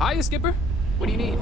Hiya, Skipper. What do you need?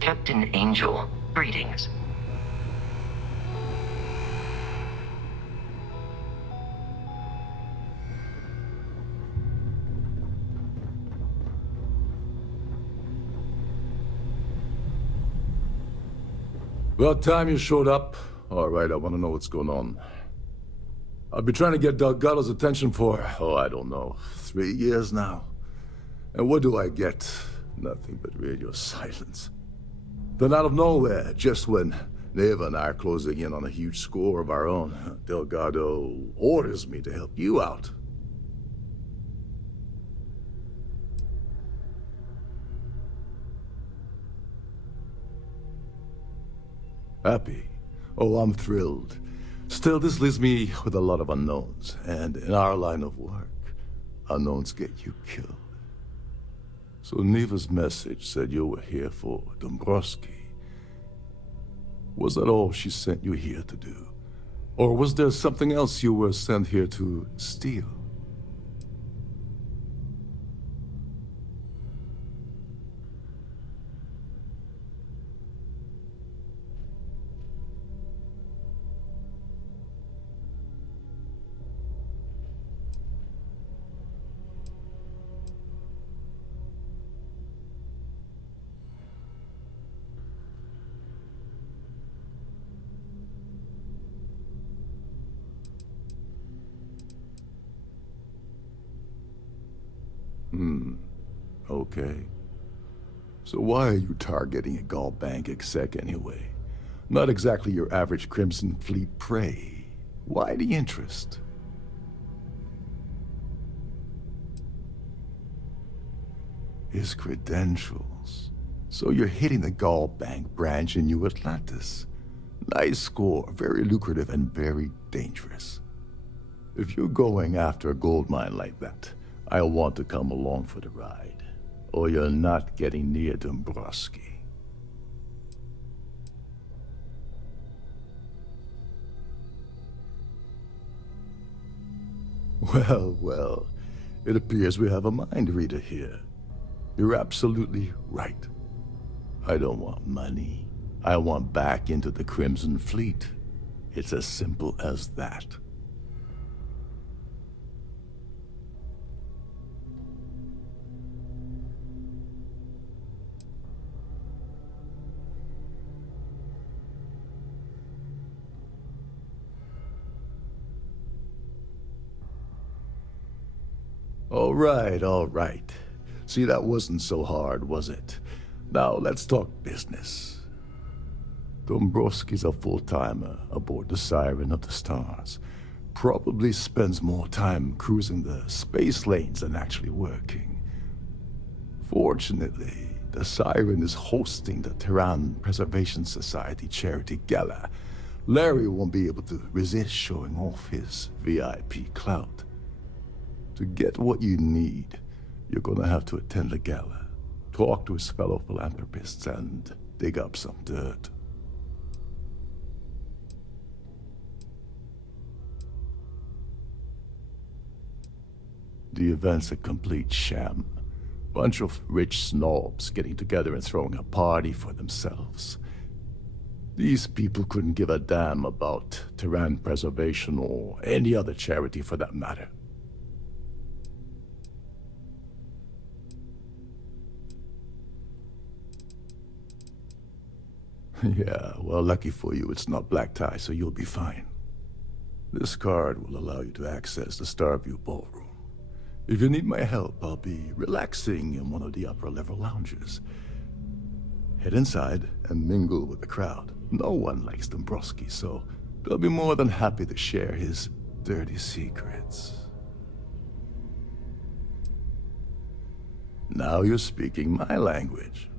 Captain Angel, greetings. About time you showed up. All right, I want to know what's going on. I've been trying to get Delgado's attention for, I don't know, 3 years now. And what do I get? Nothing but radio silence. Then out of nowhere, just when Neva and I are closing in on a huge score of our own, Delgado orders me to help you out. Happy? Oh, I'm thrilled. Still, this leaves me with a lot of unknowns, and in our line of work, unknowns get you killed. So Neva's message said you were here for Dombrowski. Was that all she sent you here to do? Or was there something else you were sent here to steal? Okay. So why are you targeting a Gallbank exec anyway? Not exactly your average Crimson Fleet prey. Why the interest? His credentials. So you're hitting the Gallbank branch in New Atlantis. Nice score, very lucrative and very dangerous. If you're going after a gold mine like that, I'll want to come along for the ride. Or you're not getting near Dombrowski. Well, well, it appears we have a mind reader here. You're absolutely right. I don't want money. I want back into the Crimson Fleet. It's as simple as that. All right, all right. See, that wasn't so hard, was it? Now, let's talk business. Dombrowski's a full-timer aboard the Siren of the Stars. Probably spends more time cruising the space lanes than actually working. Fortunately, the Siren is hosting the Terran Preservation Society charity gala. Larry won't be able to resist showing off his VIP clout. To get what you need, you're gonna have to attend the gala, talk to his fellow philanthropists, and dig up some dirt. The event's a complete sham. Bunch of rich snobs getting together and throwing a party for themselves. These people couldn't give a damn about Terran preservation or any other charity for that matter. Yeah, well, lucky for you, it's not black tie, so you'll be fine. This card will allow you to access the Starfield ballroom. If you need my help, I'll be relaxing in one of the upper-level lounges. Head inside and mingle with the crowd. No one likes Dombrowski, so they'll be more than happy to share his dirty secrets. Now you're speaking my language.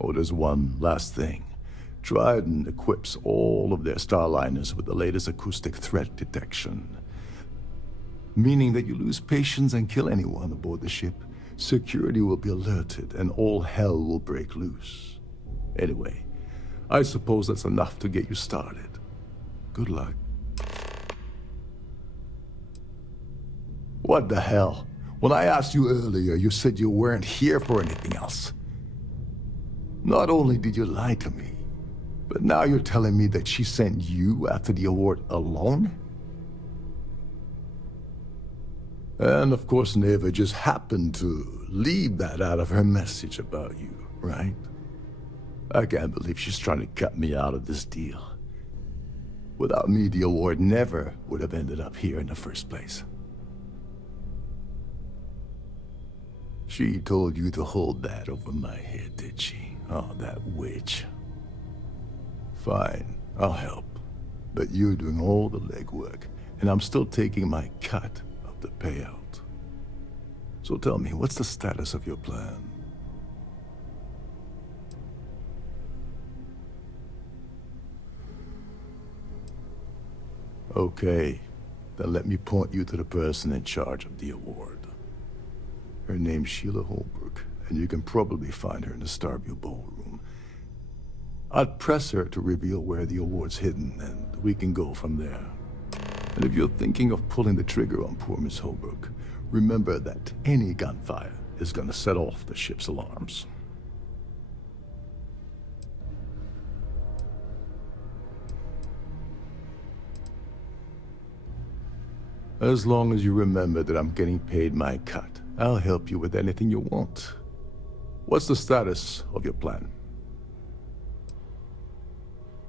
Oh, there's one last thing. Trident equips all of their starliners with the latest acoustic threat detection. Meaning that you lose patience and kill anyone aboard the ship, security will be alerted and all hell will break loose. Anyway, I suppose that's enough to get you started. Good luck. What the hell? When I asked you earlier, you said you weren't here for anything else. Not only did you lie to me, but now you're telling me that she sent you after the award alone? And of course Neva just happened to leave that out of her message about you, right? I can't believe she's trying to cut me out of this deal. Without me, the award never would have ended up here in the first place. She told you to hold that over my head, did she? Oh, that witch. Fine, I'll help. But you're doing all the legwork, and I'm still taking my cut of the payout. So tell me, what's the status of your plan? Okay, then let me point you to the person in charge of the award. Her name's Sheila Holbrook, and you can probably find her in the Starfield ballroom. I'd press her to reveal where the award's hidden, and we can go from there. And if you're thinking of pulling the trigger on poor Miss Holbrook, remember that any gunfire is gonna set off the ship's alarms. As long as you remember that I'm getting paid my cut, I'll help you with anything you want. What's the status of your plan?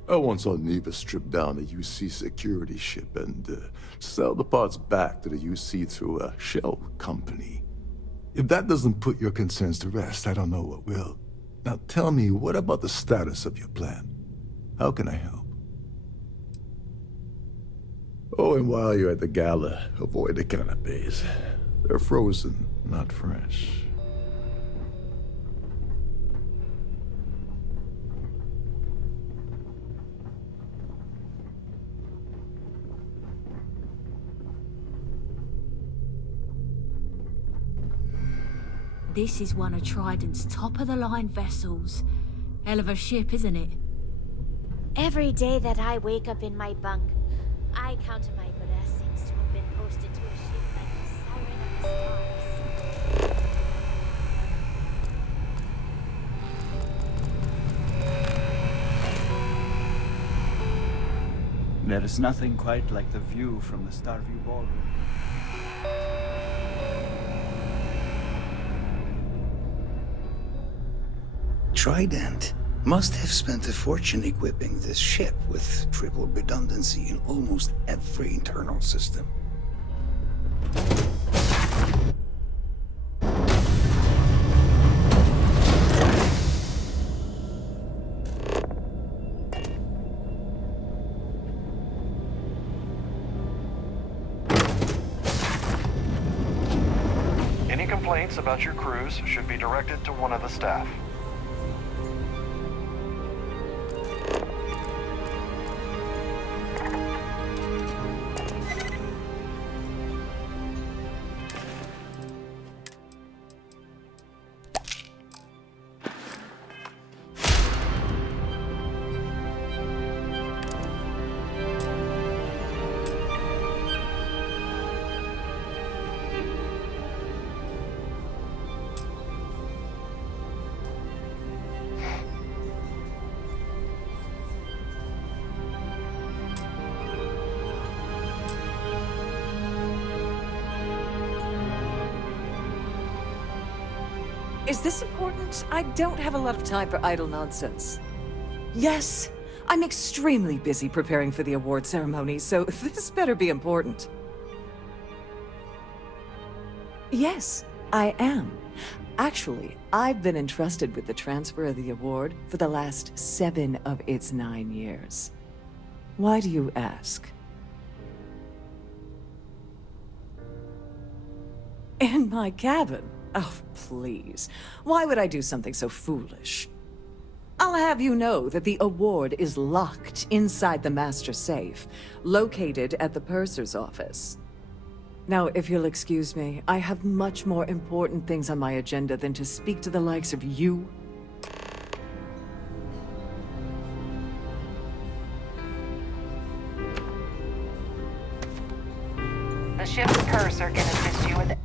I once saw Neva strip down a UC security ship and sell the parts back to the UC through a shell company. If that doesn't put your concerns to rest, I don't know what will. Now tell me, what about the status of your plan? How can I help? Oh, and while you're at the gala, avoid the canapes. They're frozen, not fresh. This is one of Trident's top-of-the-line vessels. Hell of a ship, isn't it? Every day that I wake up in my bunk, I count my blessings to have been posted to a ship like the Siren of the Stars. There is nothing quite like the view from the Starview ballroom. Trident must have spent a fortune equipping this ship with triple redundancy in almost every internal system. complaints about your cruise should be directed to one of the staff. Is this important? I don't have a lot of time for idle nonsense. Yes, I'm extremely busy preparing for the award ceremony, so this better be important. Yes, I am. Actually, I've been entrusted with the transfer of the award for the last 7 of its 9 years. Why do you ask? In my cabin? Oh, please. Why would I do something so foolish? I'll have you know that the award is locked inside the master safe, located at the purser's office. Now, if you'll excuse me, I have much more important things on my agenda than to speak to the likes of you. The ship's purser can assist you with...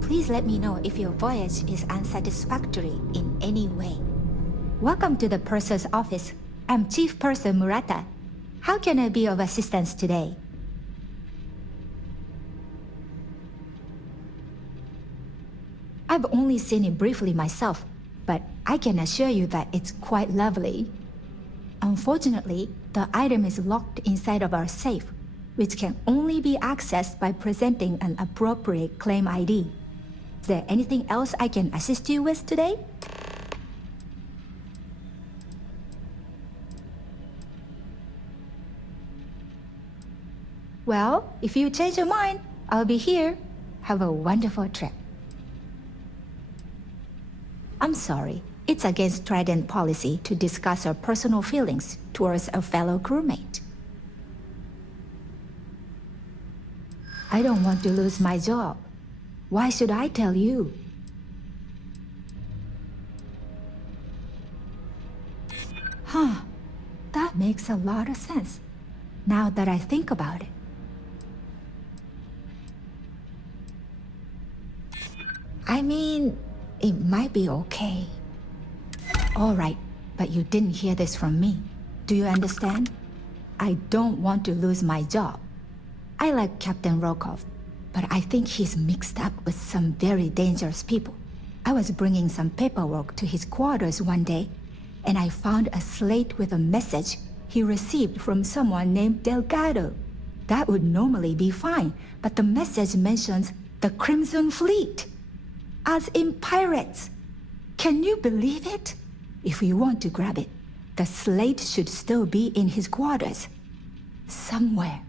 Please let me know if your voyage is unsatisfactory in any way. Welcome to the Purser's office. I'm Chief Purser Murata. How can I be of assistance today? I've only seen it briefly myself, but I can assure you that it's quite lovely. Unfortunately, the item is locked inside of our safe, which can only be accessed by presenting an appropriate claim ID. Is there anything else I can assist you with today? Well, if you change your mind, I'll be here. Have a wonderful trip. I'm sorry. It's against Trident policy to discuss our personal feelings towards a fellow crewmate. I don't want to lose my job. Why should I tell you? Huh. That makes a lot of sense, now that I think about it. I mean, it might be okay. All right, but you didn't hear this from me. Do you understand? I don't want to lose my job. I like Captain Rokov, but I think he's mixed up with some very dangerous people. I was bringing some paperwork to his quarters one day, and I found a slate with a message he received from someone named Delgado. That would normally be fine, but the message mentions the Crimson Fleet, as in pirates. Can you believe it? If you want to grab it, the slate should still be in his quarters. Somewhere.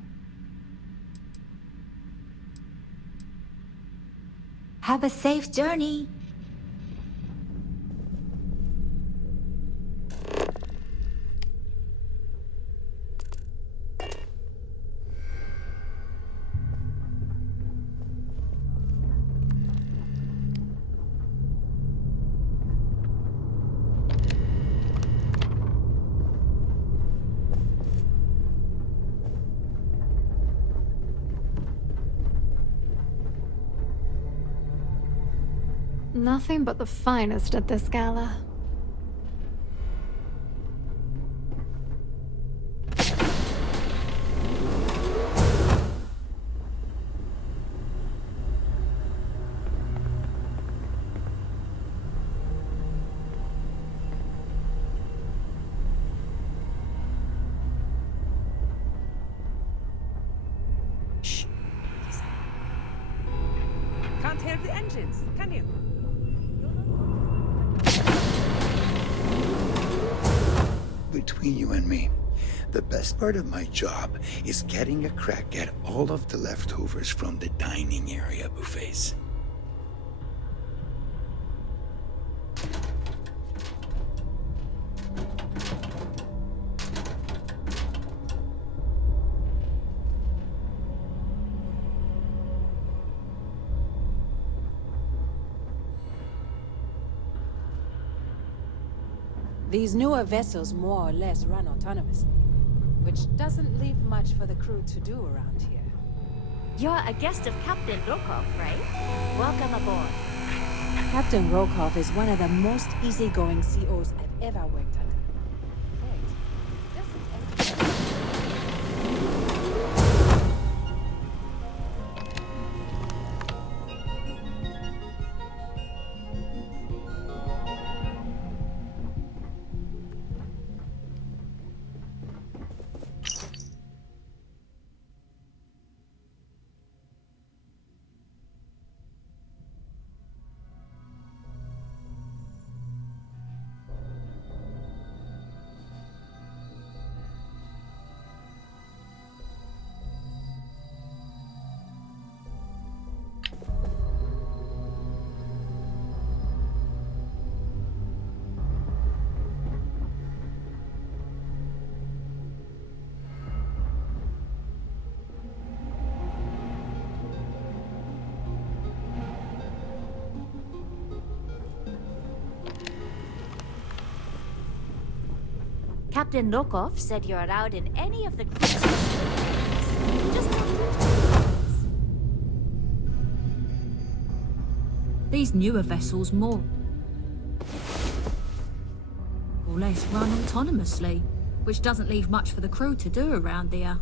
Have a safe journey. Nothing but the finest at this gala. Can't hear the engines, can you? Between you and me, the best part of my job is getting a crack at all of the leftovers from the dining area buffets. These newer vessels more or less run autonomously, which doesn't leave much for the crew to do around here. You're a guest of Captain Rokov, right? Welcome aboard. Captain Rokov is one of the most easygoing COs I've ever worked under. Captain Rokov said you're allowed in any of the cruises. Just don't touch the These newer vessels more or less run autonomously, which doesn't leave much for the crew to do around here.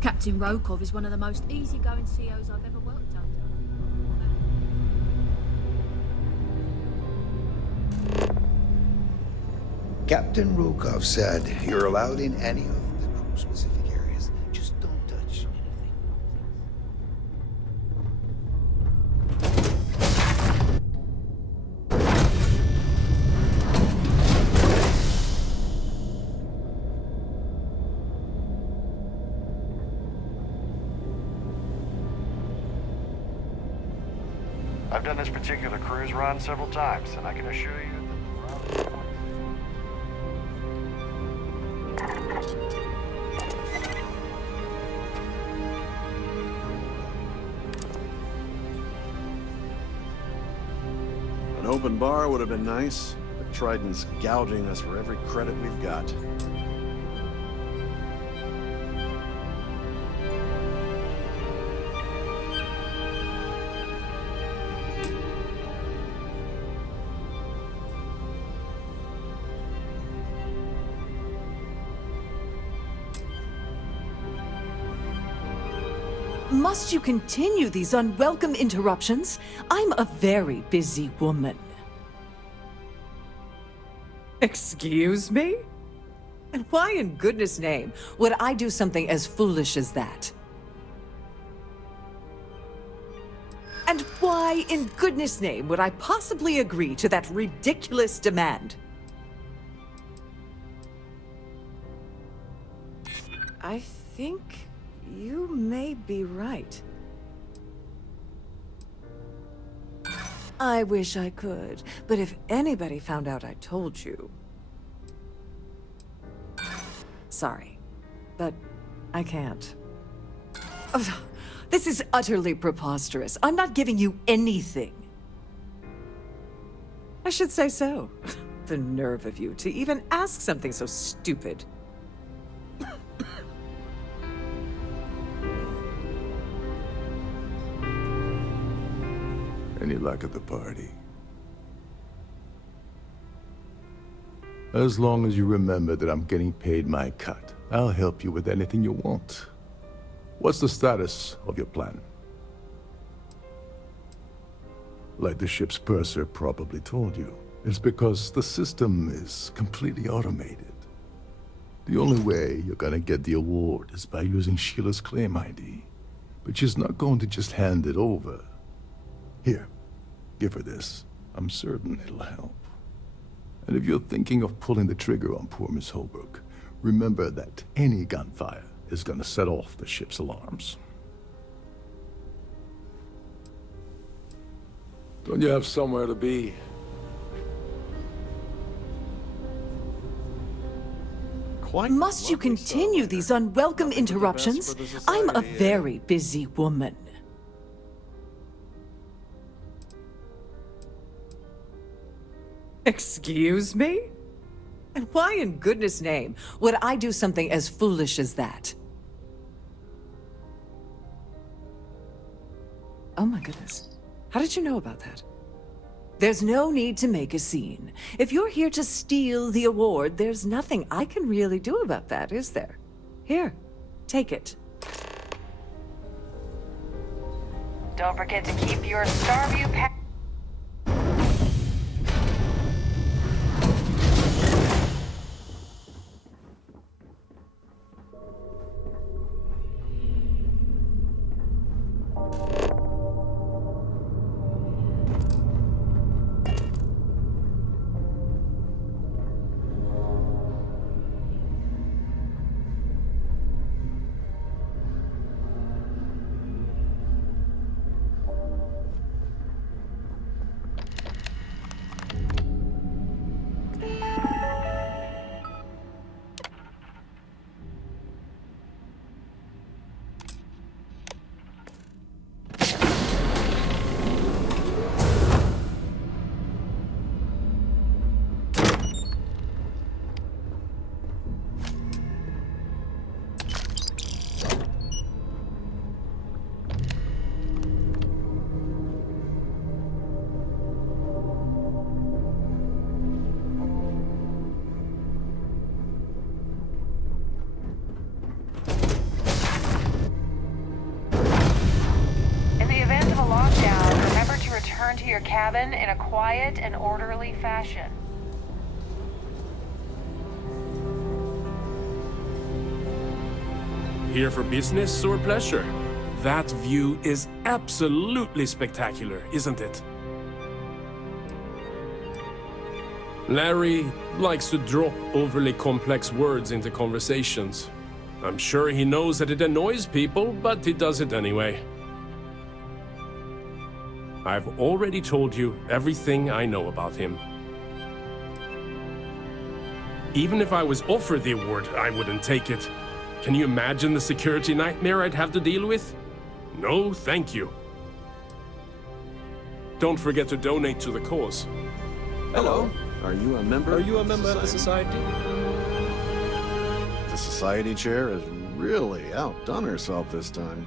Captain Rokov is one of the most easygoing COs I've ever worked under. Captain Rokov said you're allowed in any of the crew-specific areas. Just don't touch anything. I've done this particular cruise run several times, and I can assure you that the routing An open bar would have been nice, but Trident's gouging us for every credit we've got. Must you continue these unwelcome interruptions? I'm a very busy woman. Excuse me? And why in goodness name would I do something as foolish as that? And why in goodness name would I possibly agree to that ridiculous demand? I think you may be right. I wish I could, but if anybody found out I told you... Sorry, but I can't. Ugh, this is utterly preposterous. I'm not giving you anything. I should say so. The nerve of you to even ask something so stupid. Any luck at the party? As long as you remember that I'm getting paid my cut, I'll help you with anything you want. What's the status of your plan? Like the ship's purser probably told you, it's because the system is completely automated. The only way you're gonna get the award is by using Sheila's claim ID. But she's not going to just hand it over. Here, give her this. I'm certain it'll help. And if you're thinking of pulling the trigger on poor Miss Holbrook, remember that any gunfire is gonna set off the ship's alarms. Don't you have somewhere to be? Must you continue these unwelcome interruptions? I'm a very busy woman. Excuse me? And why in goodness name would I do something as foolish as that? Oh my goodness. How did you know about that? There's no need to make a scene. If you're here to steal the award, there's nothing I can really do about that, is there? Here, take it. Don't forget to keep your Starview pack. Return to your cabin in a quiet and orderly fashion. Here for business or pleasure? That view is absolutely spectacular, isn't it? Larry likes to drop overly complex words into conversations. I'm sure he knows that it annoys people, but he does it anyway. I've already told you everything I know about him. Even if I was offered the award, I wouldn't take it. Can you imagine the security nightmare I'd have to deal with? No, thank you. Don't forget to donate to the cause. Hello. Are you a member? Are you a member of the society? The society chair has really outdone herself this time.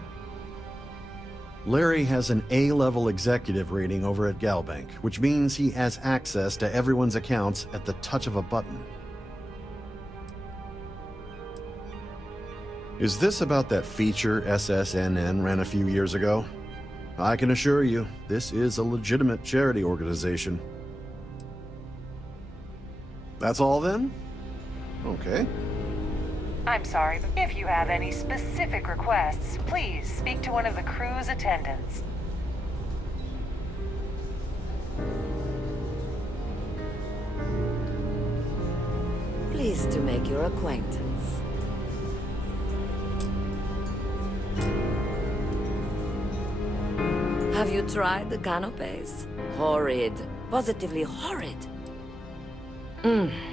Larry has an A-level executive rating over at Galbank, which means he has access to everyone's accounts at the touch of a button. Is this about that feature SSNN ran a few years ago? I can assure you, this is a legitimate charity organization. That's all then? Okay. I'm sorry, but if you have any specific requests, please speak to one of the crew's attendants. Pleased to make your acquaintance. Have you tried the canapes? Horrid. Positively horrid.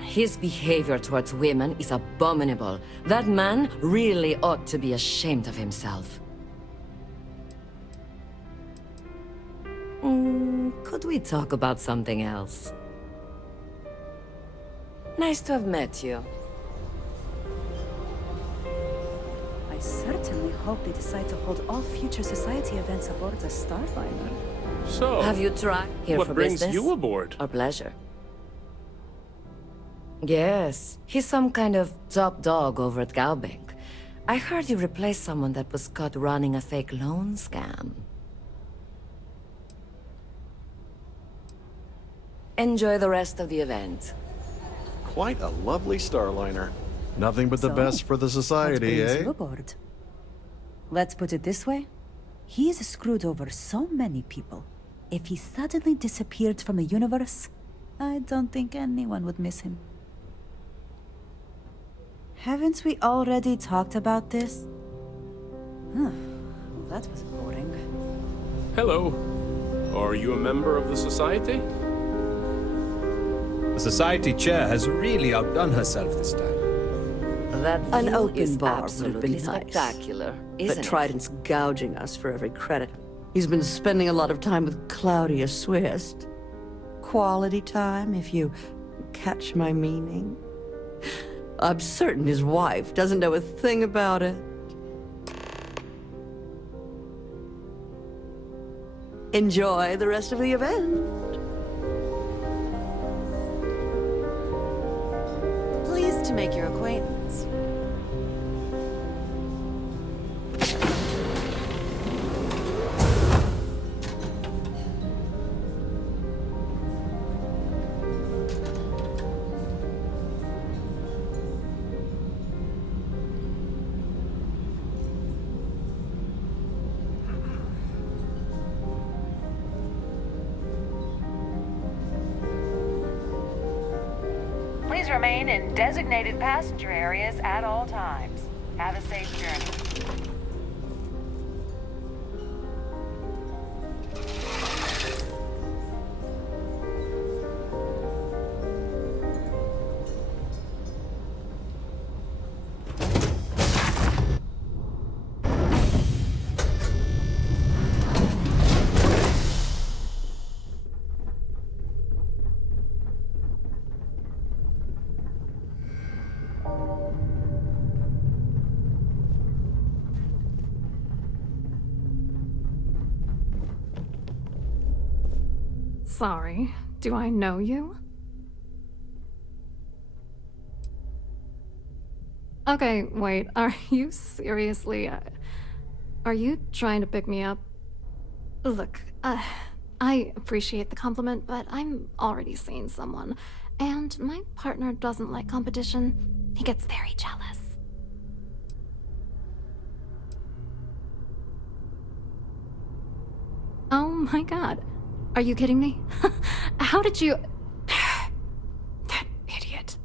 His behavior towards women is abominable. That man really ought to be ashamed of himself. Could we talk about something else? Nice to have met you. I I certainly hope they decide to hold all future society events aboard the Starliner. So, have you tried here what for brings business? you aboard? Or pleasure? Yes, he's some kind of top dog over at Galbank. I heard you replaced someone that was caught running a fake loan scam. Enjoy the rest of the event. Quite a lovely Starliner. Nothing but the best for the society, what brings eh? you aboard? Let's put it this way. He's screwed over so many people. If he suddenly disappeared from the universe, I don't think anyone would miss him. Haven't we already talked about this? Huh. Well, that was boring. Hello. Are you a member of the Society? The Society chair has really outdone herself this time. That An view open is bar would have absolutely been nice. spectacular, isn't But it? Trident's gouging us for every credit. He's been spending a lot of time with Claudia Swist. Quality time, if you catch my meaning. I'm certain his wife doesn't know a thing about it. Enjoy the rest of the event. Pleased to make your acquaintance. Please remain in designated passenger areas at all times. Have a safe journey. Sorry, do I know you? Okay, wait, are you seriously, are you trying to pick me up? Look, I appreciate the compliment, but I'm already seeing someone, and my partner doesn't like competition. He gets very jealous. Oh my god. Are you kidding me? How did you... That idiot.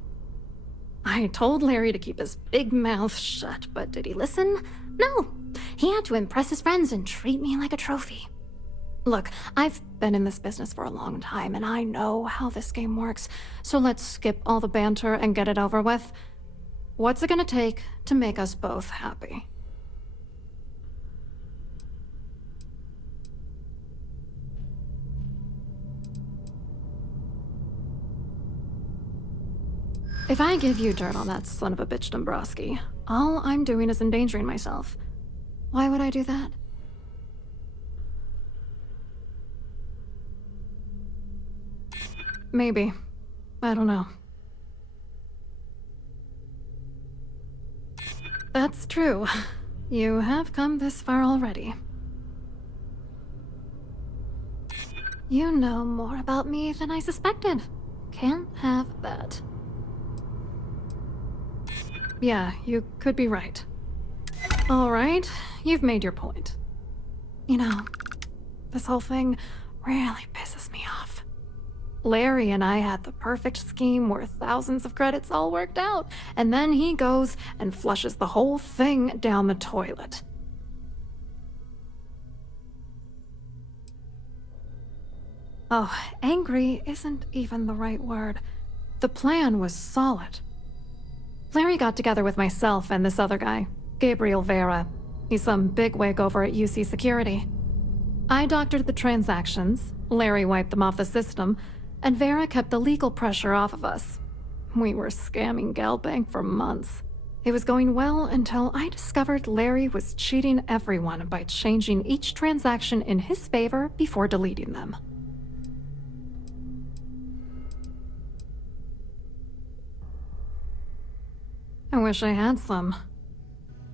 I told Larry to keep his big mouth shut, but did he listen? No. He had to impress his friends and treat me like a trophy. Look, I've been in this business for a long time, and I know how this game works, so let's skip all the banter and get it over with. What's it gonna take to make us both happy? If I give you dirt on that son of a bitch Dombrowski, all I'm doing is endangering myself. Why would I do that? Maybe. I don't know. That's true. You have come this far already. You know more about me than I suspected. Can't have that. Yeah, you could be right. All right, you've made your point. You know, this whole thing really pisses me off. Larry and I had the perfect scheme worth thousands of credits all worked out, and then he goes and flushes the whole thing down the toilet. Oh, angry isn't even the right word. The plan was solid. Larry got together with myself and this other guy, Gabriel Vera. He's some bigwig over at UC Security. I doctored the transactions, Larry wiped them off the system, and Vera kept the legal pressure off of us. We were scamming Galbank for months. It was going well until I discovered Larry was cheating everyone by changing each transaction in his favor before deleting them. I wish I had some.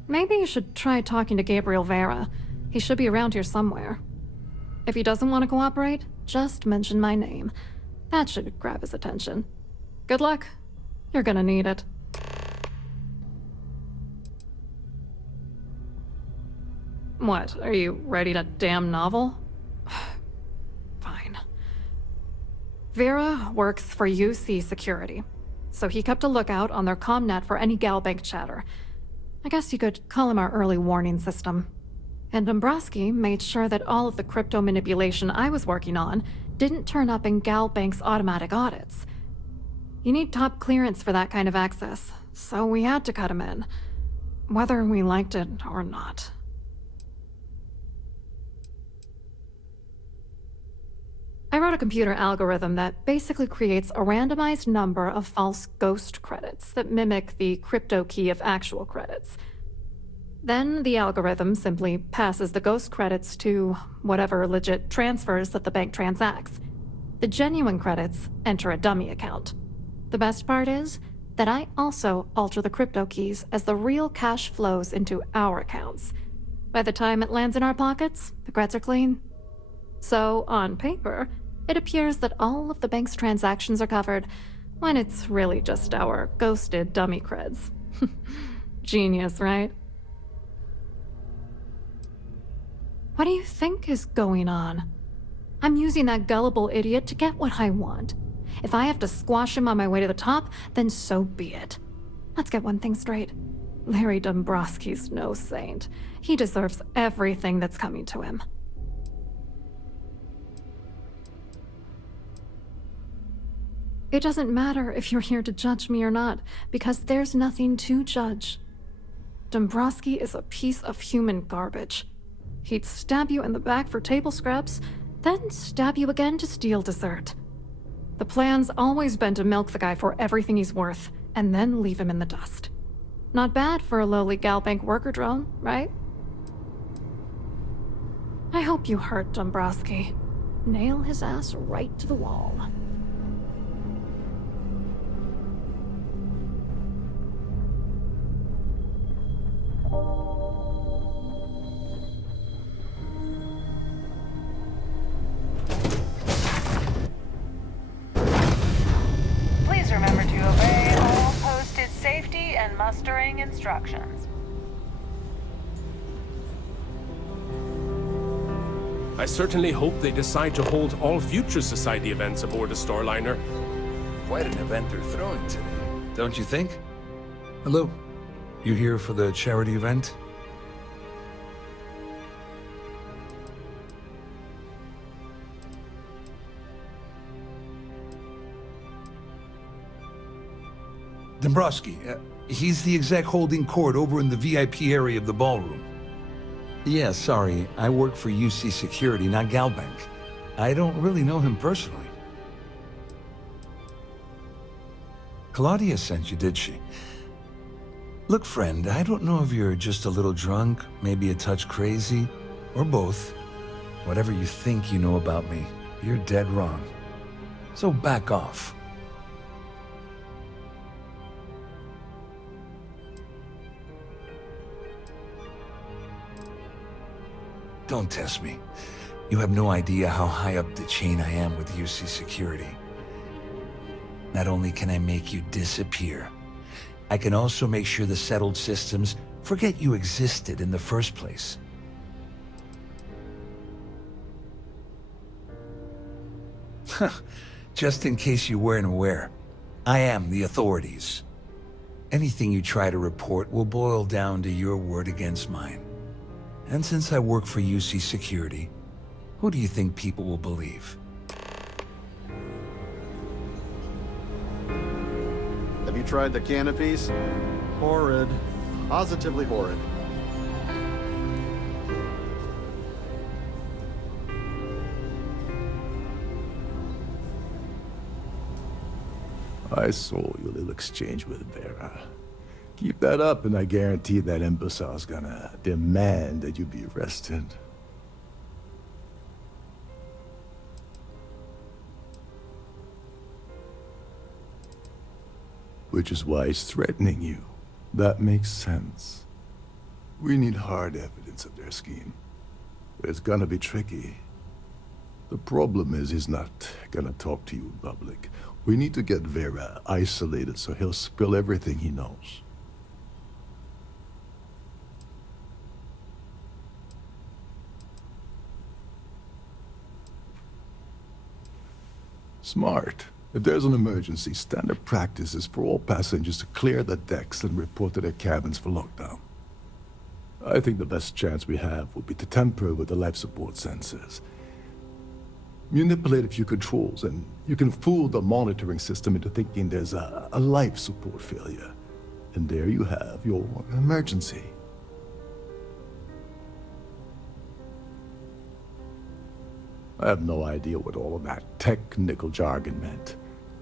Maybe you should try talking to Gabriel Vera. He should be around here somewhere. If he doesn't want to cooperate, just mention my name. That should grab his attention. Good luck. You're gonna need it. What, are you writing a damn novel? Fine. Vera works for UC Security, so he kept a lookout on their commnet for any Galbank chatter. I guess you could call him our early warning system. And Dombrowski made sure that all of the crypto manipulation I was working on didn't turn up in Galbank's automatic audits. You need top clearance for that kind of access, so we had to cut him in, whether we liked it or not. I wrote a computer algorithm that basically creates a randomized number of false ghost credits that mimic the crypto key of actual credits. Then the algorithm simply passes the ghost credits to whatever legit transfers that the bank transacts. The genuine credits enter a dummy account. The best part is that I also alter the crypto keys as the real cash flows into our accounts. By the time it lands in our pockets, the creds are clean. So, on paper, it appears that all of the bank's transactions are covered, when it's really just our ghosted dummy creds. Genius, right? What do you think is going on? I'm using that gullible idiot to get what I want. If I have to squash him on my way to the top, then so be it. Let's get one thing straight. Larry Dombrowski's no saint. He deserves everything that's coming to him. It doesn't matter if you're here to judge me or not, because there's nothing to judge. Dombrowski is a piece of human garbage. He'd stab you in the back for table scraps, then stab you again to steal dessert. The plan's always been to milk the guy for everything he's worth, and then leave him in the dust. Not bad for a lowly Galbank worker drone, right? I hope you hurt Dombrowski. Nail his ass right to the wall. Please remember to obey all posted safety and mustering instructions. I certainly hope they decide to hold all future Society events aboard the Starliner. Quite an event they're throwing today, don't you think? Hello. You here for the charity event? Dombrowski, he's the exec holding court over in the VIP area of the ballroom. Yeah, sorry, I work for UC Security, not Galbank. I don't really know him personally. Claudia sent you, did she? Look, friend, I don't know if you're just a little drunk, maybe a touch crazy, or both. Whatever you think you know about me, you're dead wrong. So back off. Don't test me. You have no idea how high up the chain I am with UC Security. Not only can I make you disappear, I can also make sure the settled systems forget you existed in the first place. Just in case you weren't aware, I am the authorities. Anything you try to report will boil down to your word against mine. And since I work for UC Security, who do you think people will believe? Have you tried the canopies? Horrid. Positively horrid. I saw your little exchange with Vera. Keep that up, and I guarantee that imbecile's gonna demand that you be arrested. Which is why he's threatening you. That makes sense. We need hard evidence of their scheme. But it's gonna be tricky. The problem is he's not gonna talk to you in public. We need to get Vera isolated so he'll spill everything he knows. Smart. If there's an emergency, standard practice is for all passengers to clear the decks and report to their cabins for lockdown. I think the best chance we have would be to tamper with the life support sensors. Manipulate a few controls, and you can fool the monitoring system into thinking there's a life support failure. And there you have your emergency. I have no idea what all of that technical jargon meant.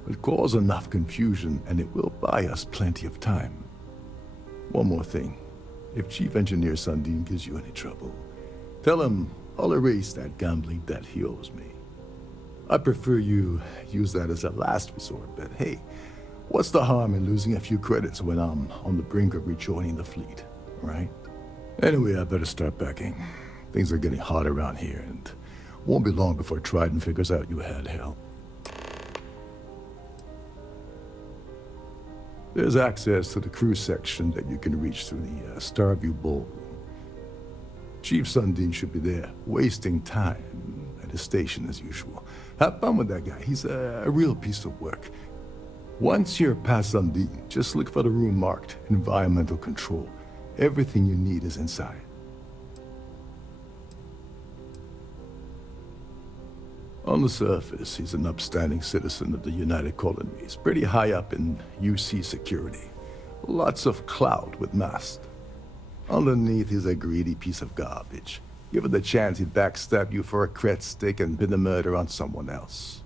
But cause enough confusion, and it will buy us plenty of time. One more thing. If Chief Engineer Sundin gives you any trouble, tell him I'll erase that gambling debt he owes me. I prefer you use that as a last resort, but hey, what's the harm in losing a few credits when I'm on the brink of rejoining the fleet, right? Anyway, I better start packing. Things are getting hot around here, and won't be long before Trident figures out you had help. There's access to the crew section that you can reach through the Starfield ballroom. Chief Sundin should be there, wasting time at his station as usual. Have fun with that guy. He's a real piece of work. Once you're past Sundin, just look for the room marked Environmental Control. Everything you need is inside. On the surface, he's an upstanding citizen of the United Colonies, pretty high up in UC security. Lots of clout with mast. Underneath, he's a greedy piece of garbage. Given the chance, he'd backstab you for a cret stick and pin the murder on someone else.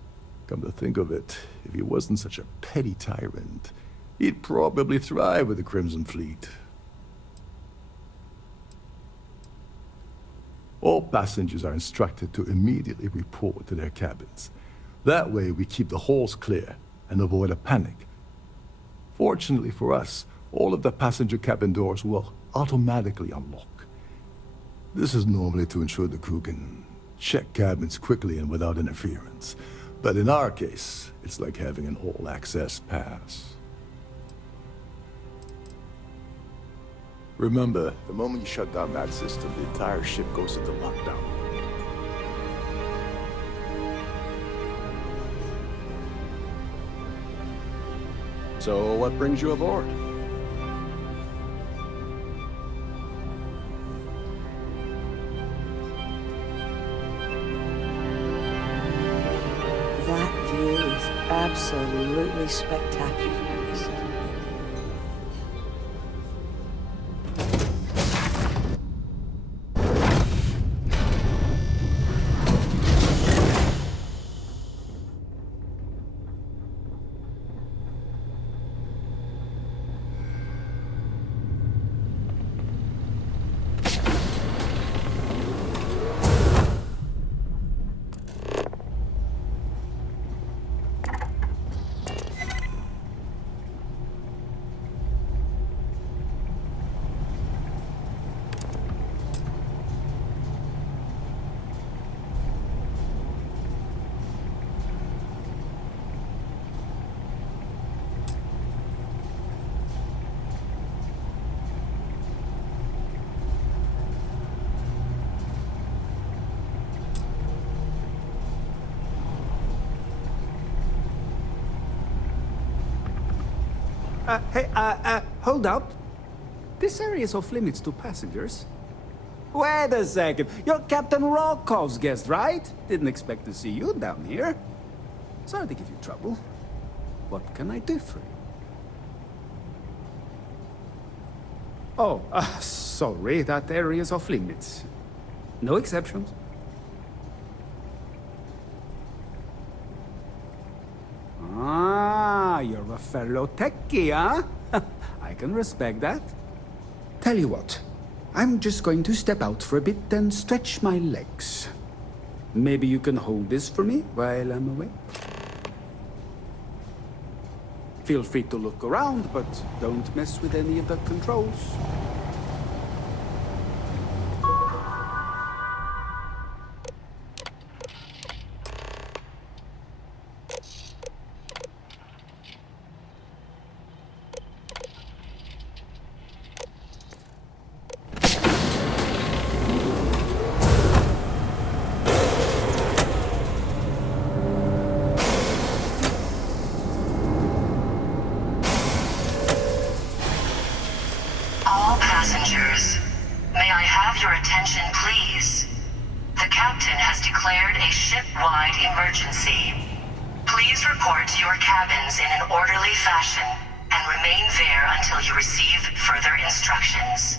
Come to think of it, if he wasn't such a petty tyrant, he'd probably thrive with the Crimson Fleet. All passengers are instructed to immediately report to their cabins. That way, we keep the halls clear and avoid a panic. Fortunately for us, all of the passenger cabin doors will automatically unlock. This is normally to ensure the crew can check cabins quickly and without interference. But in our case, it's like having an all-access pass. Remember, the moment you shut down that system, the entire ship goes into lockdown. So, what brings you aboard? That view is absolutely spectacular. Hold up. This area is off limits to passengers. Wait a second. You're Captain Rokov's guest, right? Didn't expect to see you down here. Sorry to give you trouble. What can I do for you? Oh, sorry. That area is off limits. No exceptions. Ah, you're a fellow techie, huh? I can respect that. Tell you what, I'm just going to step out for a bit and stretch my legs. Maybe you can hold this for me while I'm away? Feel free to look around, but don't mess with any of the controls. All passengers, may I have your attention, please? The captain has declared a ship-wide emergency. Please report to your cabins in an orderly fashion and remain there until you receive further instructions.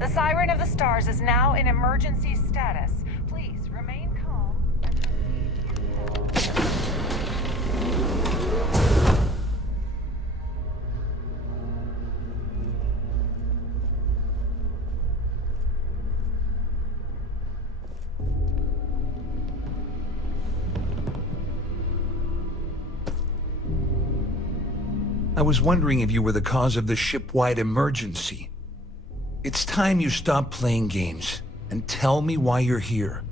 The Siren of the Stars is now in emergency status. Please remain calm and proceed. I was wondering if you were the cause of the ship-wide emergency. It's time you stop playing games and tell me why you're here.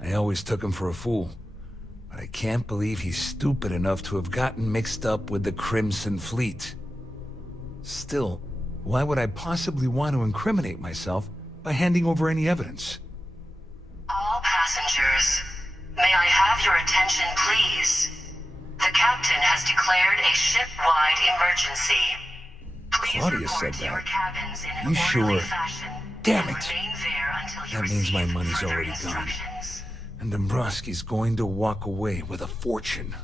I always took him for a fool, but I can't believe he's stupid enough to have gotten mixed up with the Crimson Fleet. Still, why would I possibly want to incriminate myself by handing over any evidence? All passengers, may I have your attention, please? The captain has declared a ship-wide emergency. Please Claudia report said to your that. cabins in an You orderly sure? fashion. Damn and it! remain there until you That means my receive money's further already gone. instructions. And Dombrowski's going to walk away with a fortune.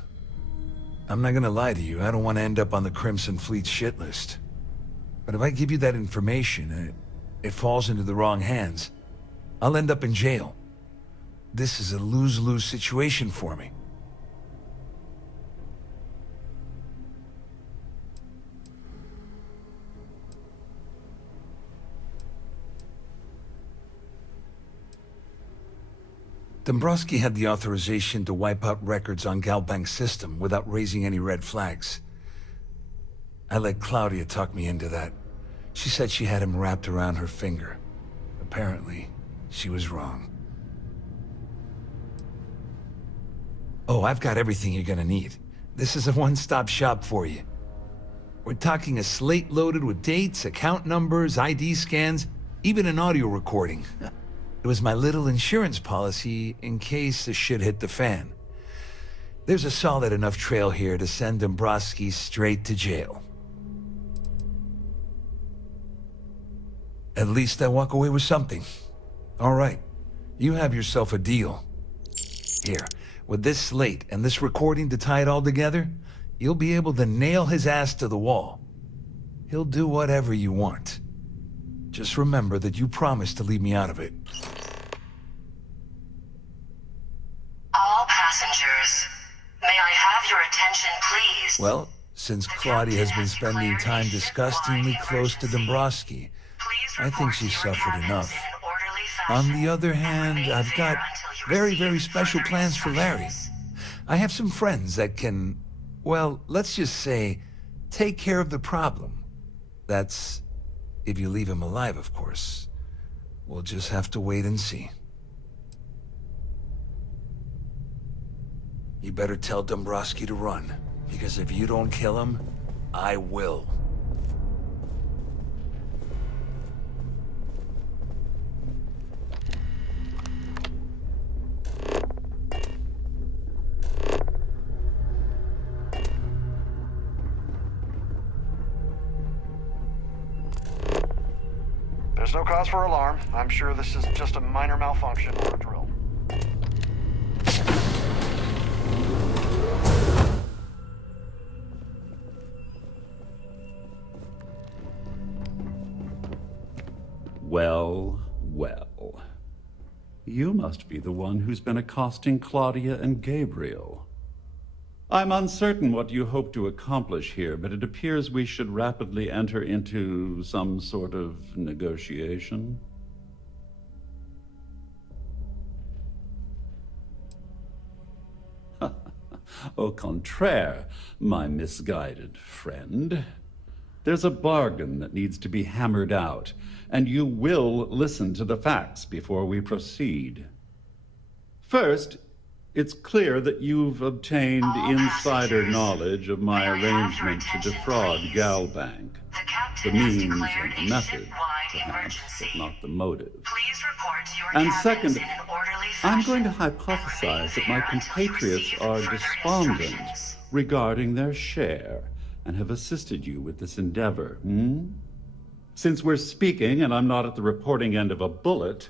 I'm not gonna lie to you, I don't want to end up on the Crimson Fleet shit list. But if I give you that information and it falls into the wrong hands, I'll end up in jail. This is a lose-lose situation for me. Dombrowski had the authorization to wipe out records on Galbank's system without raising any red flags. I let Claudia talk me into that. She said she had him wrapped around her finger. Apparently, she was wrong. Oh, I've got everything you're gonna need. This is a one-stop shop for you. We're talking a slate loaded with dates, account numbers, ID scans, even an audio recording. It was my little insurance policy in case the shit hit the fan. There's a solid enough trail here to send Dombrowski straight to jail. At least I walk away with something. All right, you have yourself a deal. Here, with this slate and this recording to tie it all together, you'll be able to nail his ass to the wall. He'll do whatever you want. Just remember that you promised to leave me out of it. All passengers, may I have your attention, please? Well, since Claudia has been spending time disgustingly close to Dombrowski, I think she's suffered enough. On the other hand, I've got very, very special plans for Larry. I have some friends that can, well, let's just say, take care of the problem. That's if you leave him alive, of course. We'll just have to wait and see. You better tell Dombrowski to run. Because if you don't kill him, I will. There's no cause for alarm. I'm sure this is just a minor malfunction or a drill. Well, well. You must be the one who's been accosting Claudia and Gabriel. I'm uncertain what you hope to accomplish here, but it appears we should rapidly enter into some sort of negotiation. Au contraire, my misguided friend. There's a bargain that needs to be hammered out, and you will listen to the facts before we proceed. First, it's clear that you've obtained insider knowledge of my arrangement to defraud Galbank. The means and the method, perhaps, but not the motive. And second, I'm going to hypothesize that my compatriots are despondent regarding their share and have assisted you with this endeavor, Since we're speaking and I'm not at the reporting end of a bullet,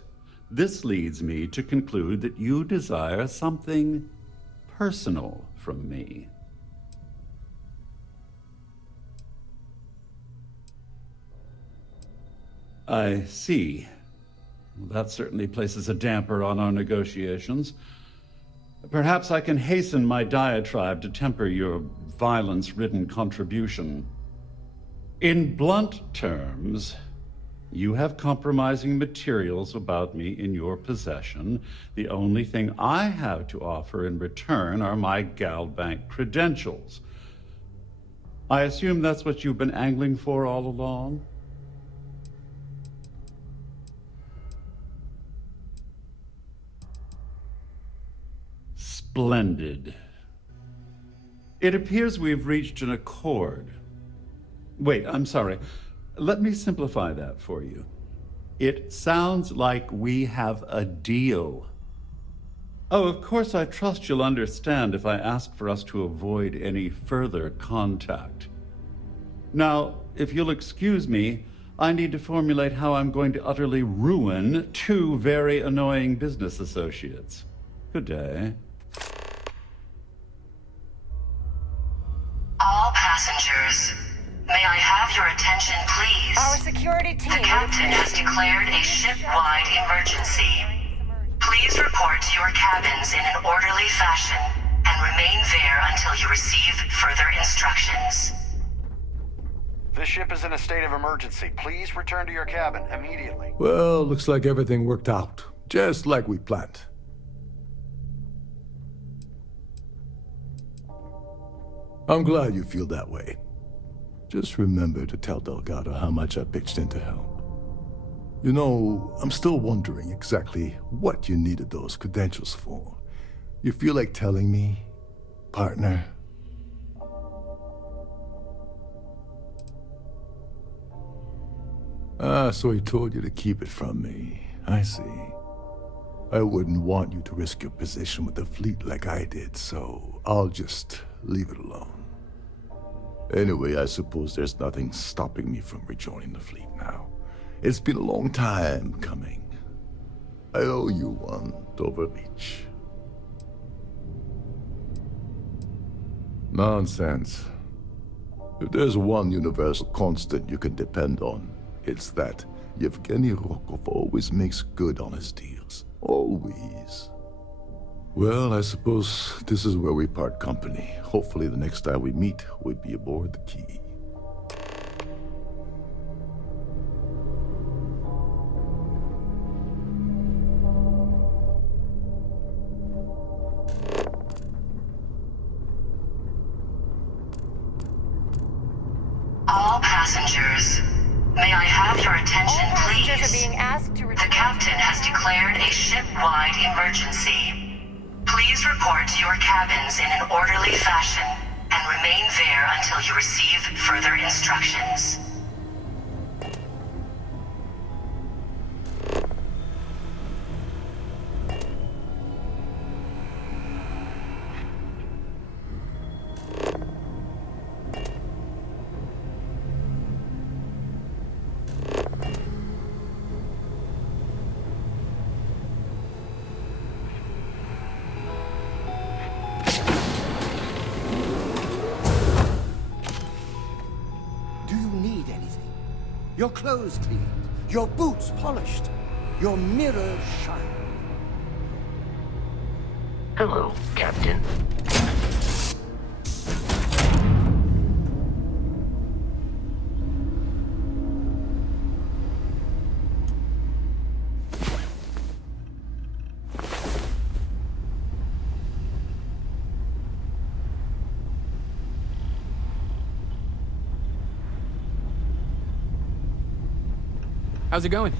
this leads me to conclude that you desire something personal from me. I see. That certainly places a damper on our negotiations. Perhaps I can hasten my diatribe to temper your violence-ridden contribution. In blunt terms, you have compromising materials about me in your possession. The only thing I have to offer in return are my Galbank credentials. I assume that's what you've been angling for all along? Splendid. It appears we've reached an accord. Wait, I'm sorry. Let me simplify that for you. It sounds like we have a deal. Oh, of course, I trust you'll understand if I ask for us to avoid any further contact. Now, if you'll excuse me, I need to formulate how I'm going to utterly ruin two very annoying business associates. Good day. All passengers, may I have your attention, please? Our security team. The captain has declared a ship-wide emergency. Please report to your cabins in an orderly fashion and remain there until you receive further instructions. This ship is in a state of emergency. Please return to your cabin immediately. Well, looks like everything worked out, just like we planned. I'm glad you feel that way. Just remember to tell Delgado how much I pitched in to help. You know, I'm still wondering exactly what you needed those credentials for. You feel like telling me, partner? Ah, so he told you to keep it from me. I see. I wouldn't want you to risk your position with the fleet like I did, so I'll just leave it alone. Anyway, I suppose there's nothing stopping me from rejoining the fleet now. It's been a long time coming. I owe you one, Overreach. Nonsense. If there's one universal constant you can depend on, it's that Yevgeny Rokov always makes good on his deals. Always. Well, I suppose this is where we part company. Hopefully the next time we meet, we'll be aboard the Key. All passengers, may I have your attention, please? Passengers are being asked to The captain has declared a ship-wide emergency. Please report to your cabins in an orderly fashion and remain there until you receive further instructions. Your clothes cleaned, your boots polished, your mirror shined. Hello, Captain. How's it going?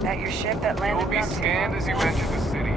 That your ship that landed? You will be scanned as you enter the city.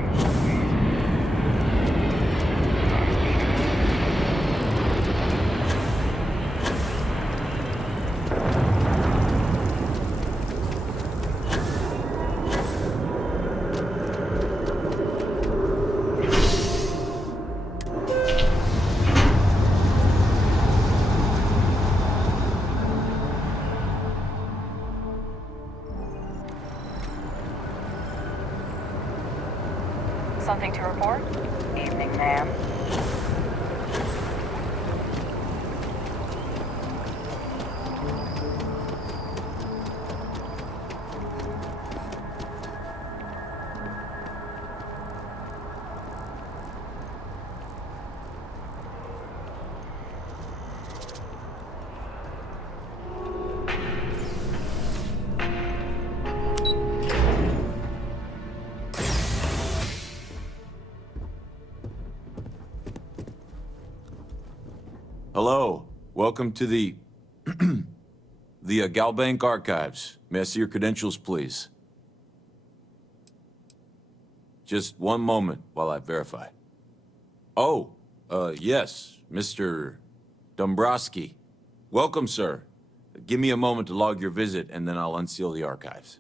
Something to report? Evening, ma'am. Hello. Welcome to the Galbank Archives. May I see your credentials, please? Just one moment while I verify. Oh, yes, Mr. Dombrowski. Welcome, sir. Give me a moment to log your visit, and then I'll unseal the archives.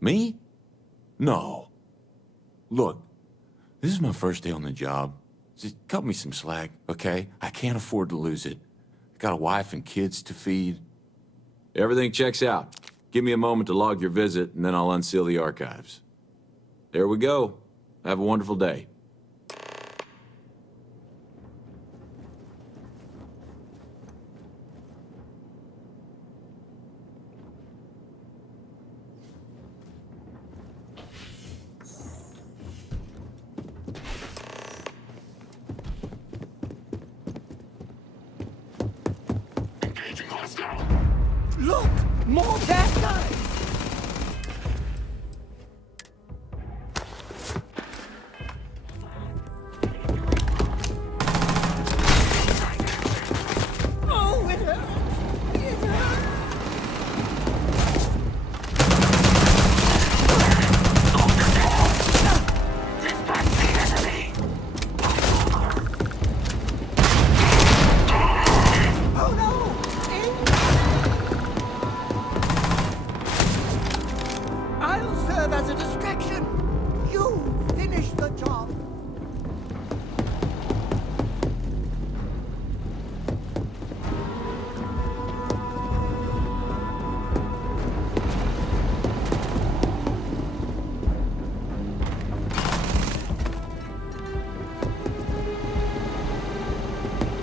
Me? No. Look, this is my first day on the job. Just cut me some slack, okay? I can't afford to lose it. I got a wife and kids to feed. Everything checks out. Give me a moment to log your visit, and then I'll unseal the archives. There we go. Have a wonderful day. Look! More bad guys! Oh, it hurts! It hurts! Oh no! I'll serve as a distraction. You finish the job.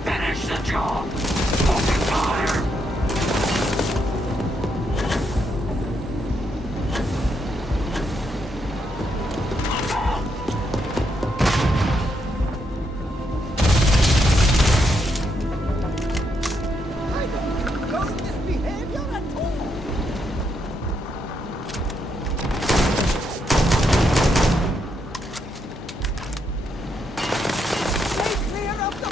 Finish the job. Open fire. I don't condone this behavior at all. Stay clear of the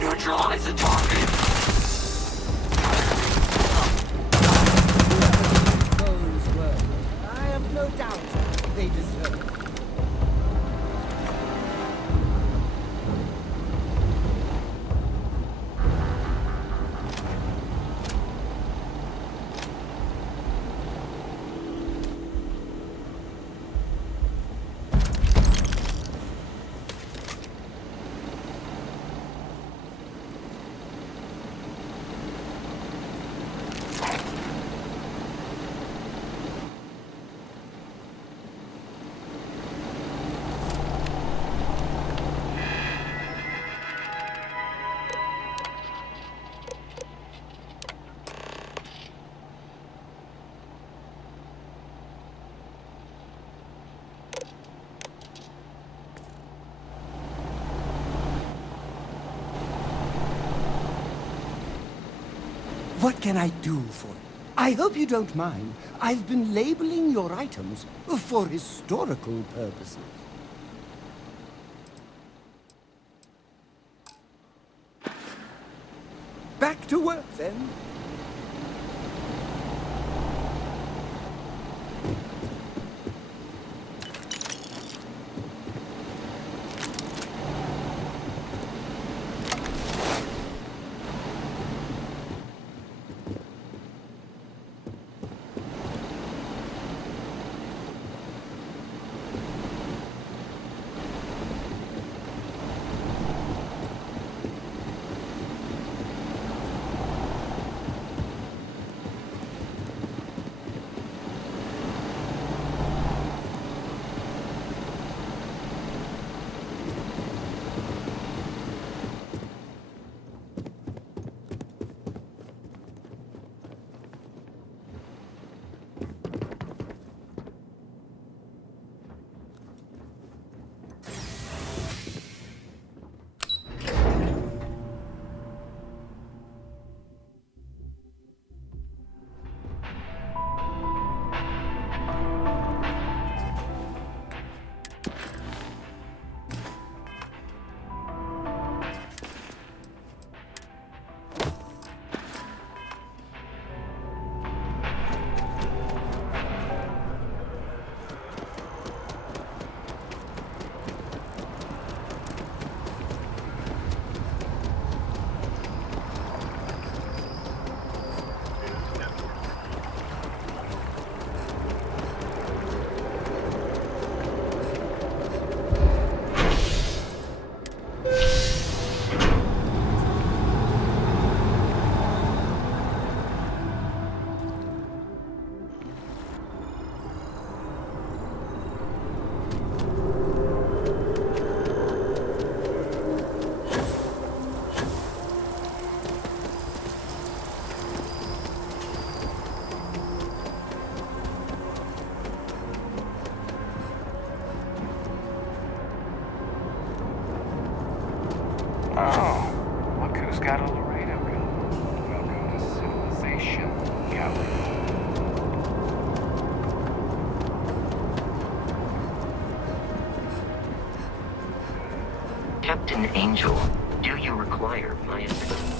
Neutralize the target. Those were, I have no doubt they deserve it. What can I do for you? I hope you don't mind. I've been labeling your items for historical purposes. Back to work, then. Battle Laredo come. Welcome to civilization, Captain. Captain Angel, do you require my assistance?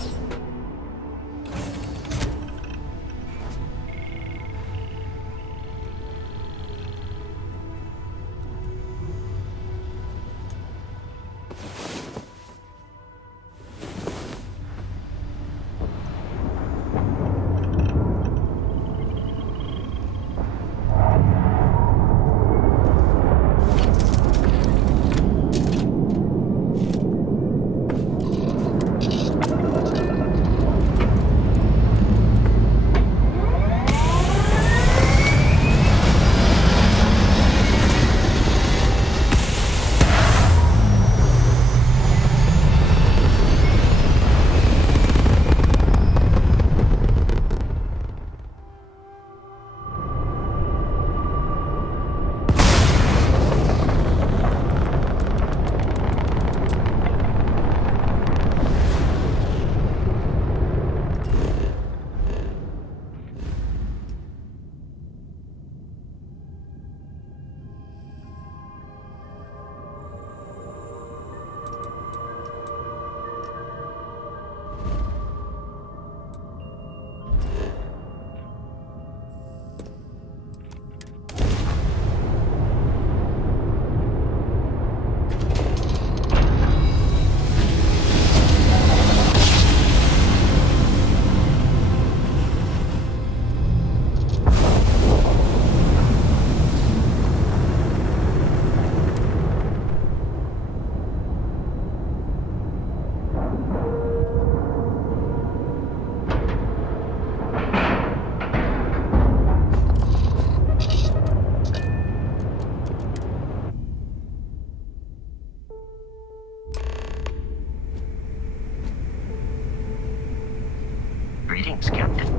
Greetings, Captain.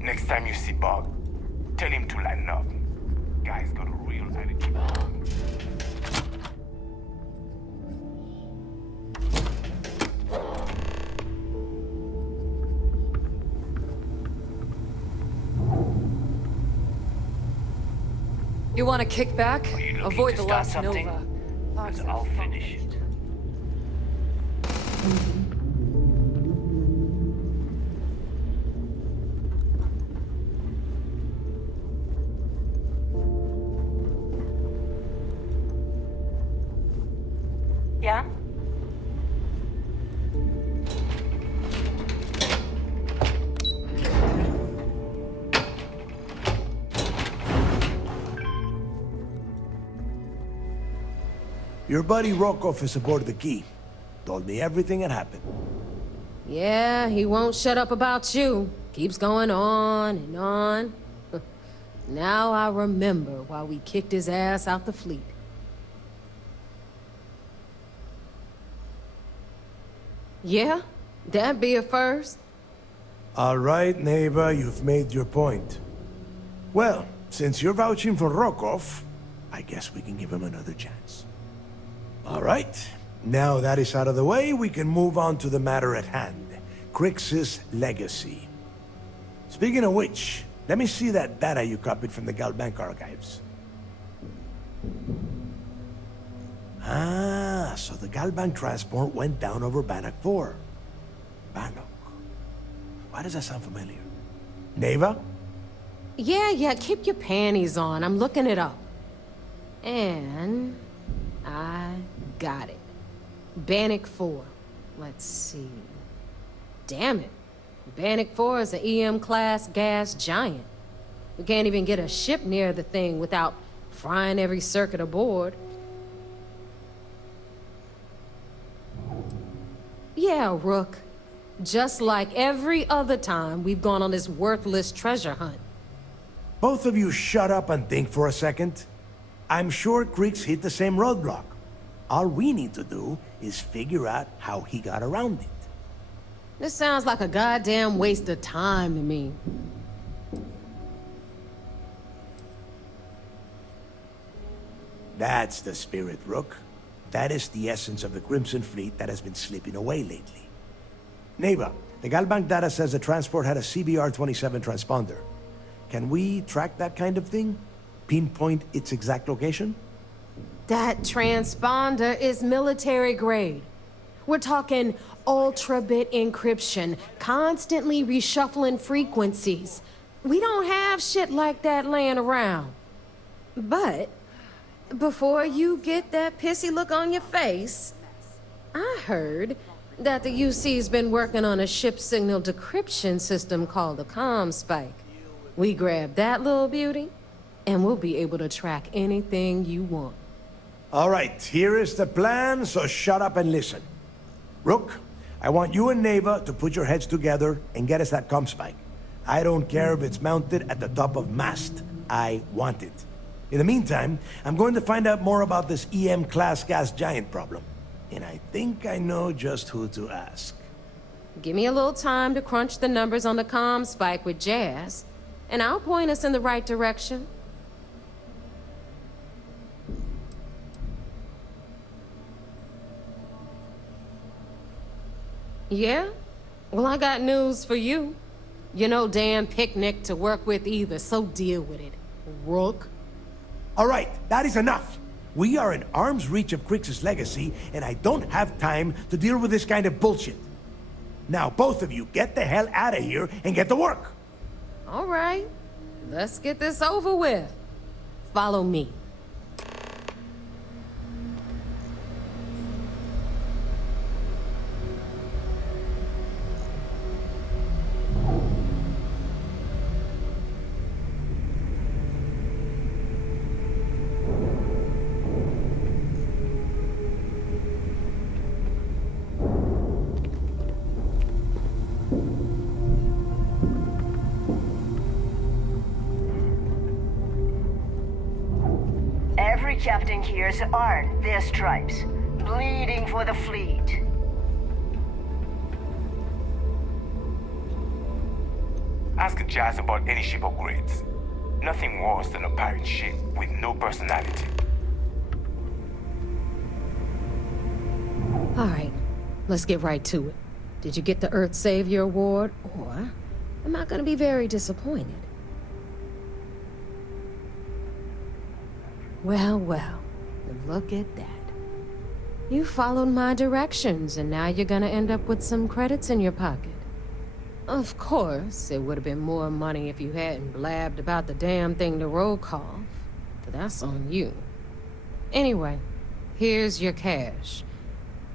Next time you see Bob, tell him to line up. Guy's got a real attitude. You want to kick back? Avoid the last something? Nova. Because I'll finish it. Yeah? Your buddy Rokov is aboard the Key. Told me everything that happened. Yeah, he won't shut up about you. Keeps going on and on. Now I remember why we kicked his ass out the fleet. Yeah? That'd be a first. All right, neighbor, you've made your point. Well, since you're vouching for Rokov, I guess we can give him another chance. All right. Now that is out of the way, we can move on to the matter at hand. Crix's legacy. Speaking of which, let me see that data you copied from the Galbank archives. Ah, so the Galbank transport went down over Bannock 4. Bannock. Why does that sound familiar? Neva? Yeah, keep your panties on. I'm looking it up. And I got it. Bannock 4. Let's see. Damn it. Bannock 4 is an EM-class gas giant. We can't even get a ship near the thing without frying every circuit aboard. Yeah, Rook. Just like every other time we've gone on this worthless treasure hunt. Both of you shut up and think for a second. I'm sure Crix hit the same roadblock. All we need to do is figure out how he got around it. This sounds like a goddamn waste of time to me. That's the spirit, Rook. That is the essence of the Crimson Fleet that has been slipping away lately. Neighbor, the Galbank data says the transport had a CBR-27 transponder. Can we track that kind of thing? Pinpoint its exact location? That transponder is military grade. We're talking ultra-bit encryption, constantly reshuffling frequencies. We don't have shit like that laying around. But before you get that pissy look on your face, I heard that the UC's been working on a ship signal decryption system called a ComSpike. We grab that little beauty, and we'll be able to track anything you want. All right, here is the plan, so shut up and listen. Rook, I want you and Neva to put your heads together and get us that ComSpike. I don't care if it's mounted at the top of mast. I want it. In the meantime, I'm going to find out more about this EM-class gas giant problem. And I think I know just who to ask. Give me a little time to crunch the numbers on the ComSpike with Jazz, and I'll point us in the right direction. Yeah? Well, I got news for you. You're no damn picnic to work with either, so deal with it, Rook. All right, that is enough. We are in arm's reach of Crix's legacy, and I don't have time to deal with this kind of bullshit. Now, both of you, get the hell out of here and get to work. All right, let's get this over with. Follow me. Every captain here's earned their stripes, bleeding for the fleet. Ask Jazz about any ship upgrades. Nothing worse than a pirate ship with no personality. All right, let's get right to it. Did you get the Earth Savior Award, or am I gonna be very disappointed? Well, well, look at that. You followed my directions, and now you're gonna end up with some credits in your pocket. Of course, it would have been more money if you hadn't blabbed about the damn thing to roll call, but that's on you. Anyway, here's your cash.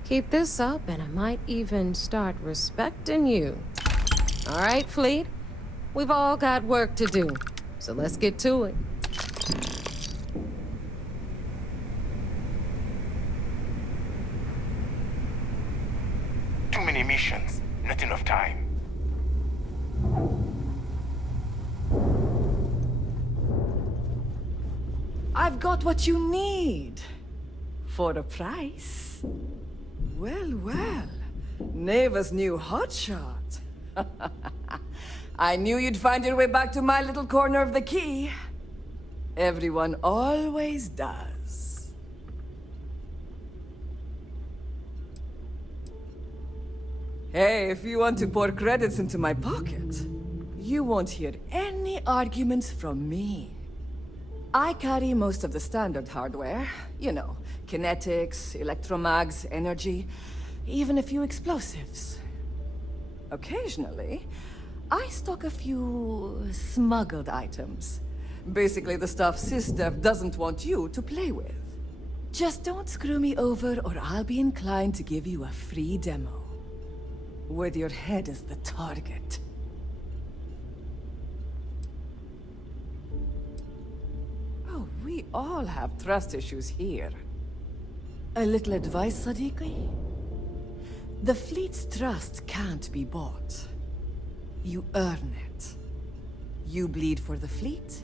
Keep this up, and I might even start respecting you. All right, Fleet? We've all got work to do, so let's get to it. Too many missions, not enough time. I've got what you need. For a price. Well, well. Neva's new hotshot. I knew you'd find your way back to my little corner of the key. Everyone always does. Hey, if you want to pour credits into my pocket, you won't hear any arguments from me. I carry most of the standard hardware. You know, kinetics, electromags, energy, even a few explosives. Occasionally, I stock a few smuggled items. Basically the stuff SysDEF doesn't want you to play with. Just don't screw me over or I'll be inclined to give you a free demo. With your head as the target. Oh, we all have trust issues here. A little advice, Sadiqi? The fleet's trust can't be bought. You earn it. You bleed for the fleet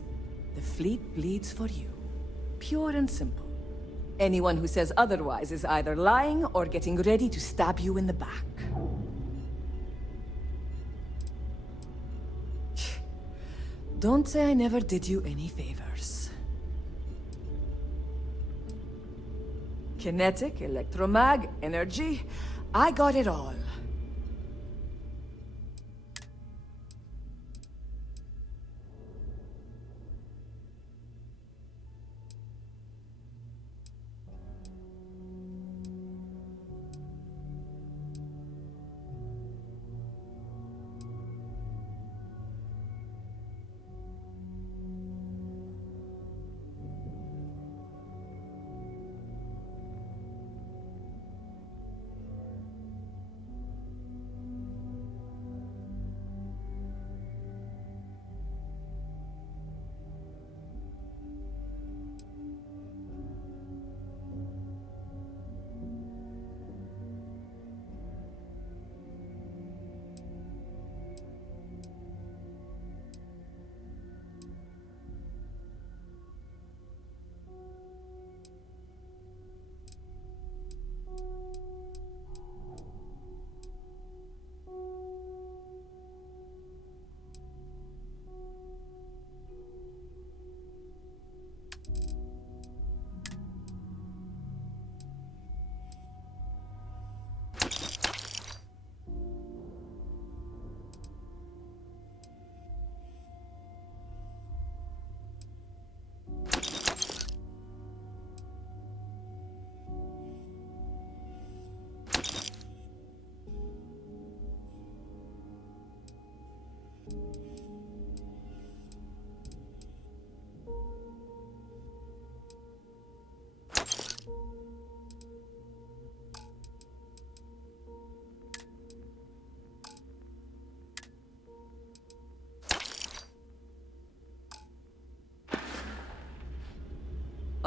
bleeds for you. Pure and simple. Anyone who says otherwise is either lying or getting ready to stab you in the back. Don't say I never did you any favors. Kinetic, electromag, energy. I got it all.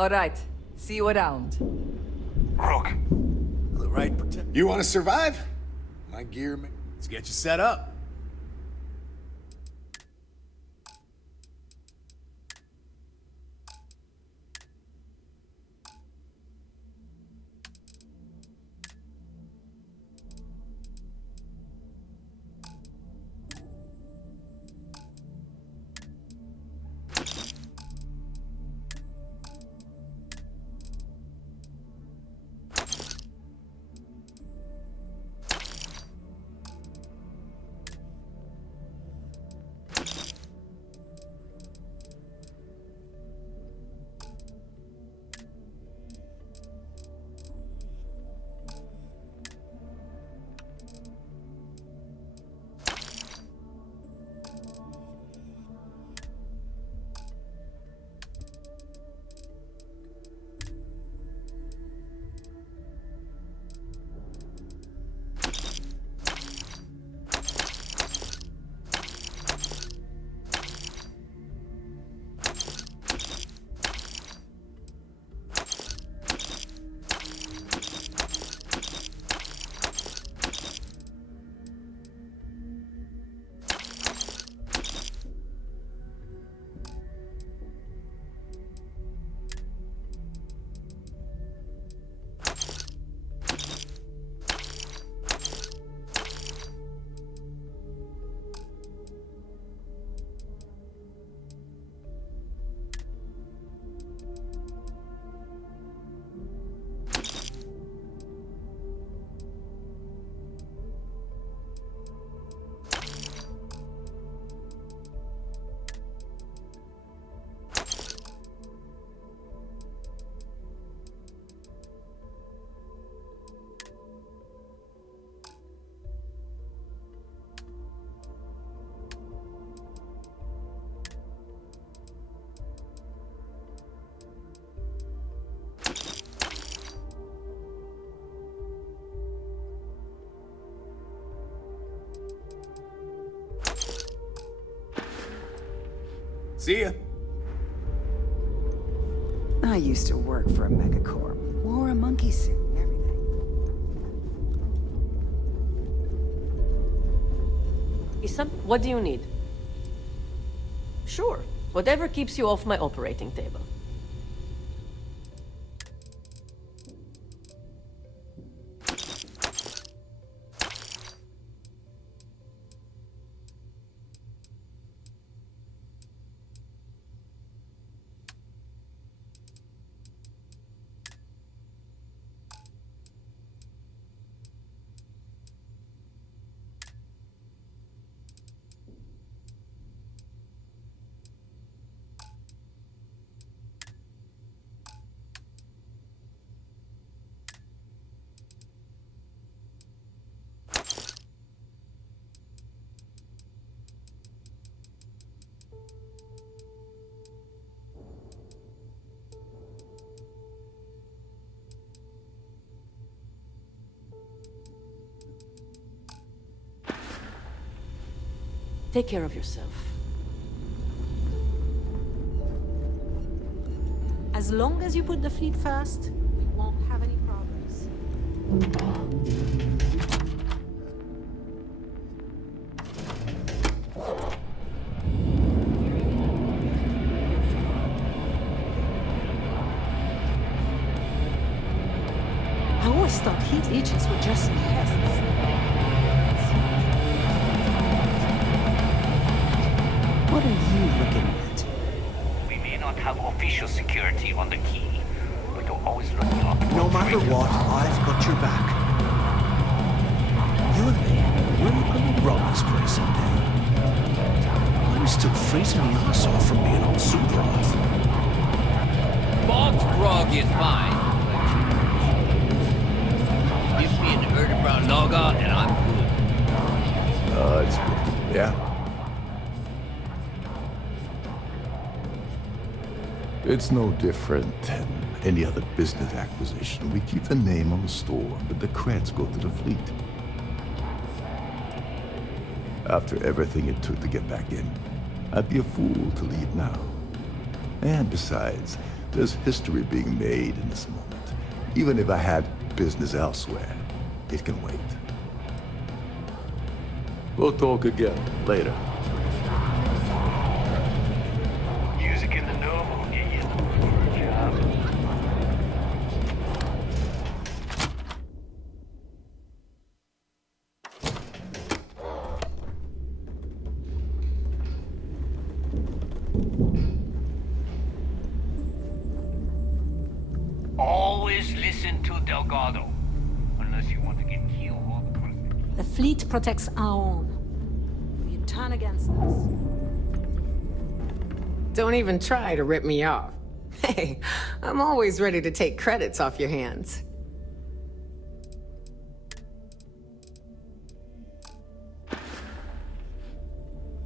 All right. See you around. Rook. The right protect. You want to survive? My gear, let's get you set up. See ya. I used to work for a megacorp. Wore a monkey suit and everything. Isam, what do you need? Sure, whatever keeps you off my operating table. Take care of yourself. As long as you put the fleet first, we won't have any problems. I always thought heat leeches were just pests. What are you looking at? We may not have official security on the key, but you're always looking out for No matter what, I've got your back. You and me, we're gonna run this place someday. I'm still freezing the ass off from being on super off. Bog's grog is fine. Give me an Erdebrand log on and I'm good. It's good. Yeah. It's no different than any other business acquisition. We keep the name on the store, but the credits go to the fleet. After everything it took to get back in, I'd be a fool to leave now. And besides, there's history being made in this moment. Even if I had business elsewhere, it can wait. We'll talk again later. Music in the know will get you in the mood for a job. Always listen to Delgado, unless you want to get killed. The fleet protects our own. You turn against us. Don't even try to rip me off. Hey, I'm always ready to take credits off your hands.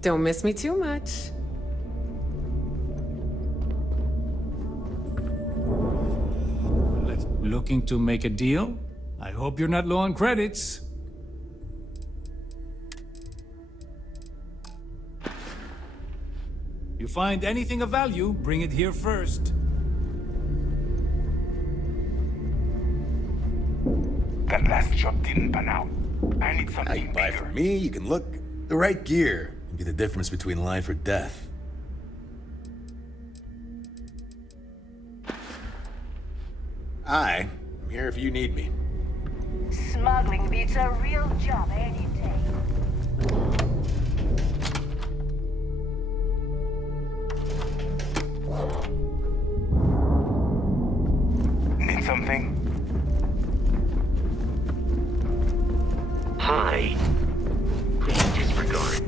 Don't miss me too much. Looking to make a deal? I hope you're not low on credits. You find anything of value, bring it here first. That last job didn't pan out. I need something You buy from me, you can look. The right gear can be the difference between life or death. I'm here if you need me. Smuggling beats a real job any day. Need something? Hi. Please disregard.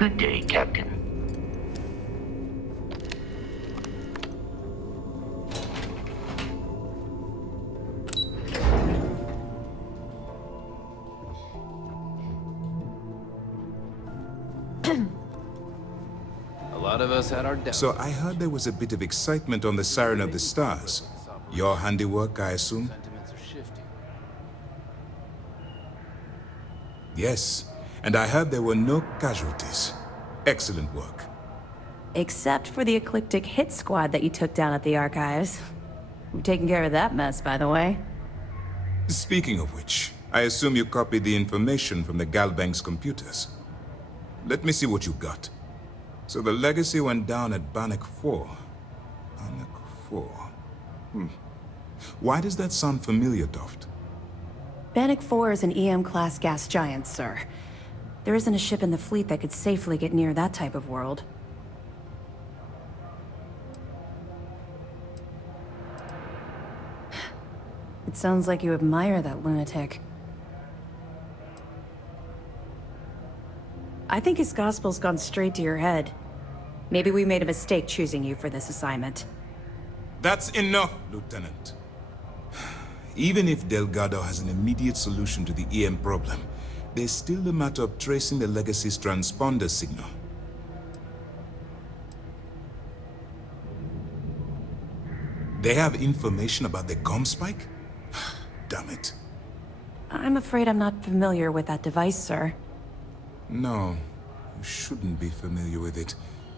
Good day, Captain. A lot of us had our doubts. So I heard there was a bit of excitement on the Siren of the Stars. Your handiwork, I assume? Sentiments are shifting. Yes, and I heard there were no casualties. Excellent work. Except for the eclectic hit squad that you took down at the archives. We're taking care of that mess, by the way. Speaking of which, I assume you copied the information from the Galbank's computers. Let me see what you got. So the legacy went down at Bannock 4. Bannock 4. Why does that sound familiar, Toft? Bannock 4 is an EM-class gas giant, sir. There isn't a ship in the fleet that could safely get near that type of world. It sounds like you admire that lunatic. I think his gospel's gone straight to your head. Maybe we made a mistake choosing you for this assignment. That's enough, Lieutenant. Even if Delgado has an immediate solution to the EM problem, there's still the matter of tracing the Legacy's transponder signal. They have information about the comm spike? Damn it. I'm afraid I'm not familiar with that device, sir. No, you shouldn't be familiar with it.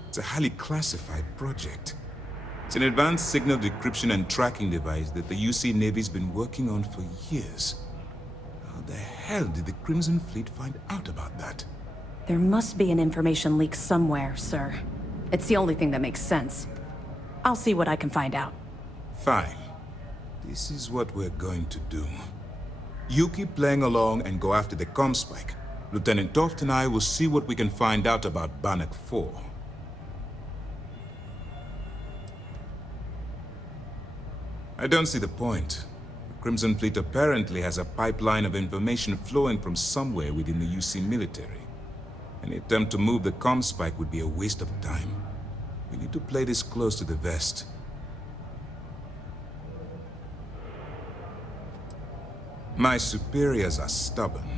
It's a highly classified project. It's an advanced signal decryption and tracking device that the UC Navy's been working on for years. How the hell did the Crimson Fleet find out about that? There must be an information leak somewhere, sir. It's the only thing that makes sense. I'll see what I can find out. Fine. This is what we're going to do. You keep playing along and go after the comm spike. Lieutenant Toft and I will see what we can find out about Bannock 4. I don't see the point. The Crimson Fleet apparently has a pipeline of information flowing from somewhere within the UC military. Any attempt to move the comm spike would be a waste of time. We need to play this close to the vest. My superiors are stubborn.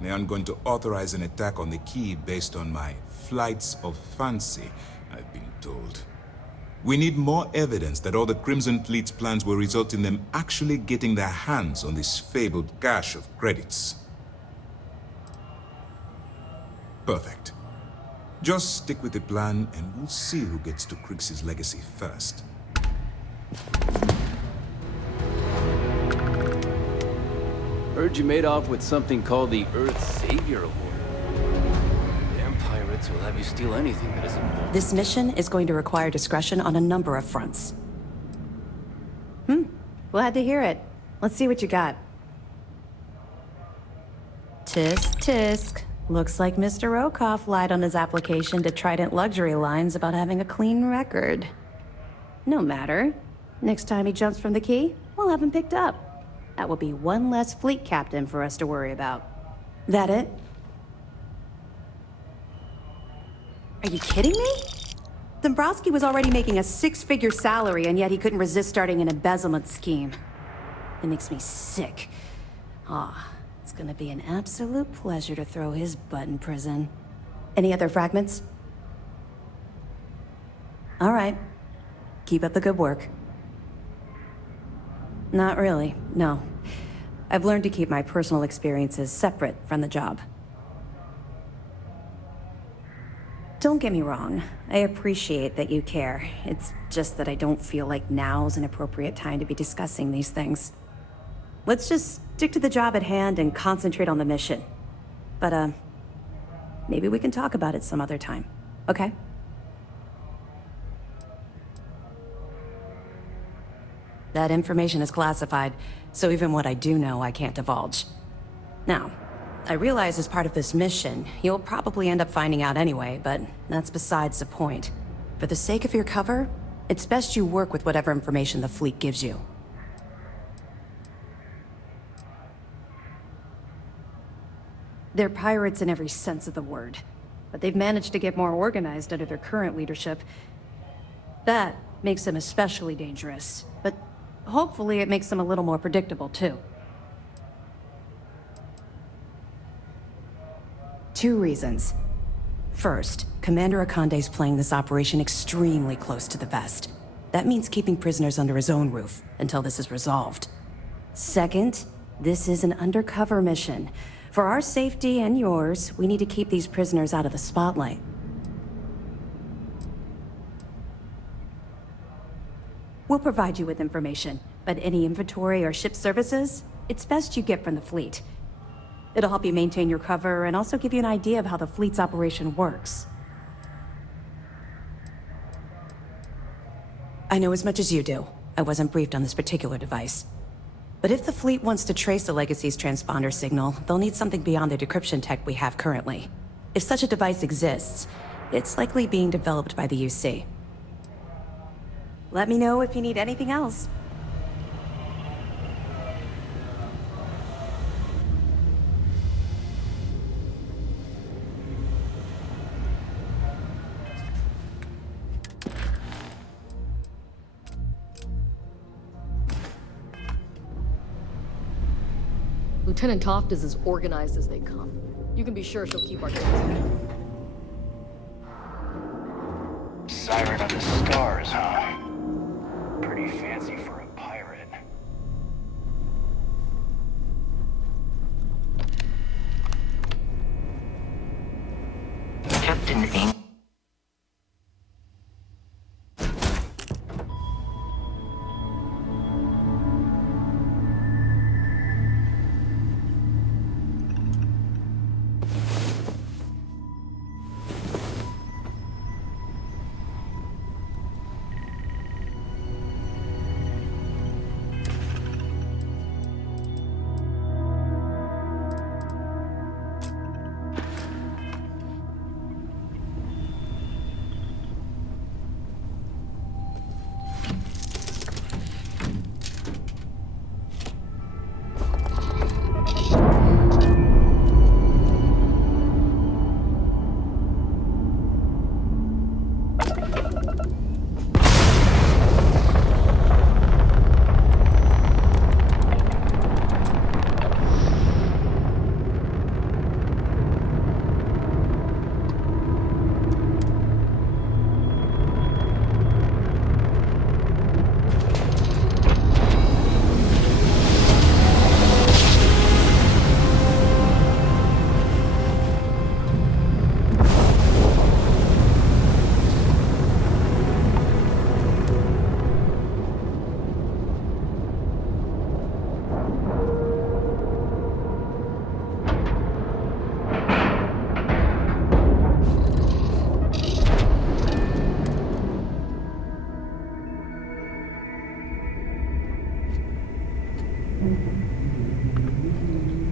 They aren't going to authorize an attack on the key based on my flights of fancy, I've been told. We need more evidence that all the Crimson Fleet's plans will result in them actually getting their hands on this fabled cache of credits. Perfect. Just stick with the plan and we'll see who gets to Krix's legacy first. Heard you made off with something called the Earth Savior Award. Damn pirates will have you steal anything that isn't... This mission is going to require discretion on a number of fronts. Glad to hear it. Let's see what you got. Tisk, tisk. Looks like Mr. Rokoff lied on his application to Trident Luxury Lines about having a clean record. No matter. Next time he jumps from the key, we'll have him picked up. That will be one less fleet captain for us to worry about. That it? Are you kidding me? Dombrowski was already making a six-figure salary, and yet he couldn't resist starting an embezzlement scheme. It makes me sick. It's gonna be an absolute pleasure to throw his butt in prison. Any other fragments? All right. Keep up the good work. Not really, no. I've learned to keep my personal experiences separate from the job. Don't get me wrong. I appreciate that you care. It's just that I don't feel like now's an appropriate time to be discussing these things. Let's just stick to the job at hand and concentrate on the mission. But, maybe we can talk about it some other time, okay? That information is classified, so even what I do know, I can't divulge. Now, I realize as part of this mission, you'll probably end up finding out anyway, but that's besides the point. For the sake of your cover, it's best you work with whatever information the fleet gives you. They're pirates in every sense of the word. but they've managed to get more organized under their current leadership. That makes them especially dangerous, but hopefully it makes them a little more predictable, too. 2 reasons. First, Commander Akande's playing this operation extremely close to the vest. That means keeping prisoners under his own roof until this is resolved. Second, this is an undercover mission. For our safety and yours, we need to keep these prisoners out of the spotlight. We'll provide you with information, but any inventory or ship services, it's best you get from the fleet. It'll help you maintain your cover and also give you an idea of how the fleet's operation works. I know as much as you do. I wasn't briefed on this particular device. But if the fleet wants to trace the Legacy's transponder signal, they'll need something beyond the decryption tech we have currently. If such a device exists, it's likely being developed by the UC. Let me know if you need anything else. Lieutenant Toft is as organized as they come. You can be sure she'll keep our kids. Siren of the stars, huh? Pretty fancy for a pirate. Captain Ing.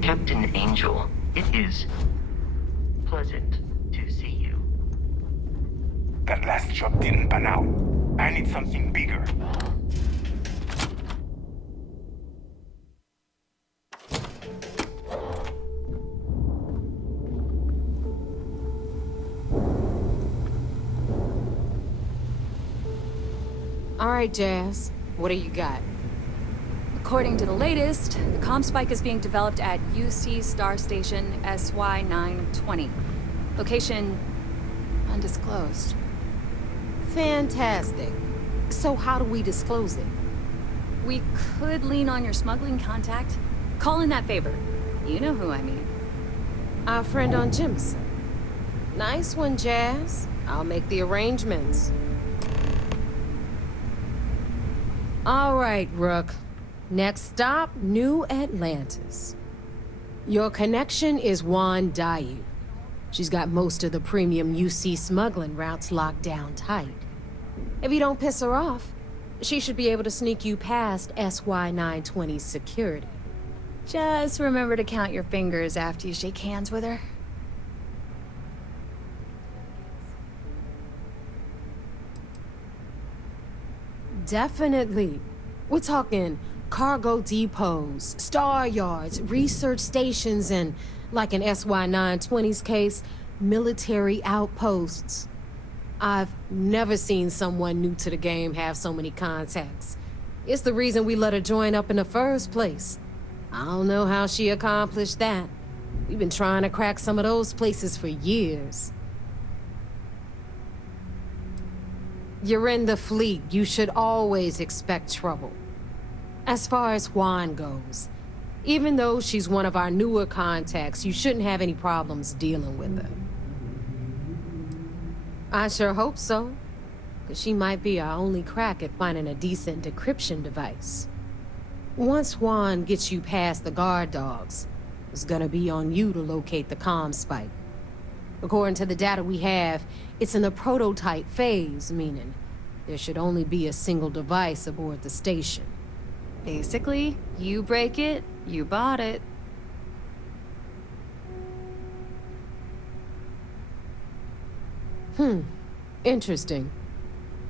Captain Angel, it is pleasant to see you. That last job didn't pan out. I need something bigger. All right, Jazz. What do you got? According to the latest, the comm spike is being developed at UC Star Station SY-920. Location undisclosed. Fantastic. So how do we disclose it? We could lean on your smuggling contact. Call in that favor. You know who I mean. Our friend on Jimson. Nice one, Jazz. I'll make the arrangements. All right, Rook. Next stop, New Atlantis. Your connection is Juan Dayu. She's got most of the premium UC smuggling routes locked down tight. If you don't piss her off, she should be able to sneak you past SY-920's security. Just remember to count your fingers after you shake hands with her. Definitely. We're talking cargo depots, star yards, research stations, and, like in SY-920's case, military outposts. I've never seen someone new to the game have so many contacts. It's the reason we let her join up in the first place. I don't know how she accomplished that. We've been trying to crack some of those places for years. You're in the fleet. You should always expect trouble. As far as Juan goes, even though she's one of our newer contacts, you shouldn't have any problems dealing with her. I sure hope so, because she might be our only crack at finding a decent decryption device. Once Juan gets you past the guard dogs, it's gonna be on you to locate the comm spike. According to the data we have, it's in the prototype phase, meaning there should only be a single device aboard the station. Basically, you break it, you bought it. Interesting.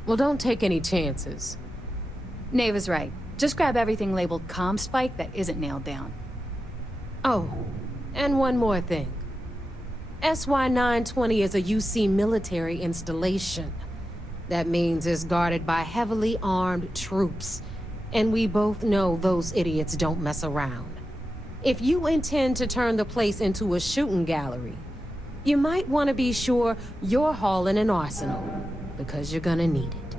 Well, don't take any chances. Nave is right. Just grab everything labeled comm spike that isn't nailed down. Oh, and one more thing. SY-920 is a UC military installation. That means it's guarded by heavily armed troops. And we both know those idiots don't mess around. If you intend to turn the place into a shooting gallery, you might want to be sure you're hauling an arsenal, because you're gonna need it.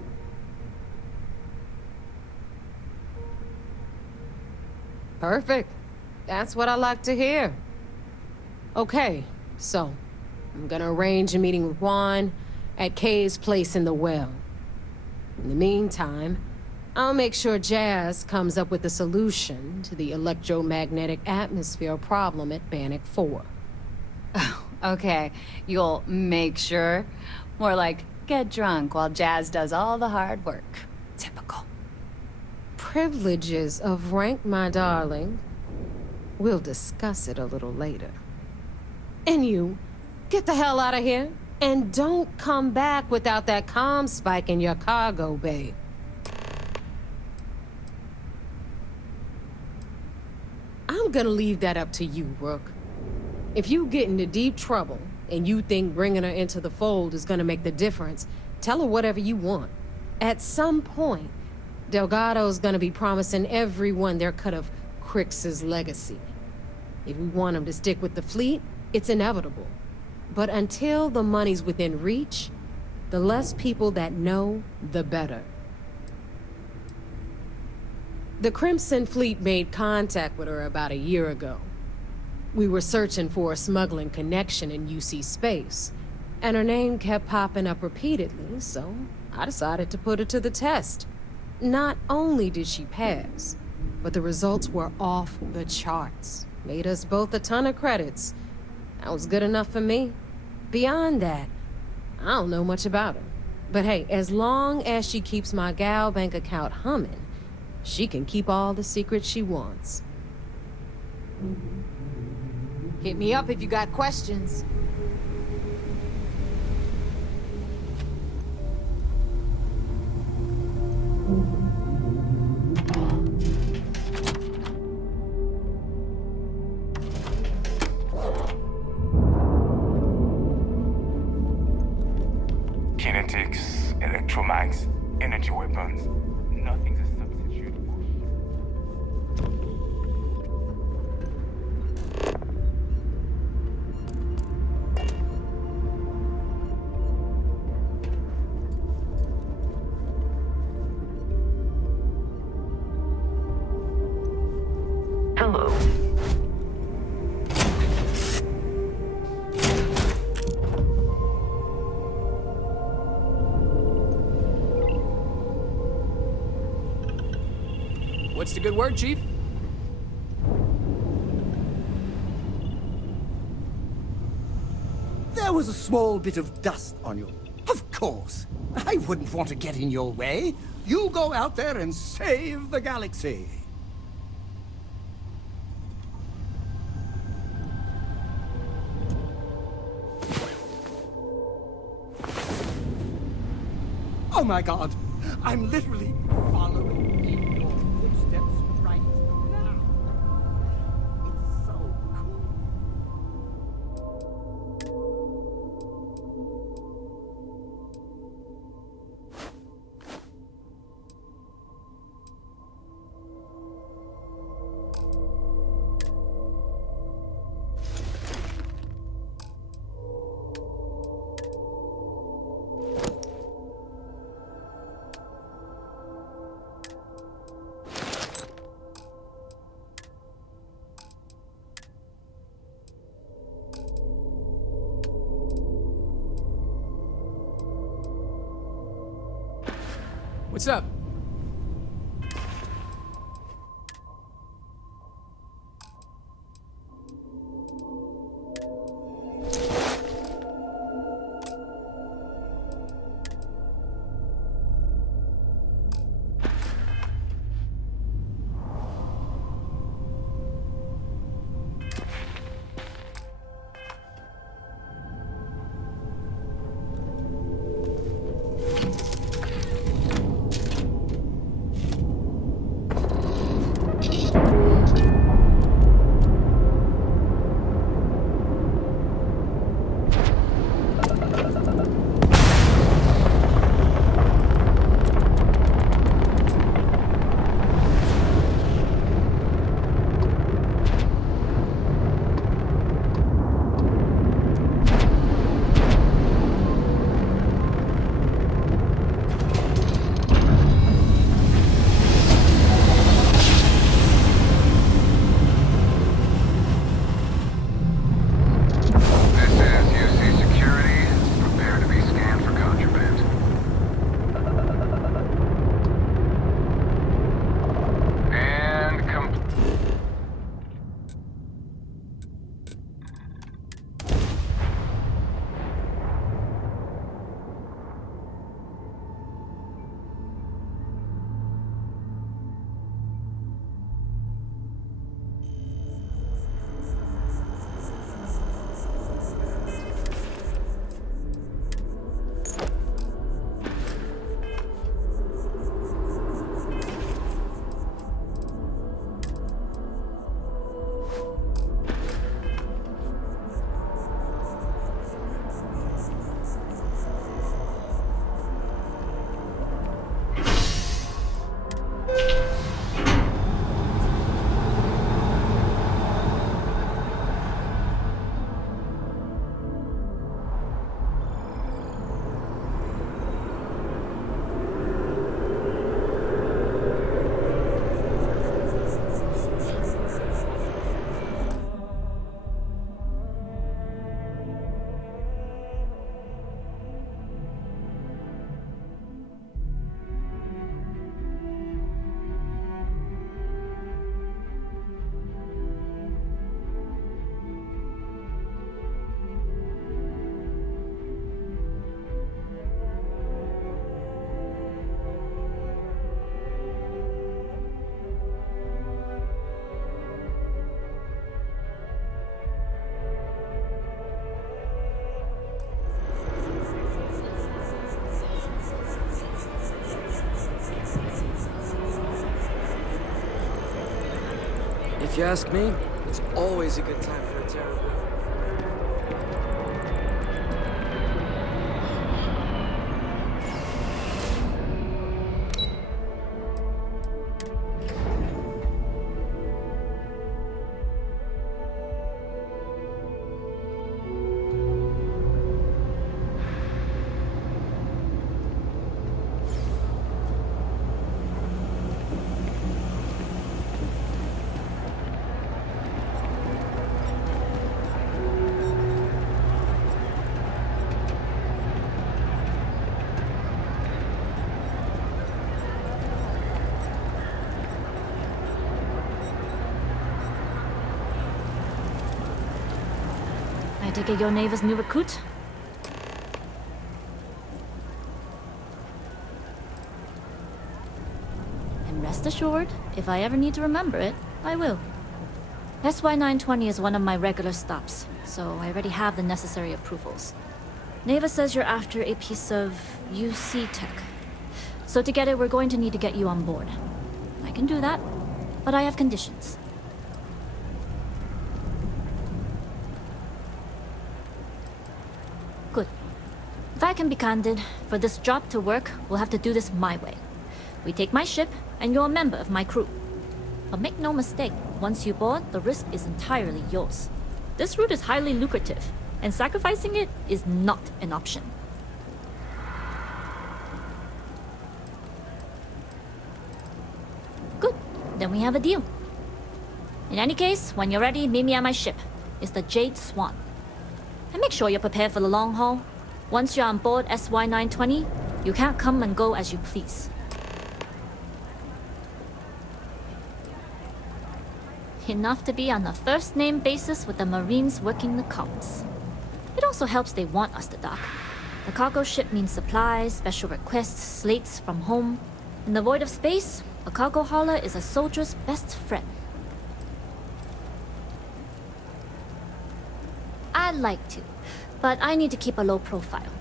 Perfect. That's what I like to hear. Okay, so I'm gonna arrange a meeting with Juan at Kay's place in the well. In the meantime, I'll make sure Jazz comes up with a solution to the electromagnetic atmosphere problem at Bannock 4. Okay, you'll make sure. More like, get drunk while Jazz does all the hard work. Typical. Privileges of rank, my darling. We'll discuss it a little later. And you, get the hell out of here. And don't come back without that comm spike in your cargo bay. I'm gonna leave that up to you, Rook. If you get into deep trouble, and you think bringing her into the fold is gonna make the difference, tell her whatever you want. At some point, Delgado's gonna be promising everyone their cut of Crix's legacy. If we want him to stick with the fleet, it's inevitable. But until the money's within reach, the less people that know, the better. The Crimson Fleet made contact with her about a year ago. We were searching for a smuggling connection in UC space, and her name kept popping up repeatedly, so I decided to put her to the test. Not only did she pass, but the results were off the charts. Made us both a ton of credits. That was good enough for me. Beyond that, I don't know much about her. But hey, as long as she keeps my gal bank account humming, she can keep all the secrets she wants. Hit me up if you got questions. Kinetics, electromags, energy weapons. Nothing's a substitute for. Hello. What's the good word, Chief? There was a small bit of dust on you. Of course. I wouldn't want to get in your way. You go out there and save the galaxy. Oh my God! I'm literally following in your footsteps right now. It's so cool. What's up? If you ask me, it's always a good time for a terrible. I take it you're Neva's new recruit? And rest assured, if I ever need to remember it, I will. SY-920 is one of my regular stops, so I already have the necessary approvals. Neva says you're after a piece of UC tech. So to get it, we're going to need to get you on board. I can do that, but I have conditions. Good. If I can be candid, for this job to work, we'll have to do this my way. We take my ship, and you're a member of my crew. But make no mistake, once you board, the risk is entirely yours. This route is highly lucrative, and sacrificing it is not an option. Good. Then we have a deal. In any case, when you're ready, meet me at my ship. It's the Jade Swan. And make sure you're prepared for the long haul. Once you're on board SY-920, you can't come and go as you please. Enough to be on a first-name basis with the Marines working the comms. It also helps they want us to dock. The cargo ship means supplies, special requests, slates from home. In the void of space, a cargo hauler is a soldier's best friend. I'd like to, but I need to keep a low profile.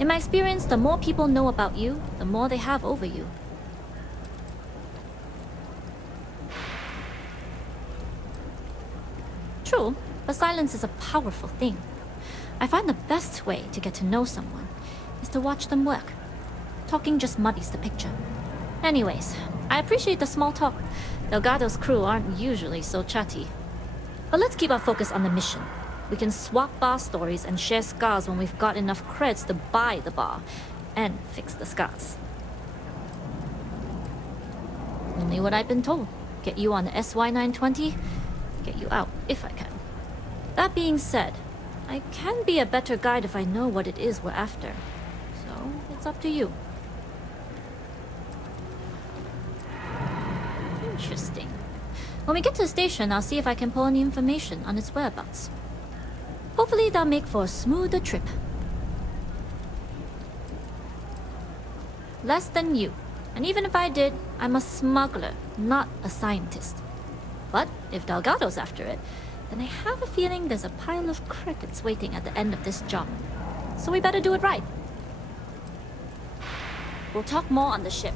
In my experience, the more people know about you, the more they have over you. True, but silence is a powerful thing. I find the best way to get to know someone is to watch them work. Talking just muddies the picture. Anyways, I appreciate the small talk. Delgado's crew aren't usually so chatty. But let's keep our focus on the mission. We can swap bar stories and share scars when we've got enough creds to buy the bar and fix the scars. Only what I've been told. Get you on the SY-920, get you out if I can. That being said, I can be a better guide if I know what it is we're after. So, it's up to you. Interesting. When we get to the station, I'll see if I can pull any information on its whereabouts. Hopefully that'll make for a smoother trip. Less than you. And even if I did, I'm a smuggler, not a scientist. But if Delgado's after it, then I have a feeling there's a pile of credits waiting at the end of this job. So we better do it right. We'll talk more on the ship.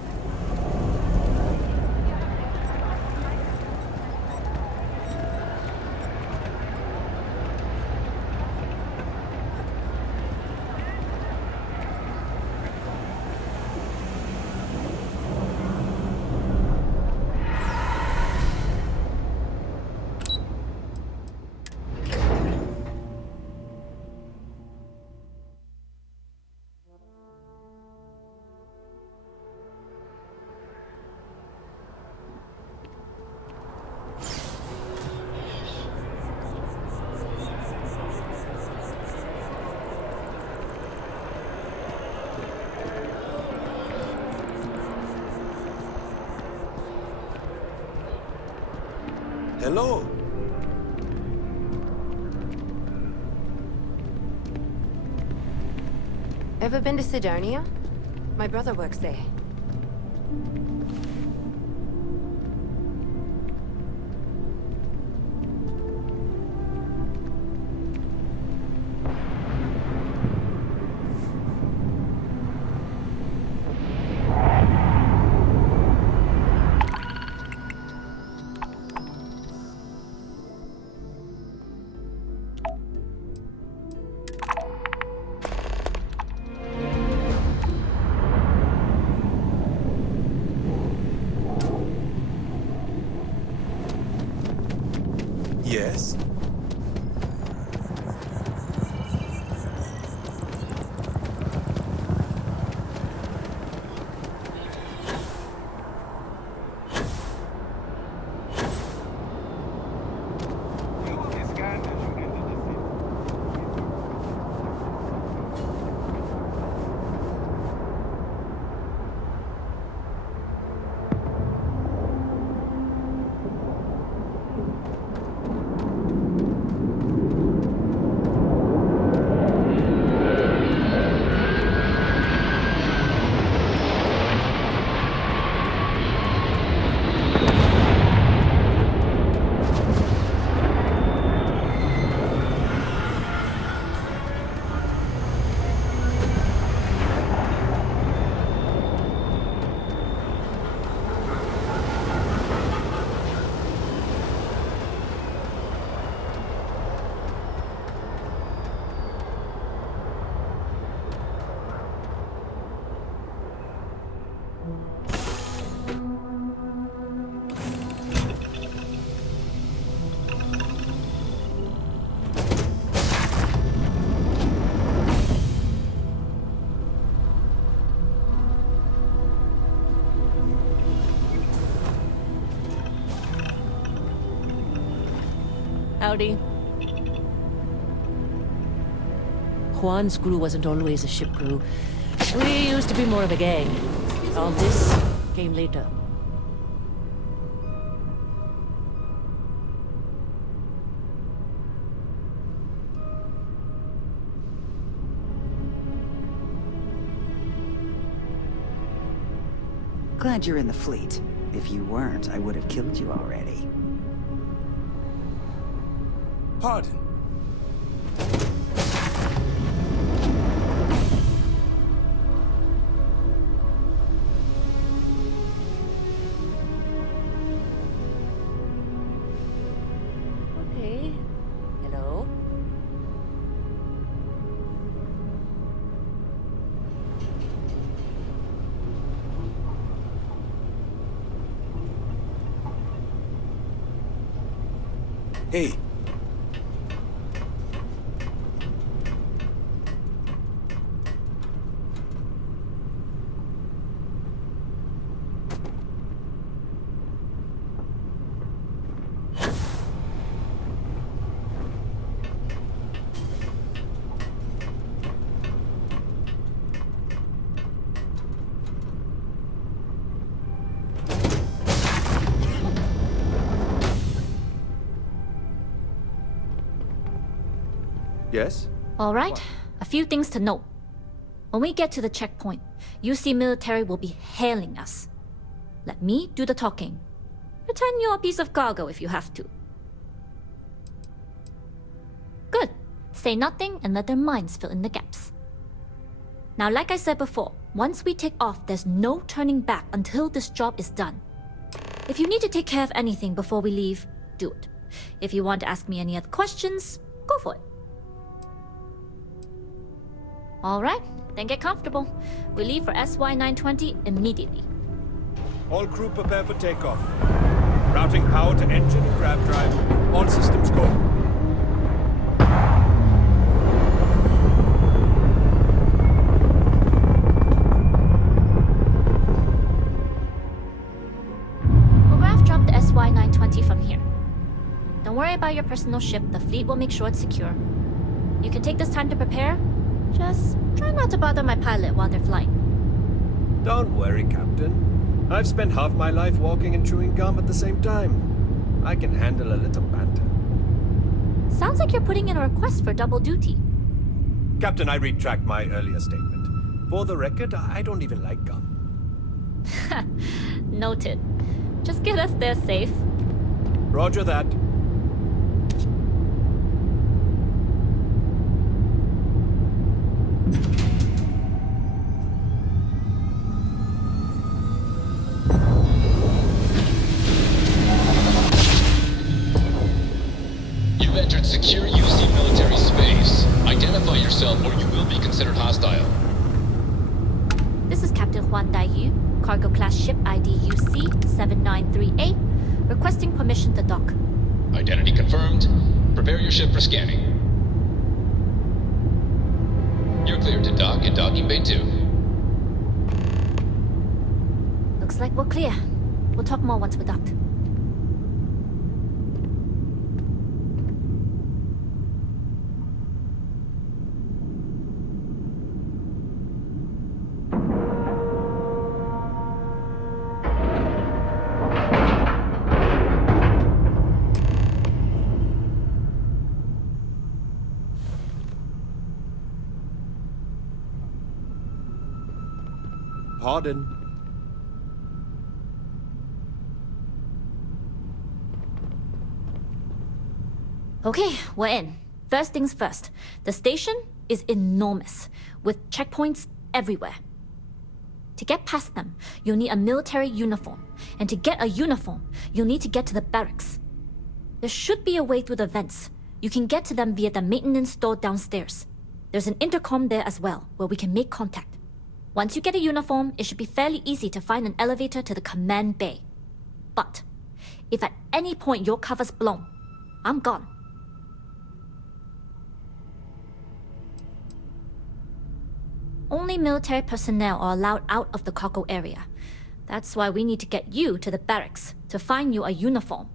Hello. Ever been to Sidonia? My brother works there. Yes? Howdy. Juan's crew wasn't always a ship crew. We used to be more of a gang. All this came later. glad you're in the fleet. If you weren't, I would have killed you already. Pardon. Okay. Hello? Hey. Yes? All right, a few things to note. When we get to the checkpoint, UC military will be hailing us. Let me do the talking. Pretend you're a piece of cargo if you have to. Good. Say nothing and let their minds fill in the gaps. Now, like I said before, once we take off, there's no turning back until this job is done. If you need to take care of anything before we leave, do it. If you want to ask me any other questions, go for it. Alright, then get comfortable. We leave for SY-920 immediately. All crew prepare for takeoff. Routing power to engine and grab drive. All systems go. We'll graph jump the SY-920 from here. Don't worry about your personal ship. The fleet will make sure it's secure. You can take this time to prepare. Just try not to bother my pilot while they're flying. Don't worry, Captain. I've spent half my life walking and chewing gum at the same time. I can handle a little banter. Sounds like you're putting in a request for double duty. Captain, I retract my earlier statement. For the record, I don't even like gum. Noted. Just get us there safe. Roger that. You've entered secure UC military space. Identify yourself or you will be considered hostile. This is Captain Huan Daiyu, cargo class ship ID UC-7938, requesting permission to dock. Identity confirmed. Prepare your ship for scanning. You're cleared to dock in docking bay 2. Looks like we're clear. We'll talk more once we're docked. Pardon. Okay, we're in. First things first. The station is enormous, with checkpoints everywhere. To get past them, you'll need a military uniform. And to get a uniform, you'll need to get to the barracks. There should be a way through the vents. You can get to them via the maintenance store downstairs. There's an intercom there as well, where we can make contact. Once you get a uniform, it should be fairly easy to find an elevator to the command bay. But if at any point your cover's blown, I'm gone. Only military personnel are allowed out of the cargo area. That's why we need to get you to the barracks to find you a uniform.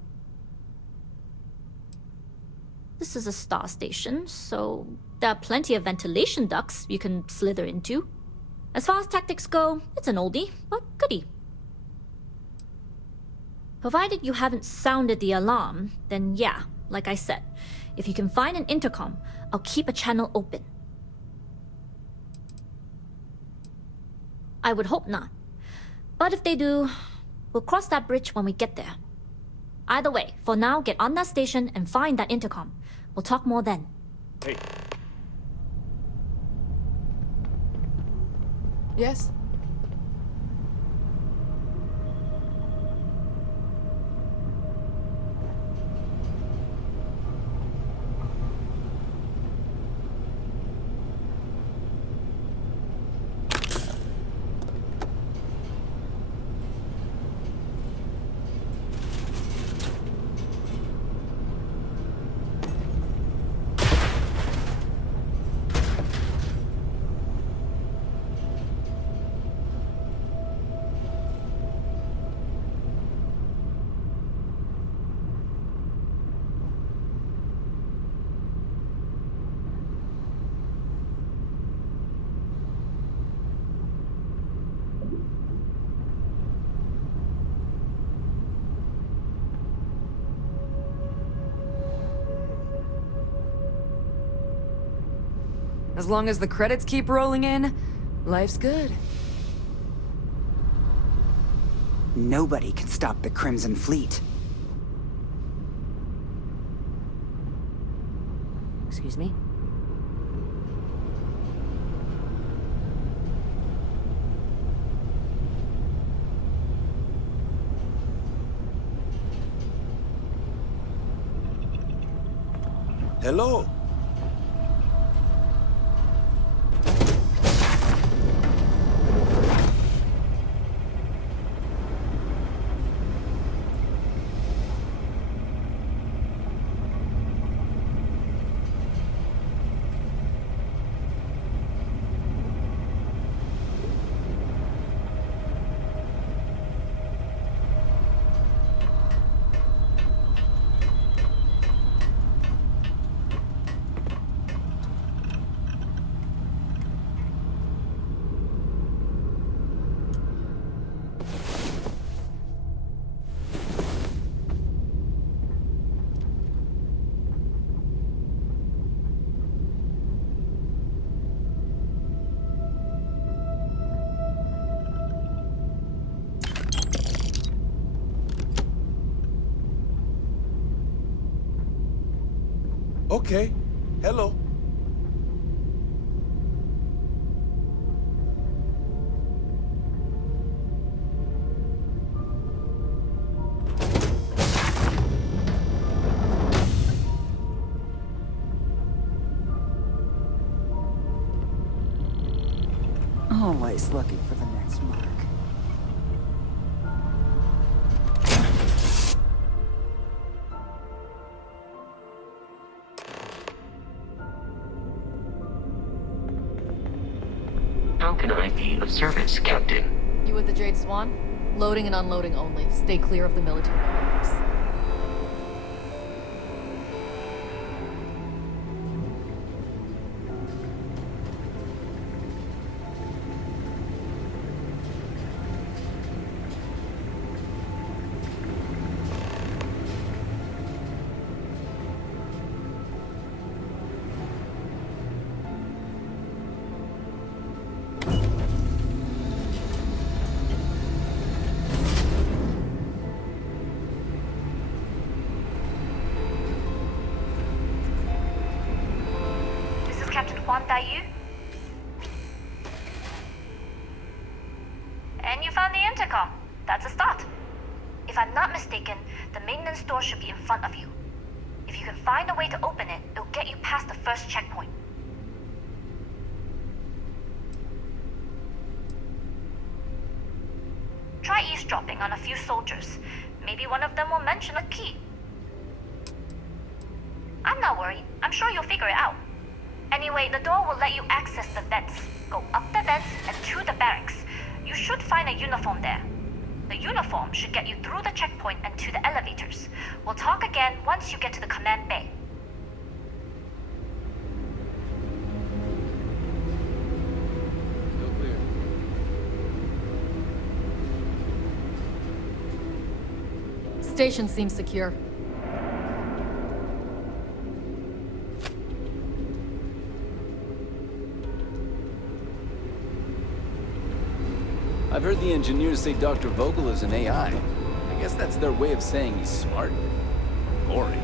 This is a star station, so there are plenty of ventilation ducts you can slither into. As far as tactics go, it's an oldie, but goodie. Provided you haven't sounded the alarm, then yeah, like I said, if you can find an intercom, I'll keep a channel open. I would hope not. But if they do, we'll cross that bridge when we get there. Either way, for now, get on that station and find that intercom. We'll talk more then. Hey. Yes? As long as the credits keep rolling in, life's good. Nobody can stop the Crimson Fleet. Excuse me? Hello. Okay. Hello. Always looking for the next mark. How can I be of service, Captain? You with the Jade Swan? Loading and unloading only. Stay clear of the military barracks. And you found the intercom. That's a start. If I'm not mistaken, the maintenance door should be in front of you. If you can find a way to open it, it'll get you past the first checkpoint. Try eavesdropping on a few soldiers. Maybe one of them will mention a key. I'm not worried. I'm sure you'll figure it out. Anyway, the door will let you access the vents. Go up the vents and to the barracks. You should find a uniform there. The uniform should get you through the checkpoint and to the elevators. We'll talk again once you get to the command bay. Still clear. Station seems secure. I've heard the engineers say Dr. Vogel is an AI. I guess that's their way of saying he's smart. Boring.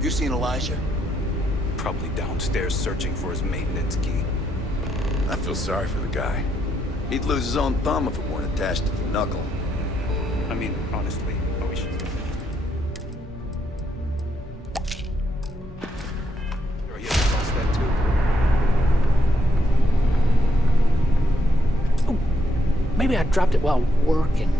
You seen Elijah? Probably downstairs searching for his maintenance key. I feel sorry for the guy. He'd lose his own thumb if it weren't attached to the knuckle. I mean, honestly, I wish. Sure, you lost that too. Oh, maybe I dropped it while working.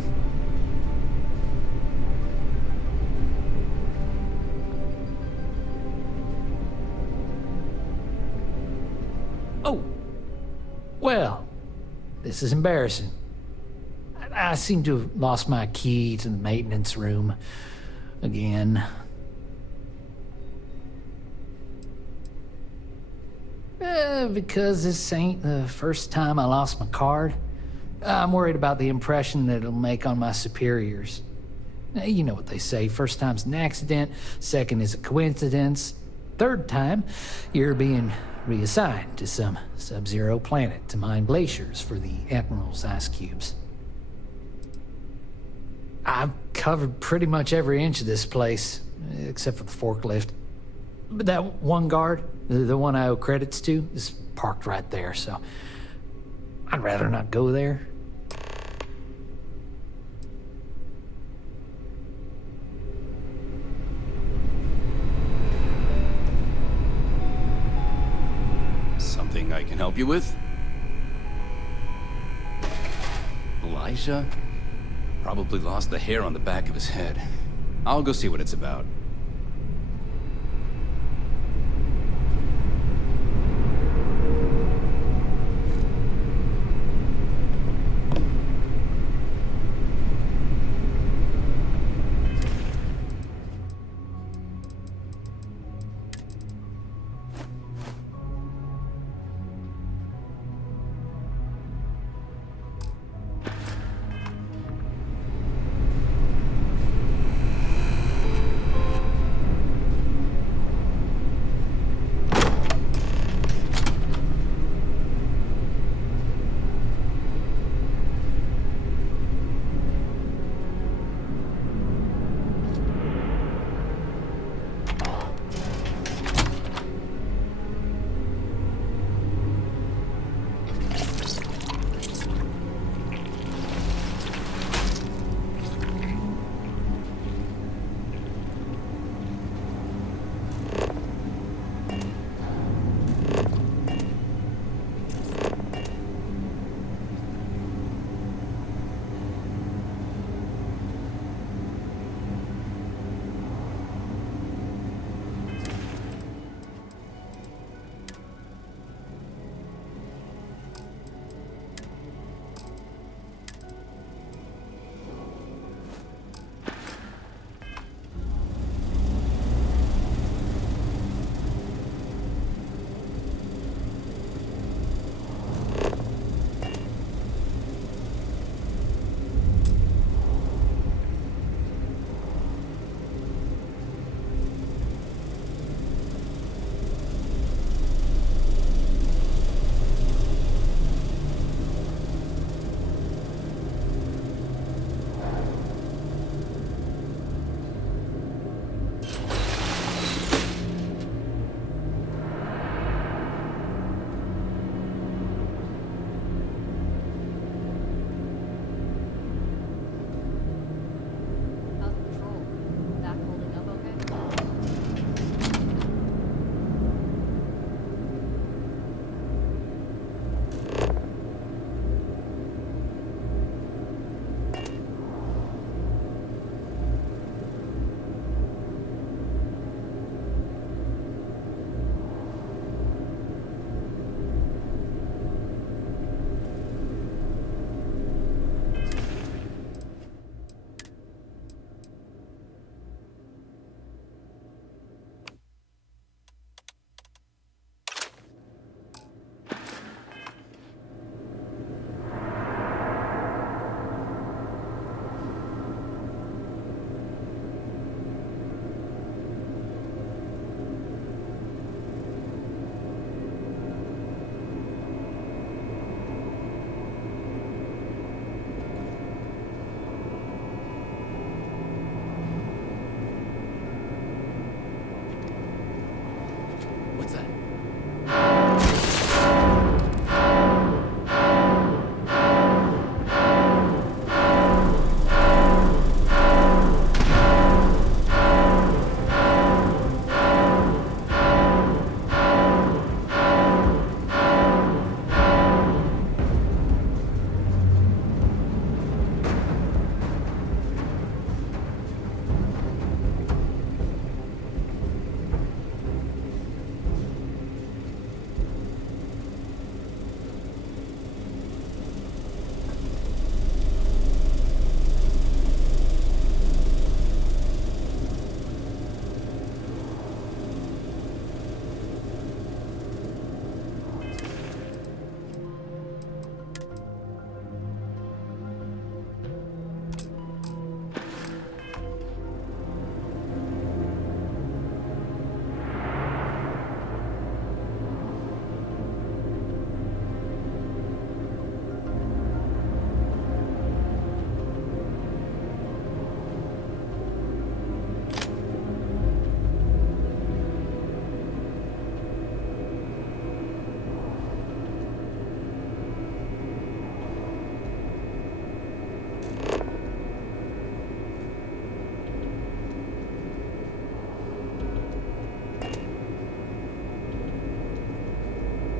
Oh, well, this is embarrassing. I seem to have lost my key to the maintenance room again. Because this ain't the first time I lost my card, I'm worried about the impression that it'll make on my superiors. You know what they say, first time's an accident, second is a coincidence, third time, you're being reassigned to some sub-zero planet to mine glaciers for the Admiral's ice cubes. I've covered pretty much every inch of this place, except for the forklift. But that one guard, the one I owe credits to, is parked right there, so I'd rather not go there. Something I can help you with? Elijah? Probably lost the hair on the back of his head. I'll go see what it's about.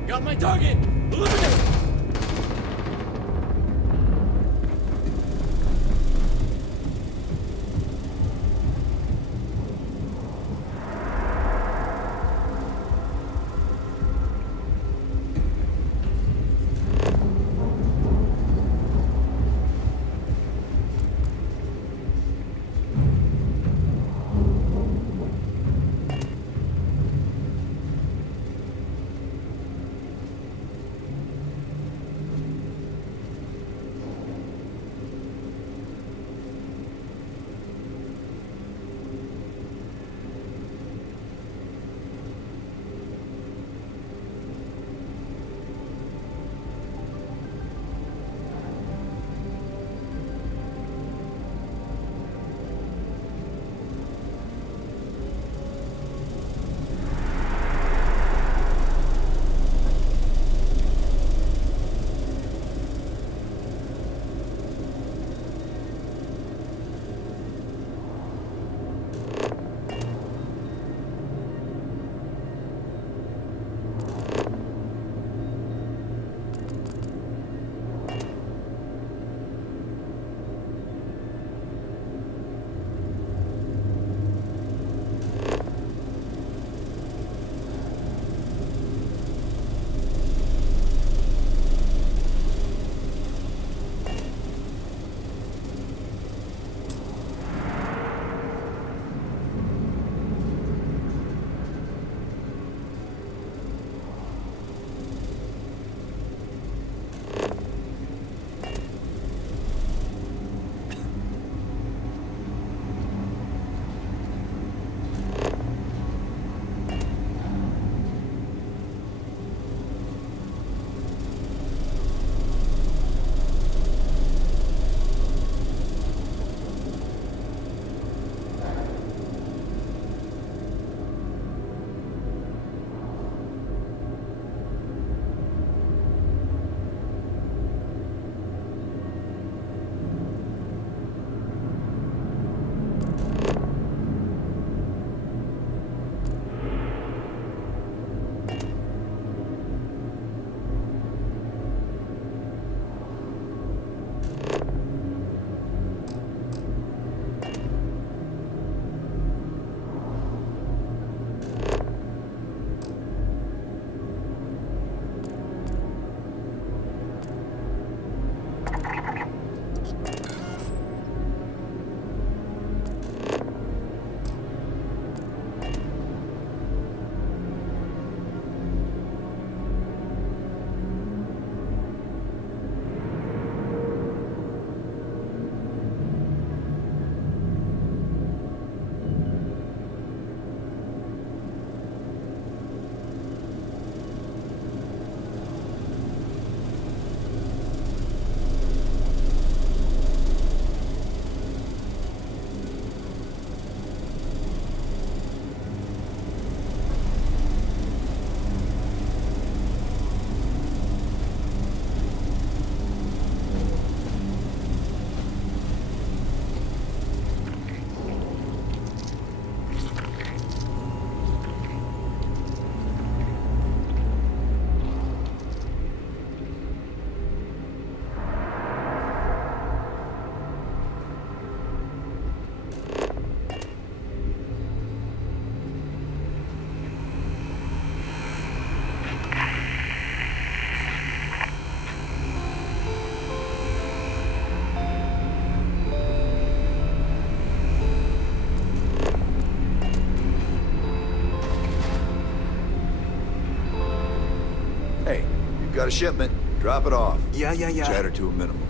Got my target! Eliminate! Got a shipment. Drop it off. Yeah. Chatter to a minimum.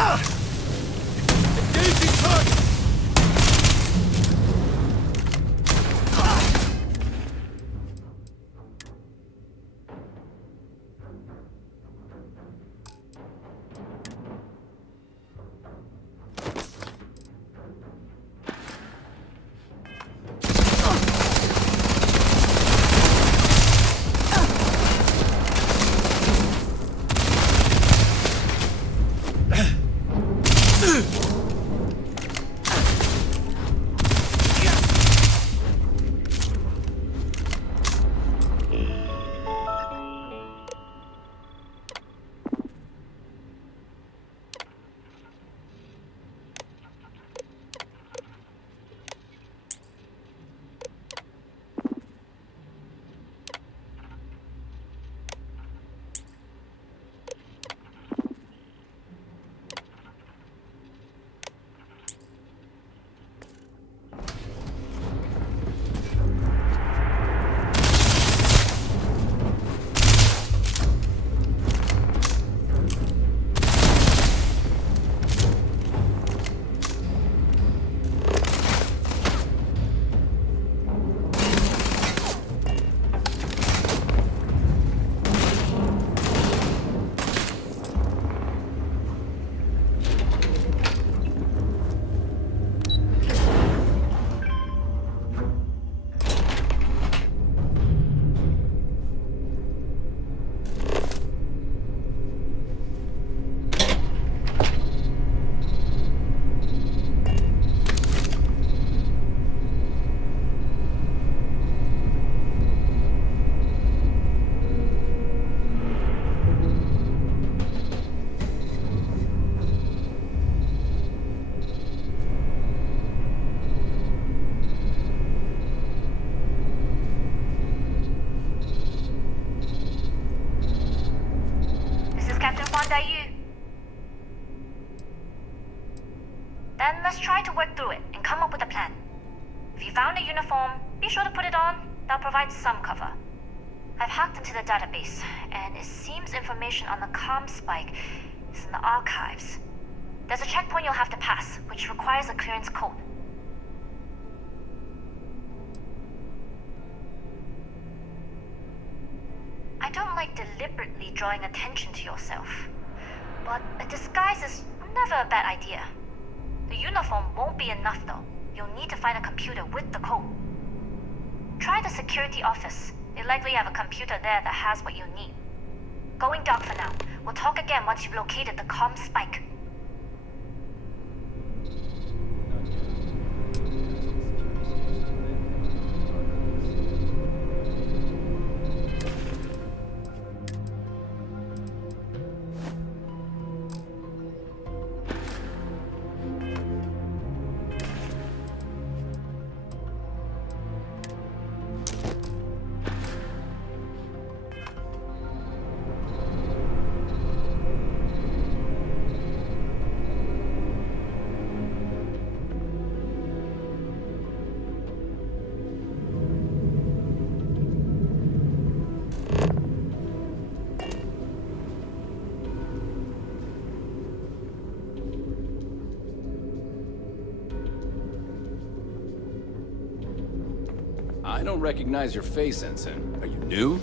Engaging target! Then let's try to work through it and come up with a plan. If you found a uniform, be sure to put it on. That'll provide some cover. I've hacked into the database, and it seems information on the comm spike is in the archives. There's a checkpoint you'll have to pass, which requires a clearance code. I don't like deliberately drawing attention to yourself, but a disguise is never a bad idea. The uniform won't be enough though. You'll need to find a computer with the code. Try the security office. They likely have a computer there that has what you need. Going dark for now. We'll talk again once you've located the comm spike. I don't recognize your face, Ensign. Are you new?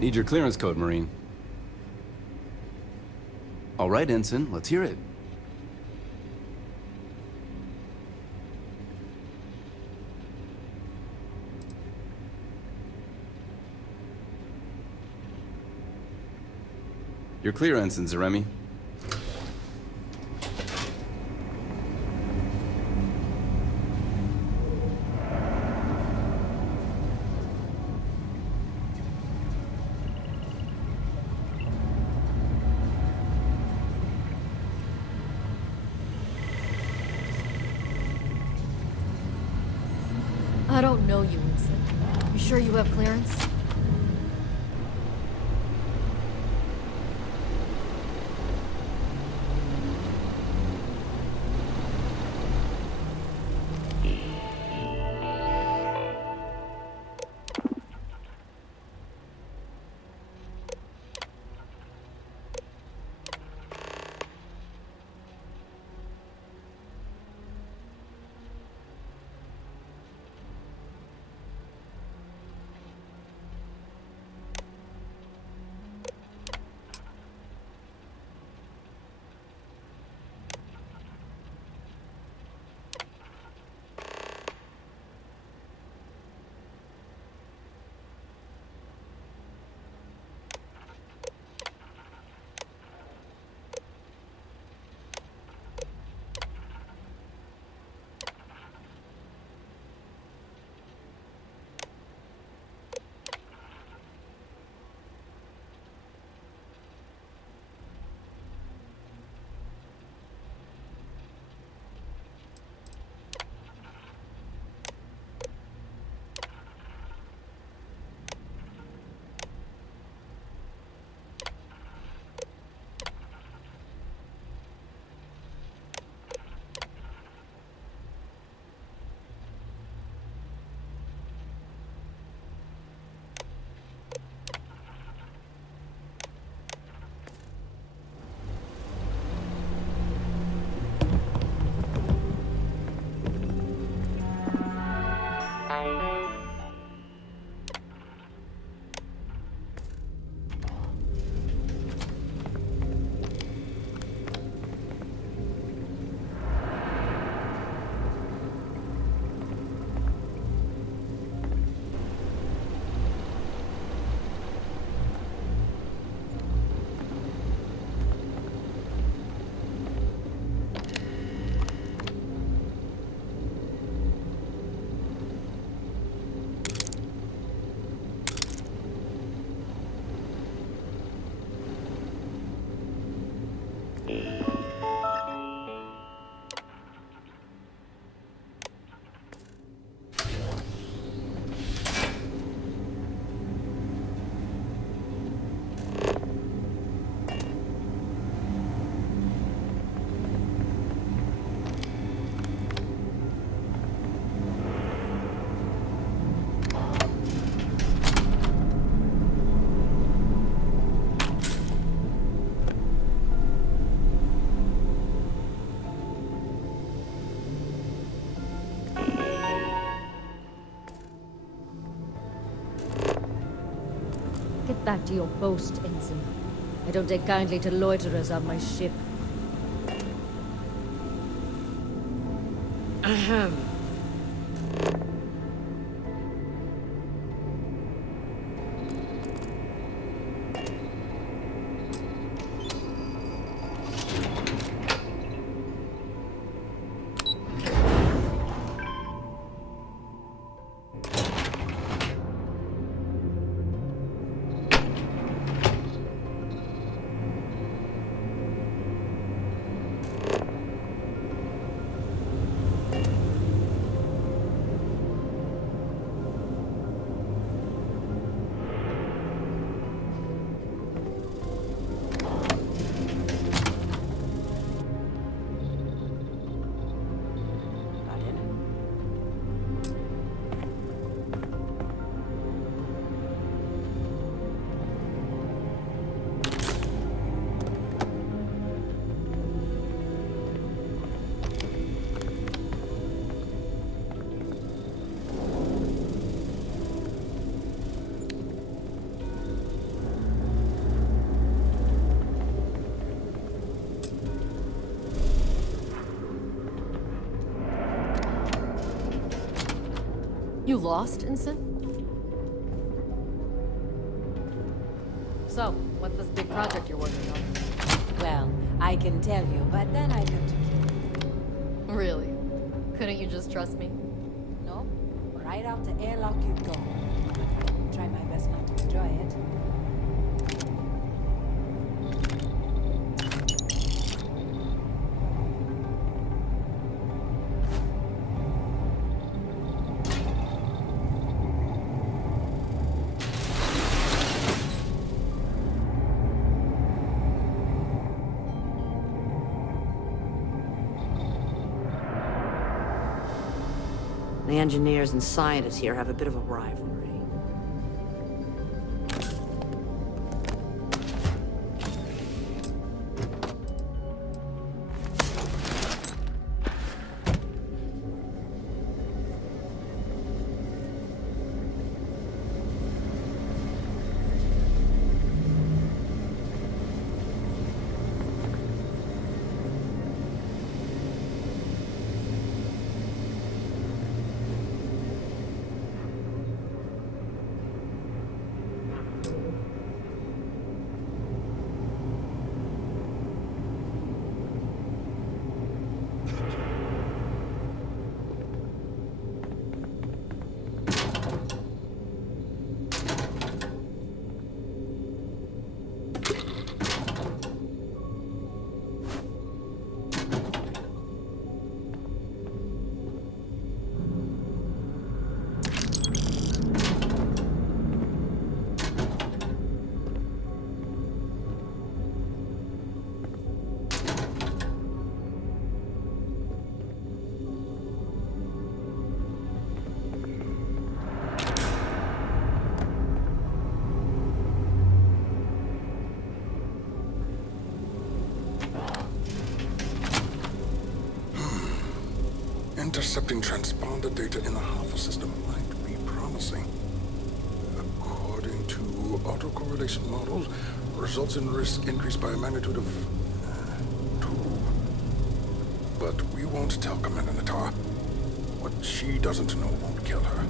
Need your clearance code, Marine. All right, Ensign, let's hear it. You're clear, Ensign Zaremi. I don't know you, Winston. You sure you have clearance? Get back to your post, Ensign. I don't take kindly to loiterers on my ship. Ahem. You lost, Ensign? So, what's this big project you're working on? Well, I can tell you, but then I'd have to kill you. Really? Couldn't you just trust me? No? Right out the airlock you go. Try my best not to enjoy it. The engineers and scientists here have a bit of a rivalry. Intercepting transponder data in the Alpha system might be promising. According to autocorrelation models, results in risk increased by a magnitude of 2. But we won't tell Commander Natar. What she doesn't know won't kill her.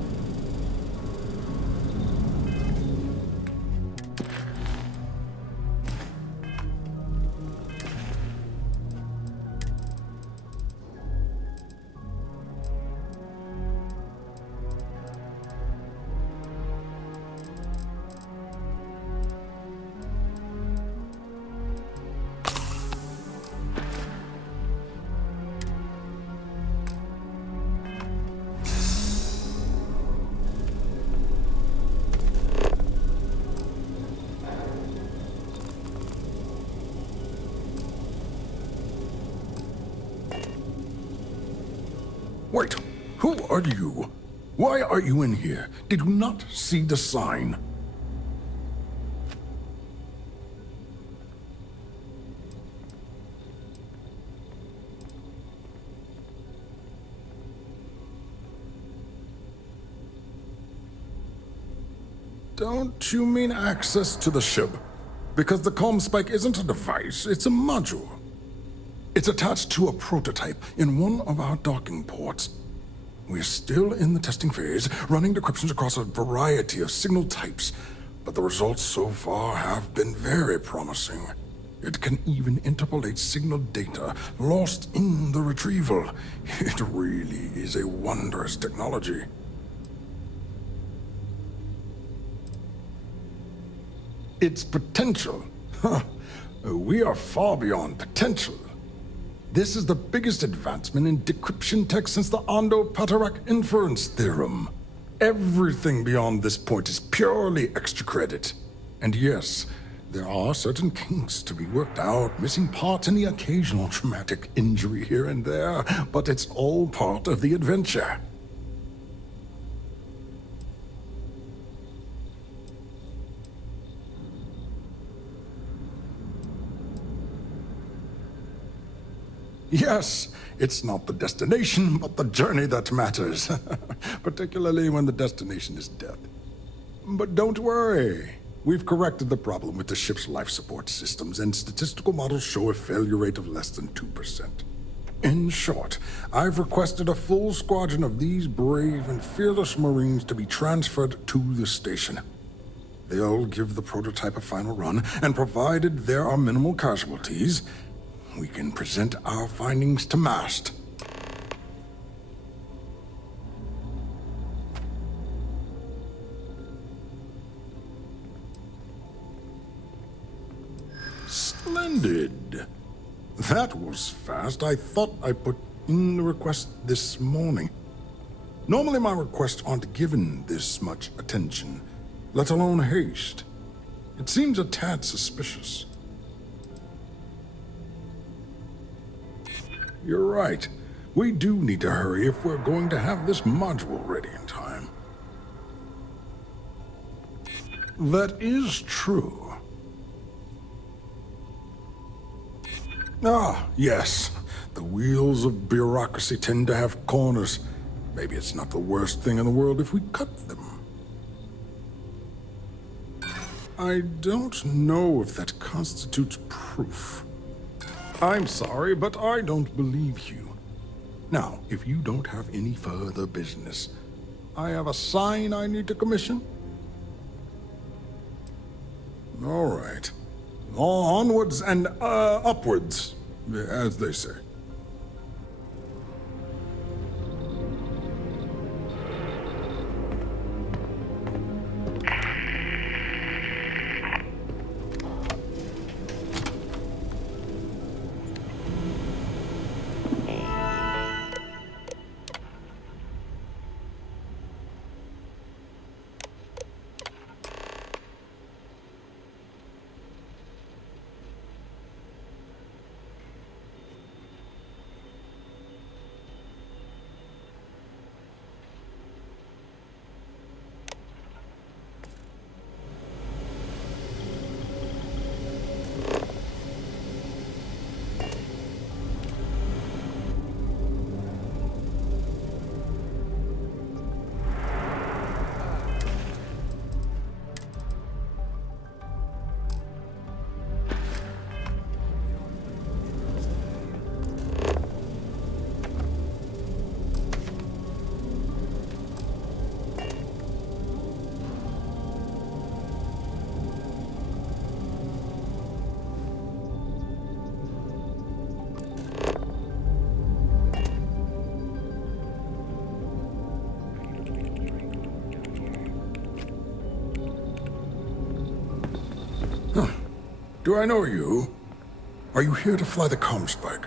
Wait, who are you? Why are you in here? Did you not see the sign? Don't you mean access to the ship? Because the comm spike isn't a device, it's a module. It's attached to a prototype in one of our docking ports. We're still in the testing phase, running decryptions across a variety of signal types, but the results so far have been very promising. It can even interpolate signal data lost in the retrieval. It really is a wondrous technology. Its potential? Huh. We are far beyond potential. This is the biggest advancement in decryption tech since the Ando-Patarak inference theorem. Everything beyond this point is purely extra credit. And yes, there are certain kinks to be worked out, missing parts and the occasional traumatic injury here and there, but it's all part of the adventure. Yes, it's not the destination, but the journey that matters. Particularly when the destination is death. But don't worry. We've corrected the problem with the ship's life support systems, and statistical models show a failure rate of less than 2%. In short, I've requested a full squadron of these brave and fearless Marines to be transferred to the station. They'll give the prototype a final run, and provided there are minimal casualties, we can present our findings to Mast. Splendid. That was fast. I thought I put in the request this morning. Normally my requests aren't given this much attention, let alone haste. It seems a tad suspicious. You're right. We do need to hurry if we're going to have this module ready in time. That is true. Ah, yes. The wheels of bureaucracy tend to have corners. Maybe it's not the worst thing in the world if we cut them. I don't know if that constitutes proof. I'm sorry, but I don't believe you. Now, if you don't have any further business, I have a sign I need to commission. All right. Onwards and upwards, as they say. Do I know you? Are you here to fly the comm spike?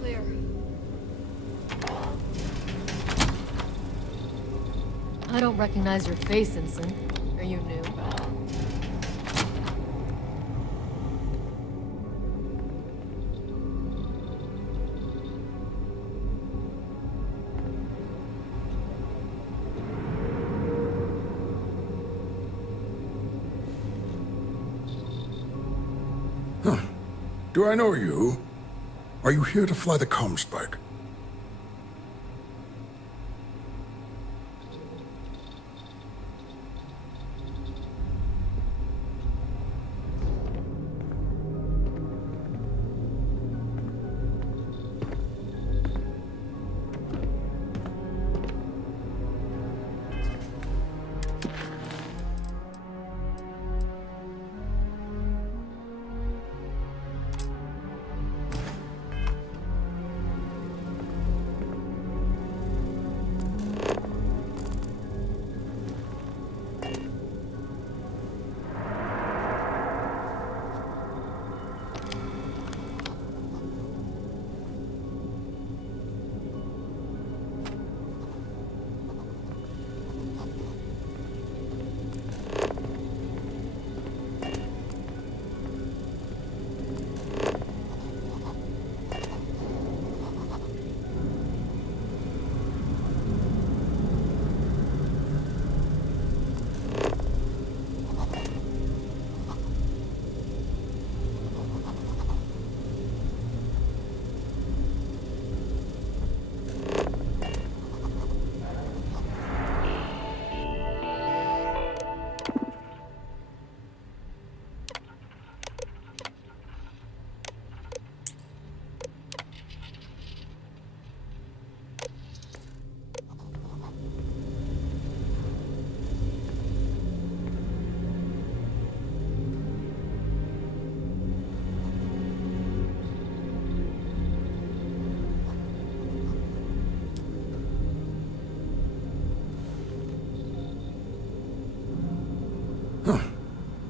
Clear. I don't recognize your face, Ensign. Are you new? Do I know you? Are you here to fly the comm spike?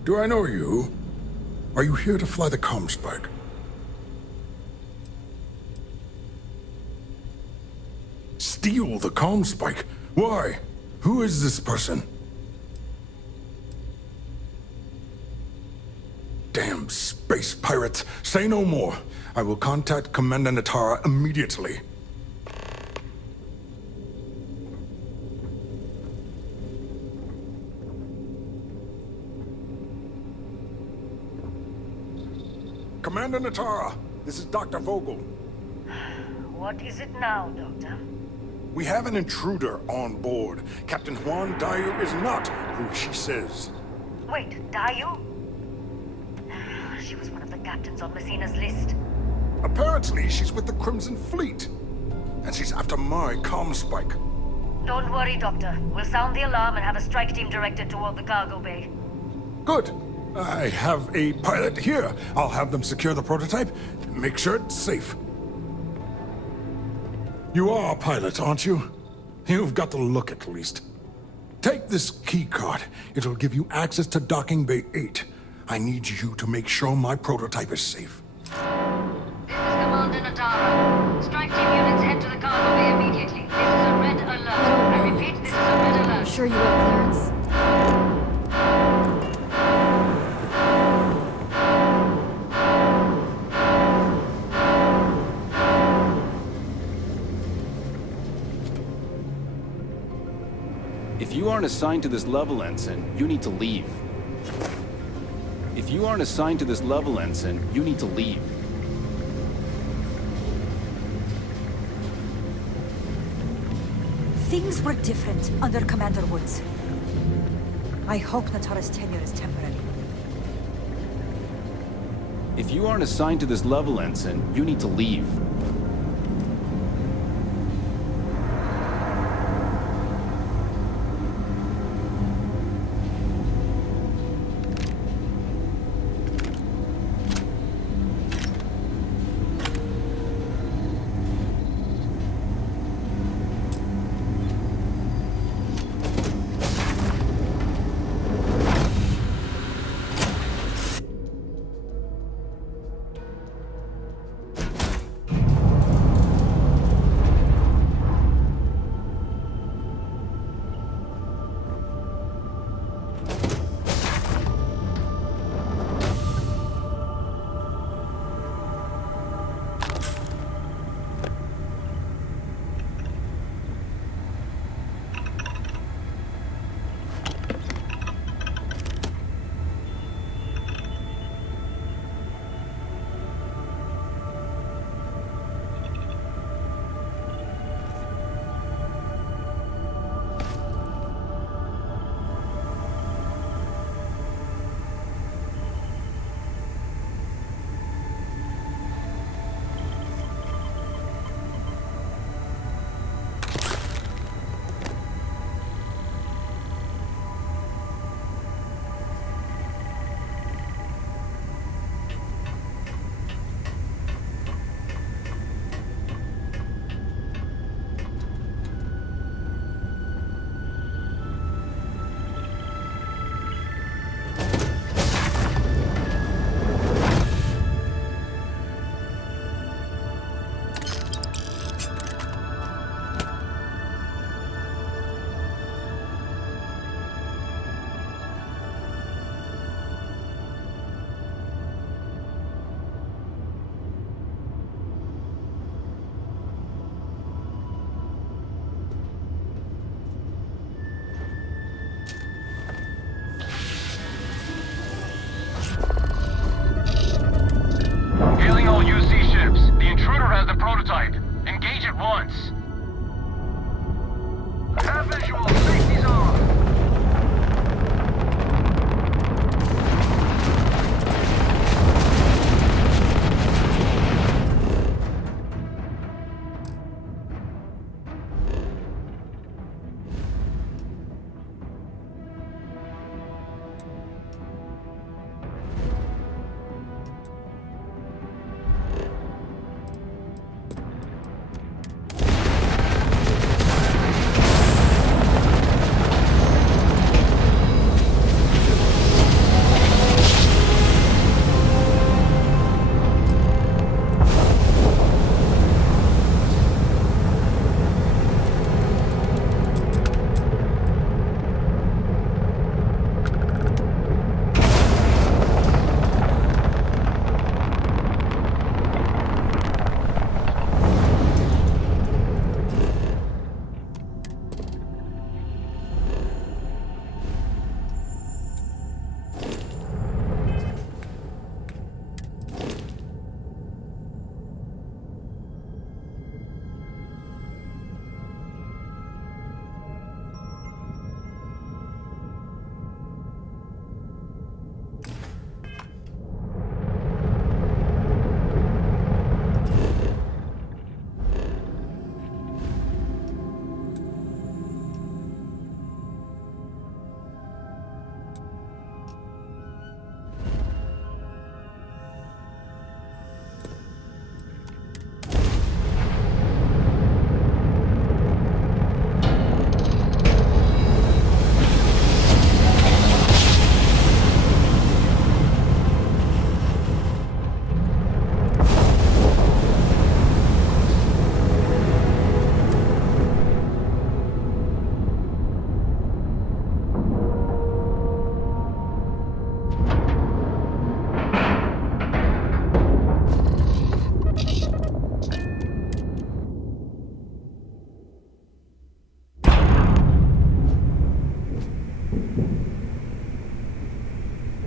Do I know you? Are you here to fly the comm spike? Steal the comm spike? Why? Who is this person? Damn space pirates! Say no more. I will contact Commander Natara immediately. Commander Natara, this is Dr. Vogel. What is it now, Doctor? We have an intruder on board. Captain Juan Dayu is not who she says. Wait, Dayu? She was one of the captains on Messina's list. Apparently, she's with the Crimson Fleet. And she's after my comm spike. Don't worry, Doctor. We'll sound the alarm and have a strike team directed toward the cargo bay. Good. I have a pilot here. I'll have them secure the prototype. Make sure it's safe. You are a pilot, aren't you? You've got the look at least. Take this key card. It'll give you access to Docking Bay 8. I need you to make sure my prototype is safe. This is Commander Natara. Strike team units head to the cargo bay immediately. This is a red alert. I repeat, this is a red alert. I'm sure you have clearance. If you aren't assigned to this level, Ensign, you need to leave. If you aren't assigned to this level, Ensign, you need to leave. Things were different under Commander Woods. I hope Natara's tenure is temporary. If you aren't assigned to this level, Ensign, you need to leave.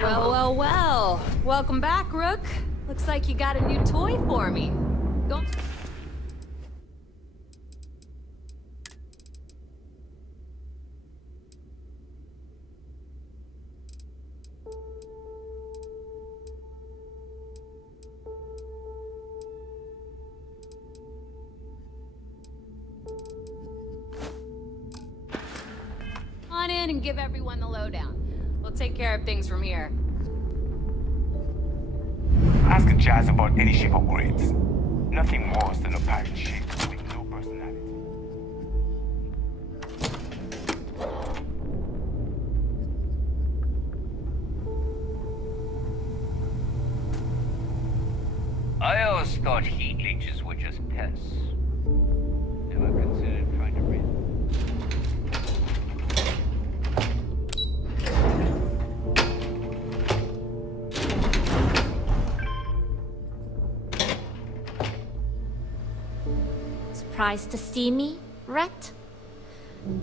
Well, well, well. Welcome back, Rook. Looks like you got a new toy for me. Go. On in and give everyone the lowdown. We'll take care of things from here. Ask Jazz about any ship upgrades. Nothing worse than a pirate ship with no personality. I always thought heat leeches were just pests. Never considered trying to rid. Surprised to see me, Rhett?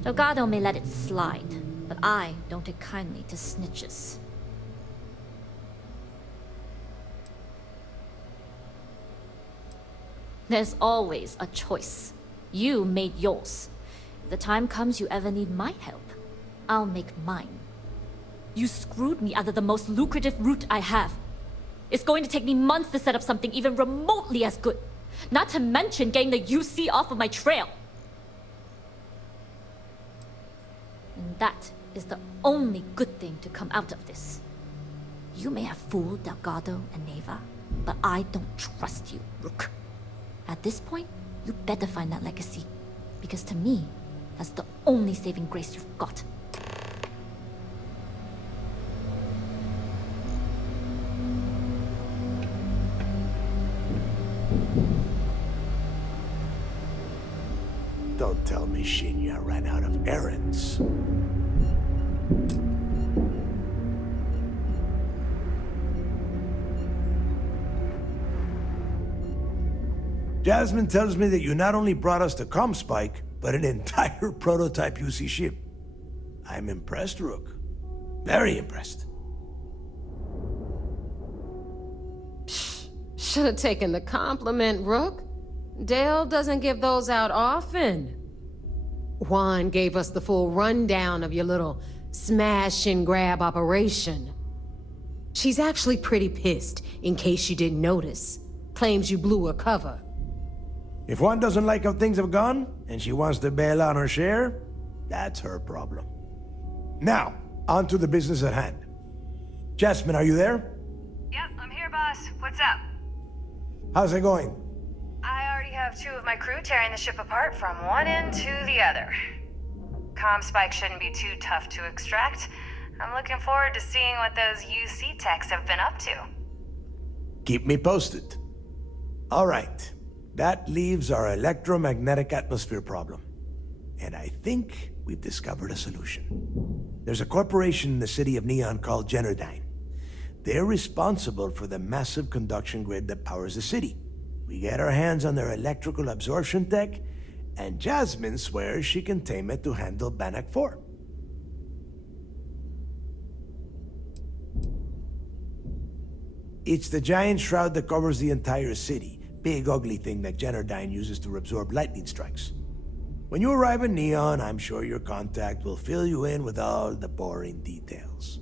Delgado may let it slide, but I don't take kindly to snitches. There's always a choice. You made yours. If the time comes you ever need my help, I'll make mine. You screwed me out of the most lucrative route I have. It's going to take me months to set up something even remotely as good. Not to mention getting the UC off of my trail. And that is the only good thing to come out of this. You may have fooled Delgado and Neva, but I don't trust you, Rook. At this point, you better find that legacy. Because to me, that's the only saving grace you've got. Don't tell me Shinya ran out of errands. Jasmine tells me that you not only brought us the Comspike, but an entire prototype UC ship. I'm impressed, Rook. Very impressed. Should have taken the compliment, Rook. Dale doesn't give those out often. Juan gave us the full rundown of your little smash and grab operation. She's actually pretty pissed, in case you didn't notice. Claims you blew her cover. If Juan doesn't like how things have gone, and she wants to bail on her share, that's her problem. Now, on to the business at hand. Jasmine, are you there? Yep, I'm here, boss. What's up? How's it going? I already have 2 of my crew tearing the ship apart from one end to the other. Comspike shouldn't be too tough to extract. I'm looking forward to seeing what those UC techs have been up to. Keep me posted. All right. That leaves our electromagnetic atmosphere problem. And I think we've discovered a solution. There's a corporation in the city of Neon called Generdyne. They're responsible for the massive conduction grid that powers the city. We get our hands on their electrical absorption tech, and Jasmine swears she can tame it to handle Bannock 4. It's the giant shroud that covers the entire city. Big ugly thing that Generdyne uses to absorb lightning strikes. When you arrive in Neon, I'm sure your contact will fill you in with all the boring details.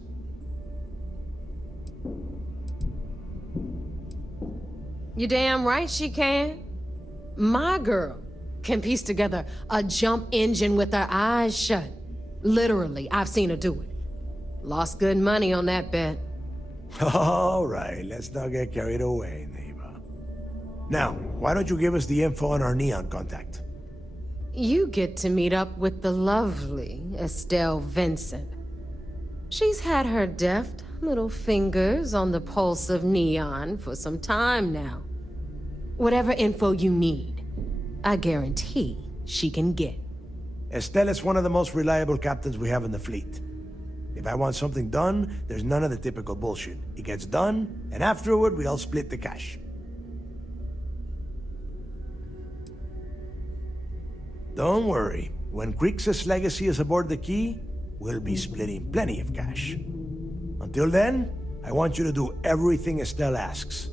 You damn right she can. My girl can piece together a jump engine with her eyes shut. Literally, I've seen her do it. Lost good money on that bet. All right, let's not get carried away, Neva. Now, why don't you give us the info on our Neon contact? You get to meet up with the lovely Estelle Vincent. She's had her deft little fingers on the pulse of Neon for some time now. Whatever info you need, I guarantee she can get. Estelle is one of the most reliable captains we have in the fleet. If I want something done, there's none of the typical bullshit. It gets done, and afterward, we all split the cash. Don't worry. When Creeks' legacy is aboard the Key, we'll be splitting plenty of cash. Until then, I want you to do everything Estelle asks.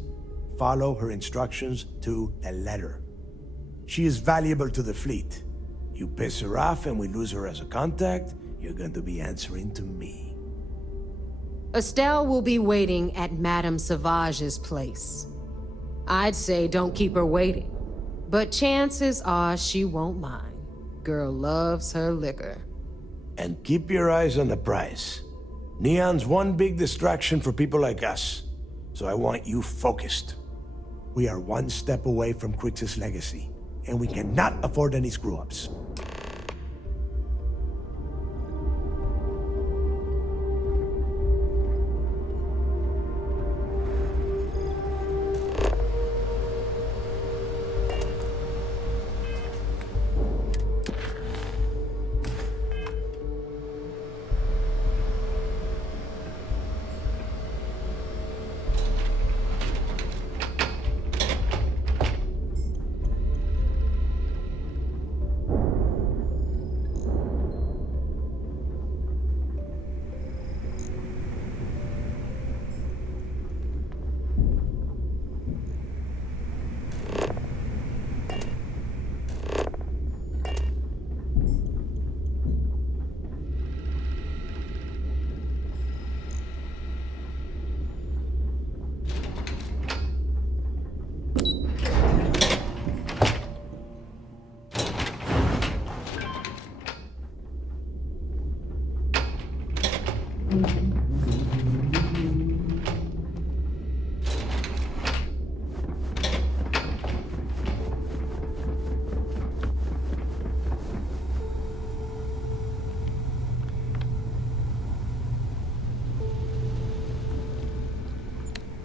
Follow her instructions to the letter. She is valuable to the fleet. You piss her off and we lose her as a contact, you're going to be answering to me. Estelle will be waiting at Madame Sauvage's place. I'd say don't keep her waiting, but chances are she won't mind. Girl loves her liquor. And keep your eyes on the prize. Neon's one big distraction for people like us, so I want you focused. We are one step away from Crix's legacy, and we cannot afford any screw-ups.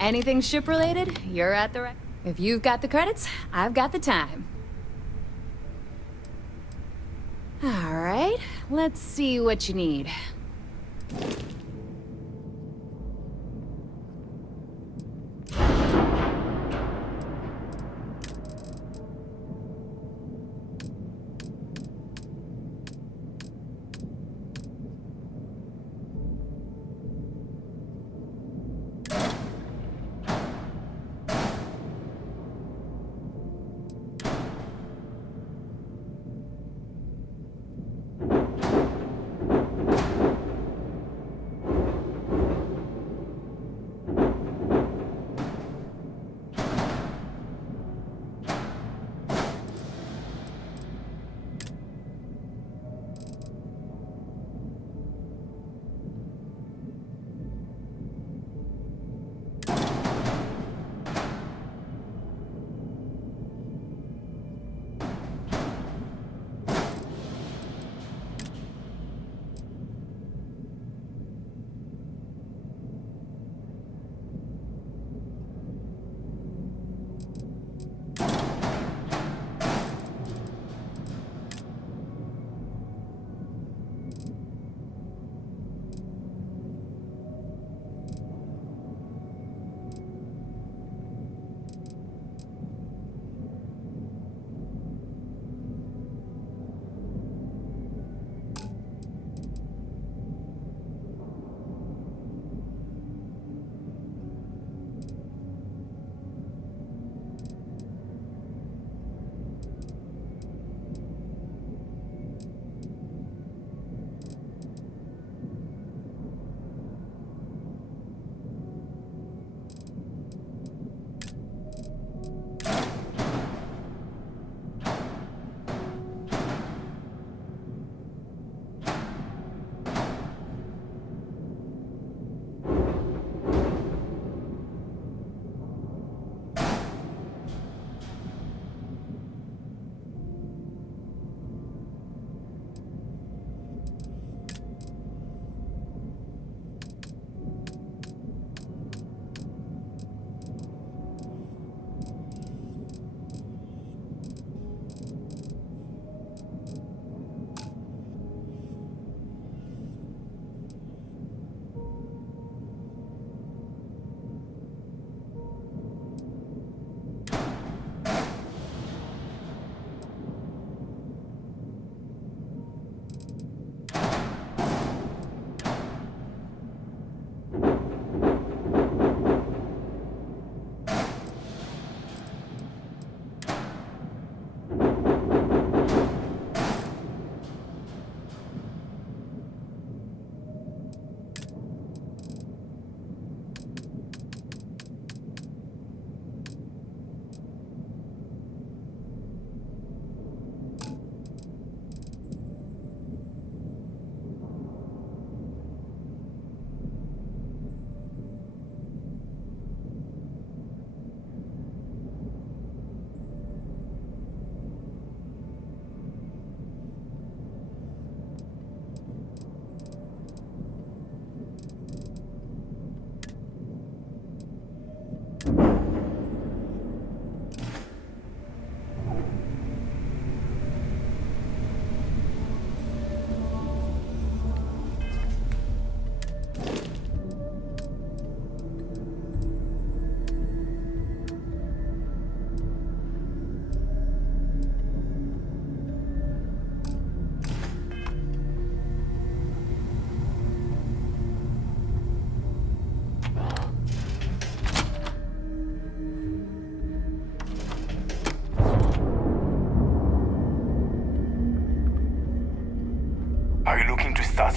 Anything ship-related, you're at the right. If you've got the credits, I've got the time. All right, let's see what you need.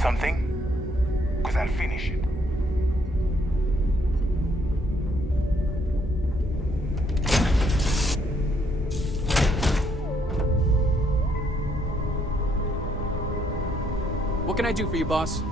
something? Because I'll finish it. What can I do for you, boss?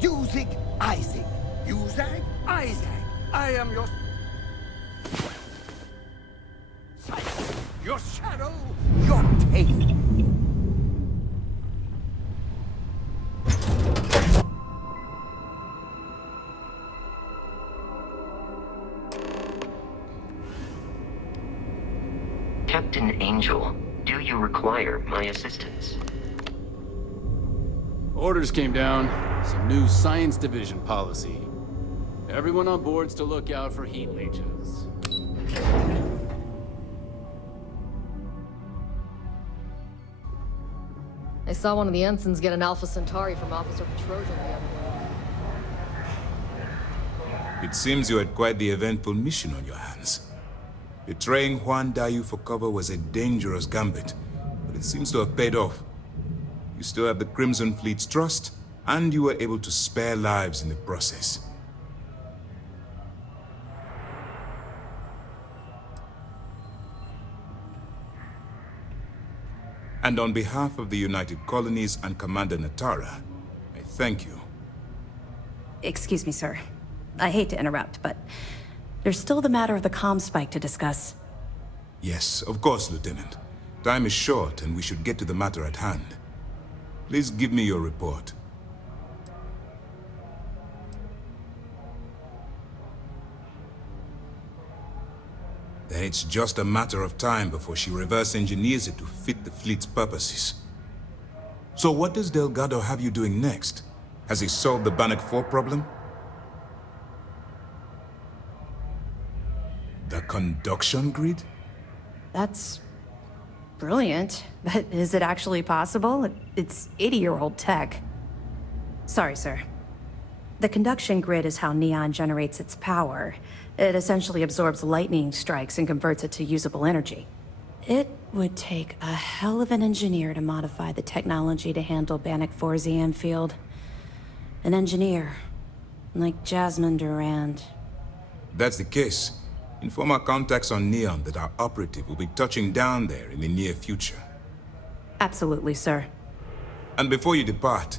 Using Isaac. Using Isaac. I am your... sight, your shadow, your tail. Captain Angel, do you require my assistance? Orders came down. Some new Science Division policy. Everyone on board's to look out for heat leeches. I saw one of the ensigns get an Alpha Centauri from Officer Petrosian the other day. It seems you had quite the eventful mission on your hands. Betraying Juan Dayu for cover was a dangerous gambit, but it seems to have paid off. You still have the Crimson Fleet's trust, and you were able to spare lives in the process. And on behalf of the United Colonies and Commander Natara, I thank you. Excuse me, sir. I hate to interrupt, but there's still the matter of the comm spike to discuss. Yes, of course, Lieutenant. Time is short, and we should get to the matter at hand. Please give me your report. Then it's just a matter of time before she reverse engineers it to fit the fleet's purposes. So what does Delgado have you doing next? Has he solved the Bannock 4 problem? The conduction grid? That's brilliant, but is it actually possible? It's 80-year-old tech. Sorry, sir. The conduction grid is how Neon generates its power. It essentially absorbs lightning strikes and converts it to usable energy. It would take a hell of an engineer to modify the technology to handle Bannock 4's EM field. An engineer, like Jasmine Durand. That's the case. Inform our contacts on Neon that our operative will be touching down there in the near future. Absolutely, sir. And before you depart,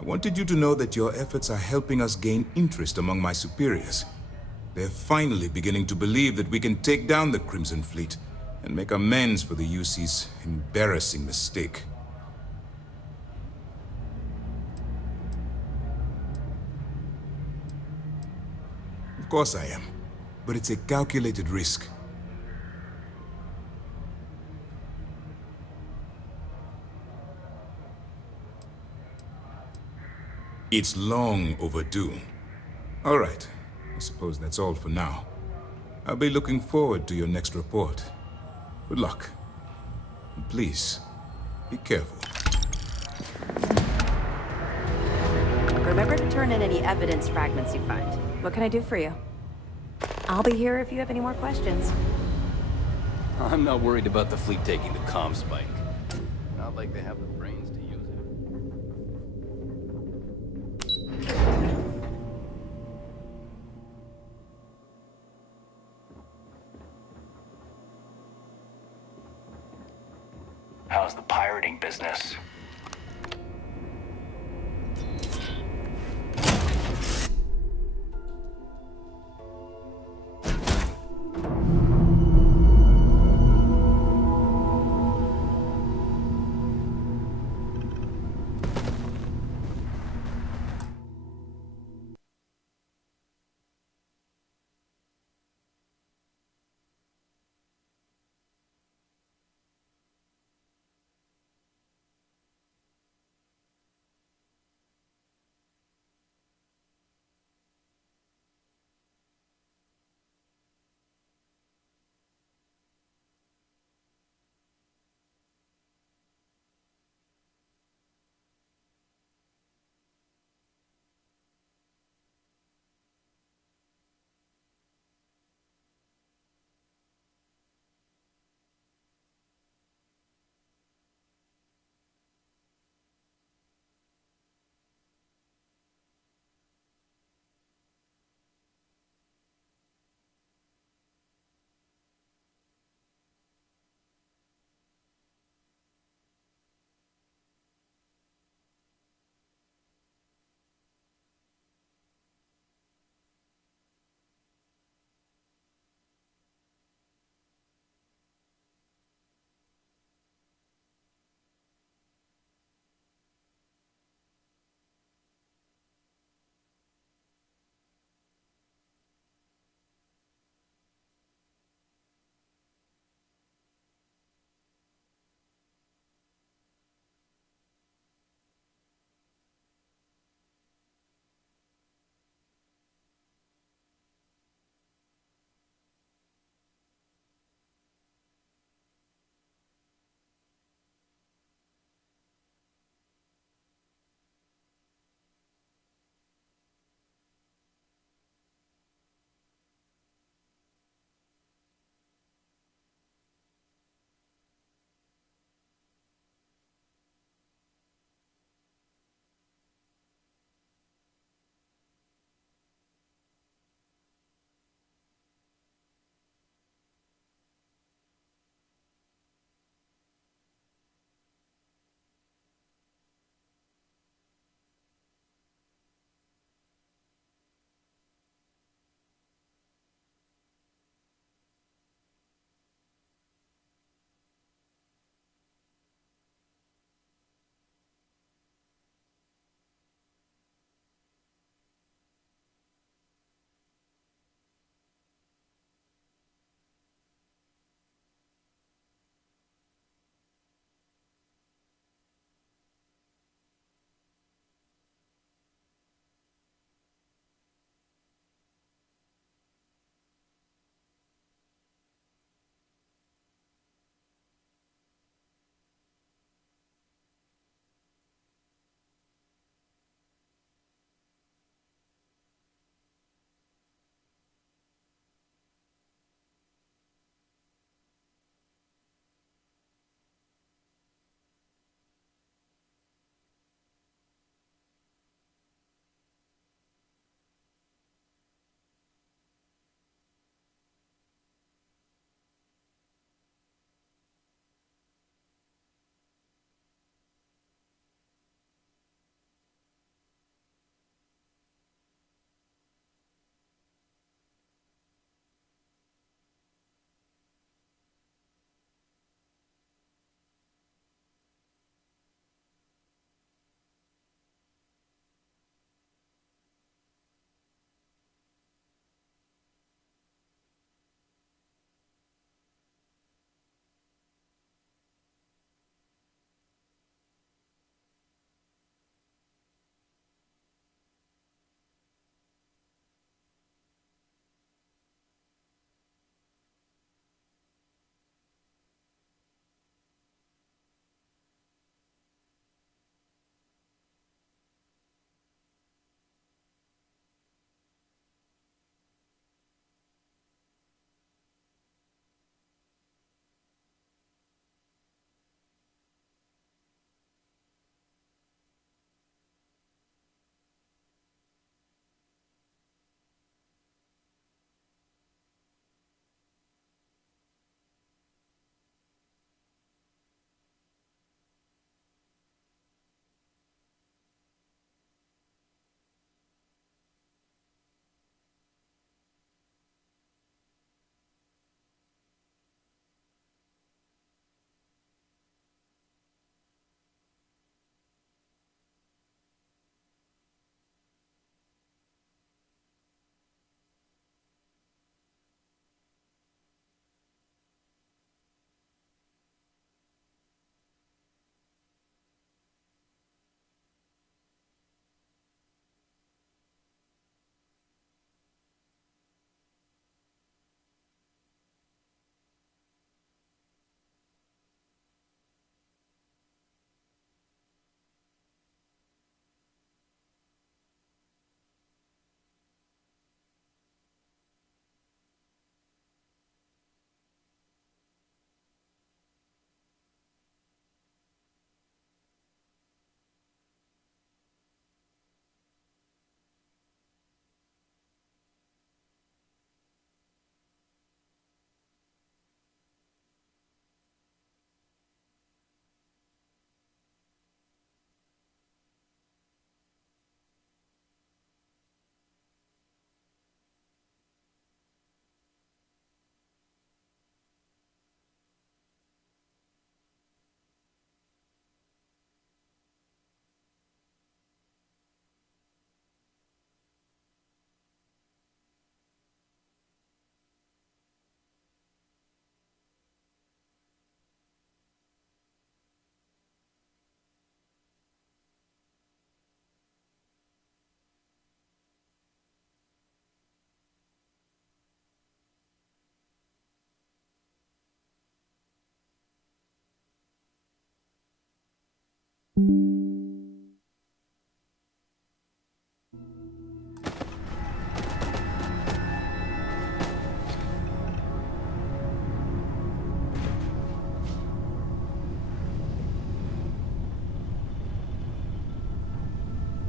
I wanted you to know that your efforts are helping us gain interest among my superiors. They're finally beginning to believe that we can take down the Crimson Fleet and make amends for the UC's embarrassing mistake. course I am. But it's a calculated risk. It's long overdue. All right. I suppose that's all for now. I'll be looking forward to your next report. Good luck. And please, be careful. Remember to turn in any evidence fragments you find. What can I do for you? I'll be here if you have any more questions. I'm not worried about the fleet taking the comm spike. Not like they have the brains to use it. How's the pirating business?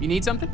You need something?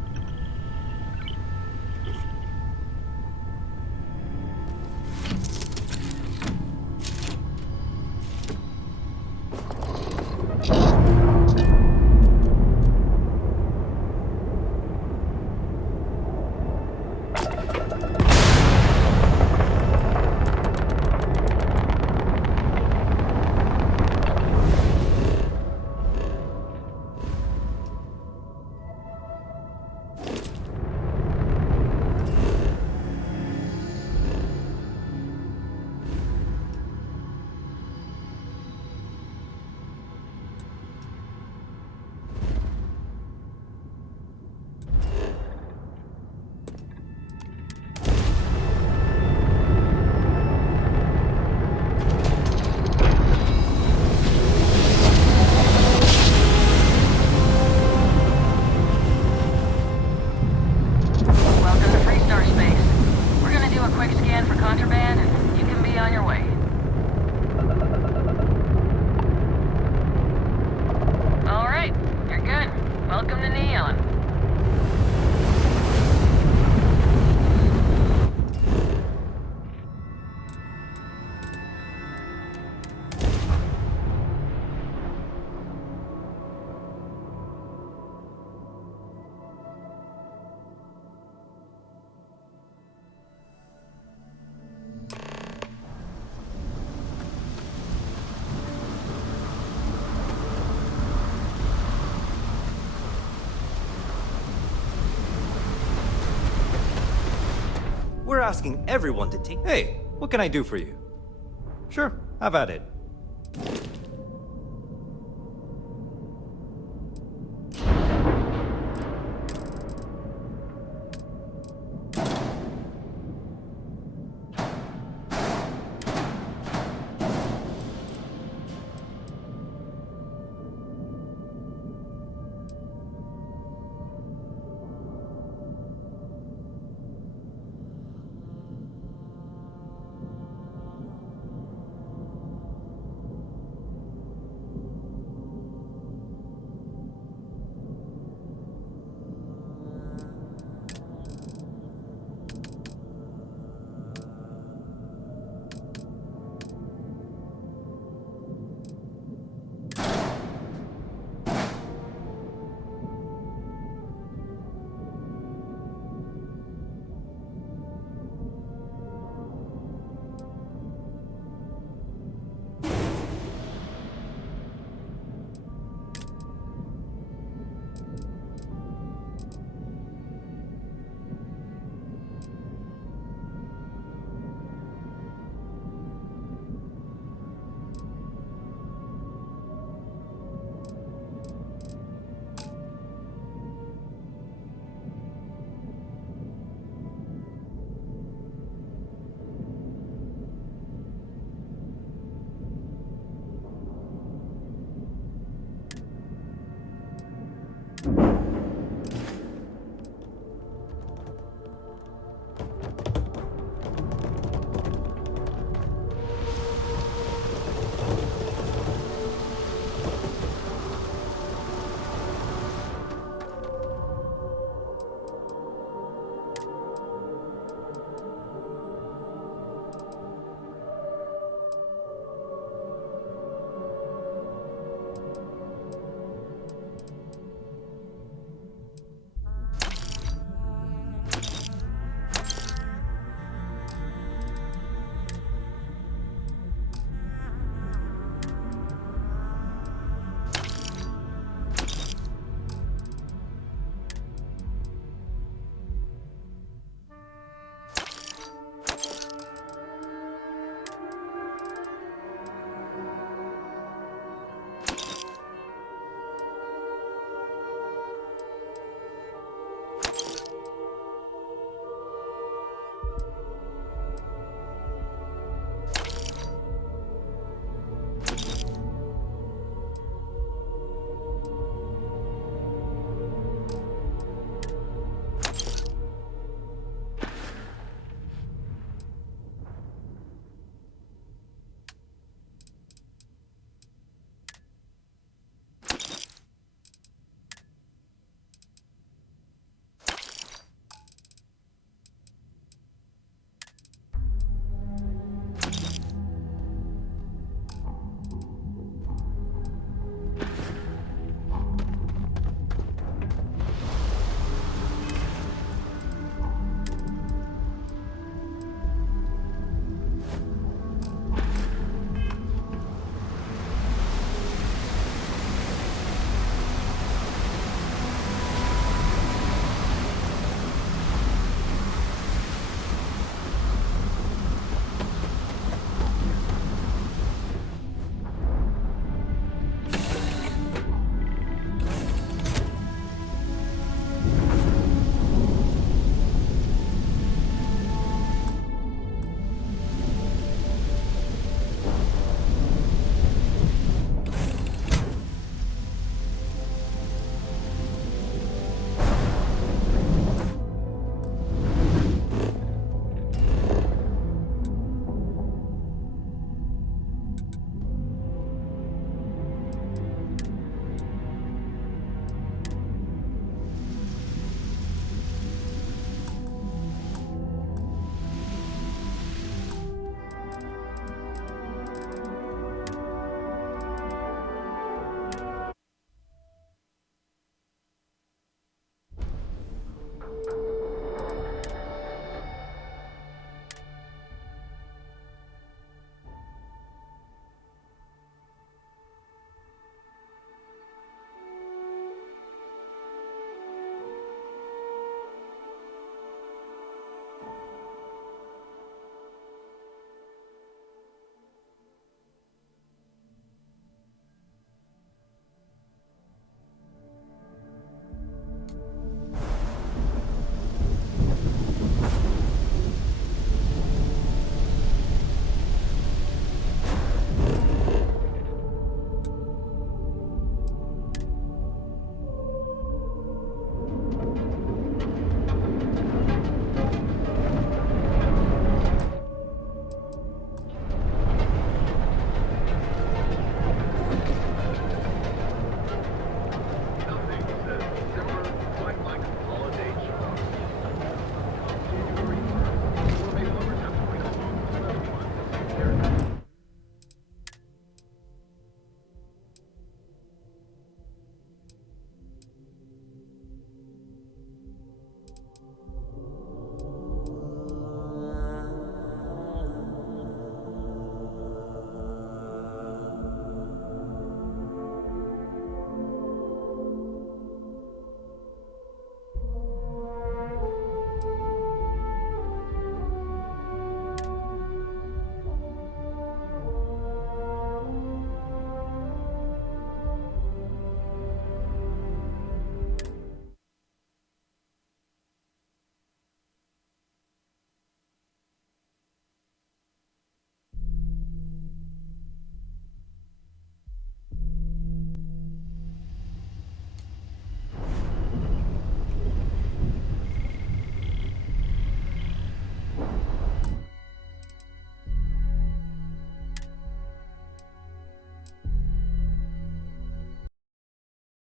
We're asking everyone to take... Hey, what can I do for you? Sure, have at it.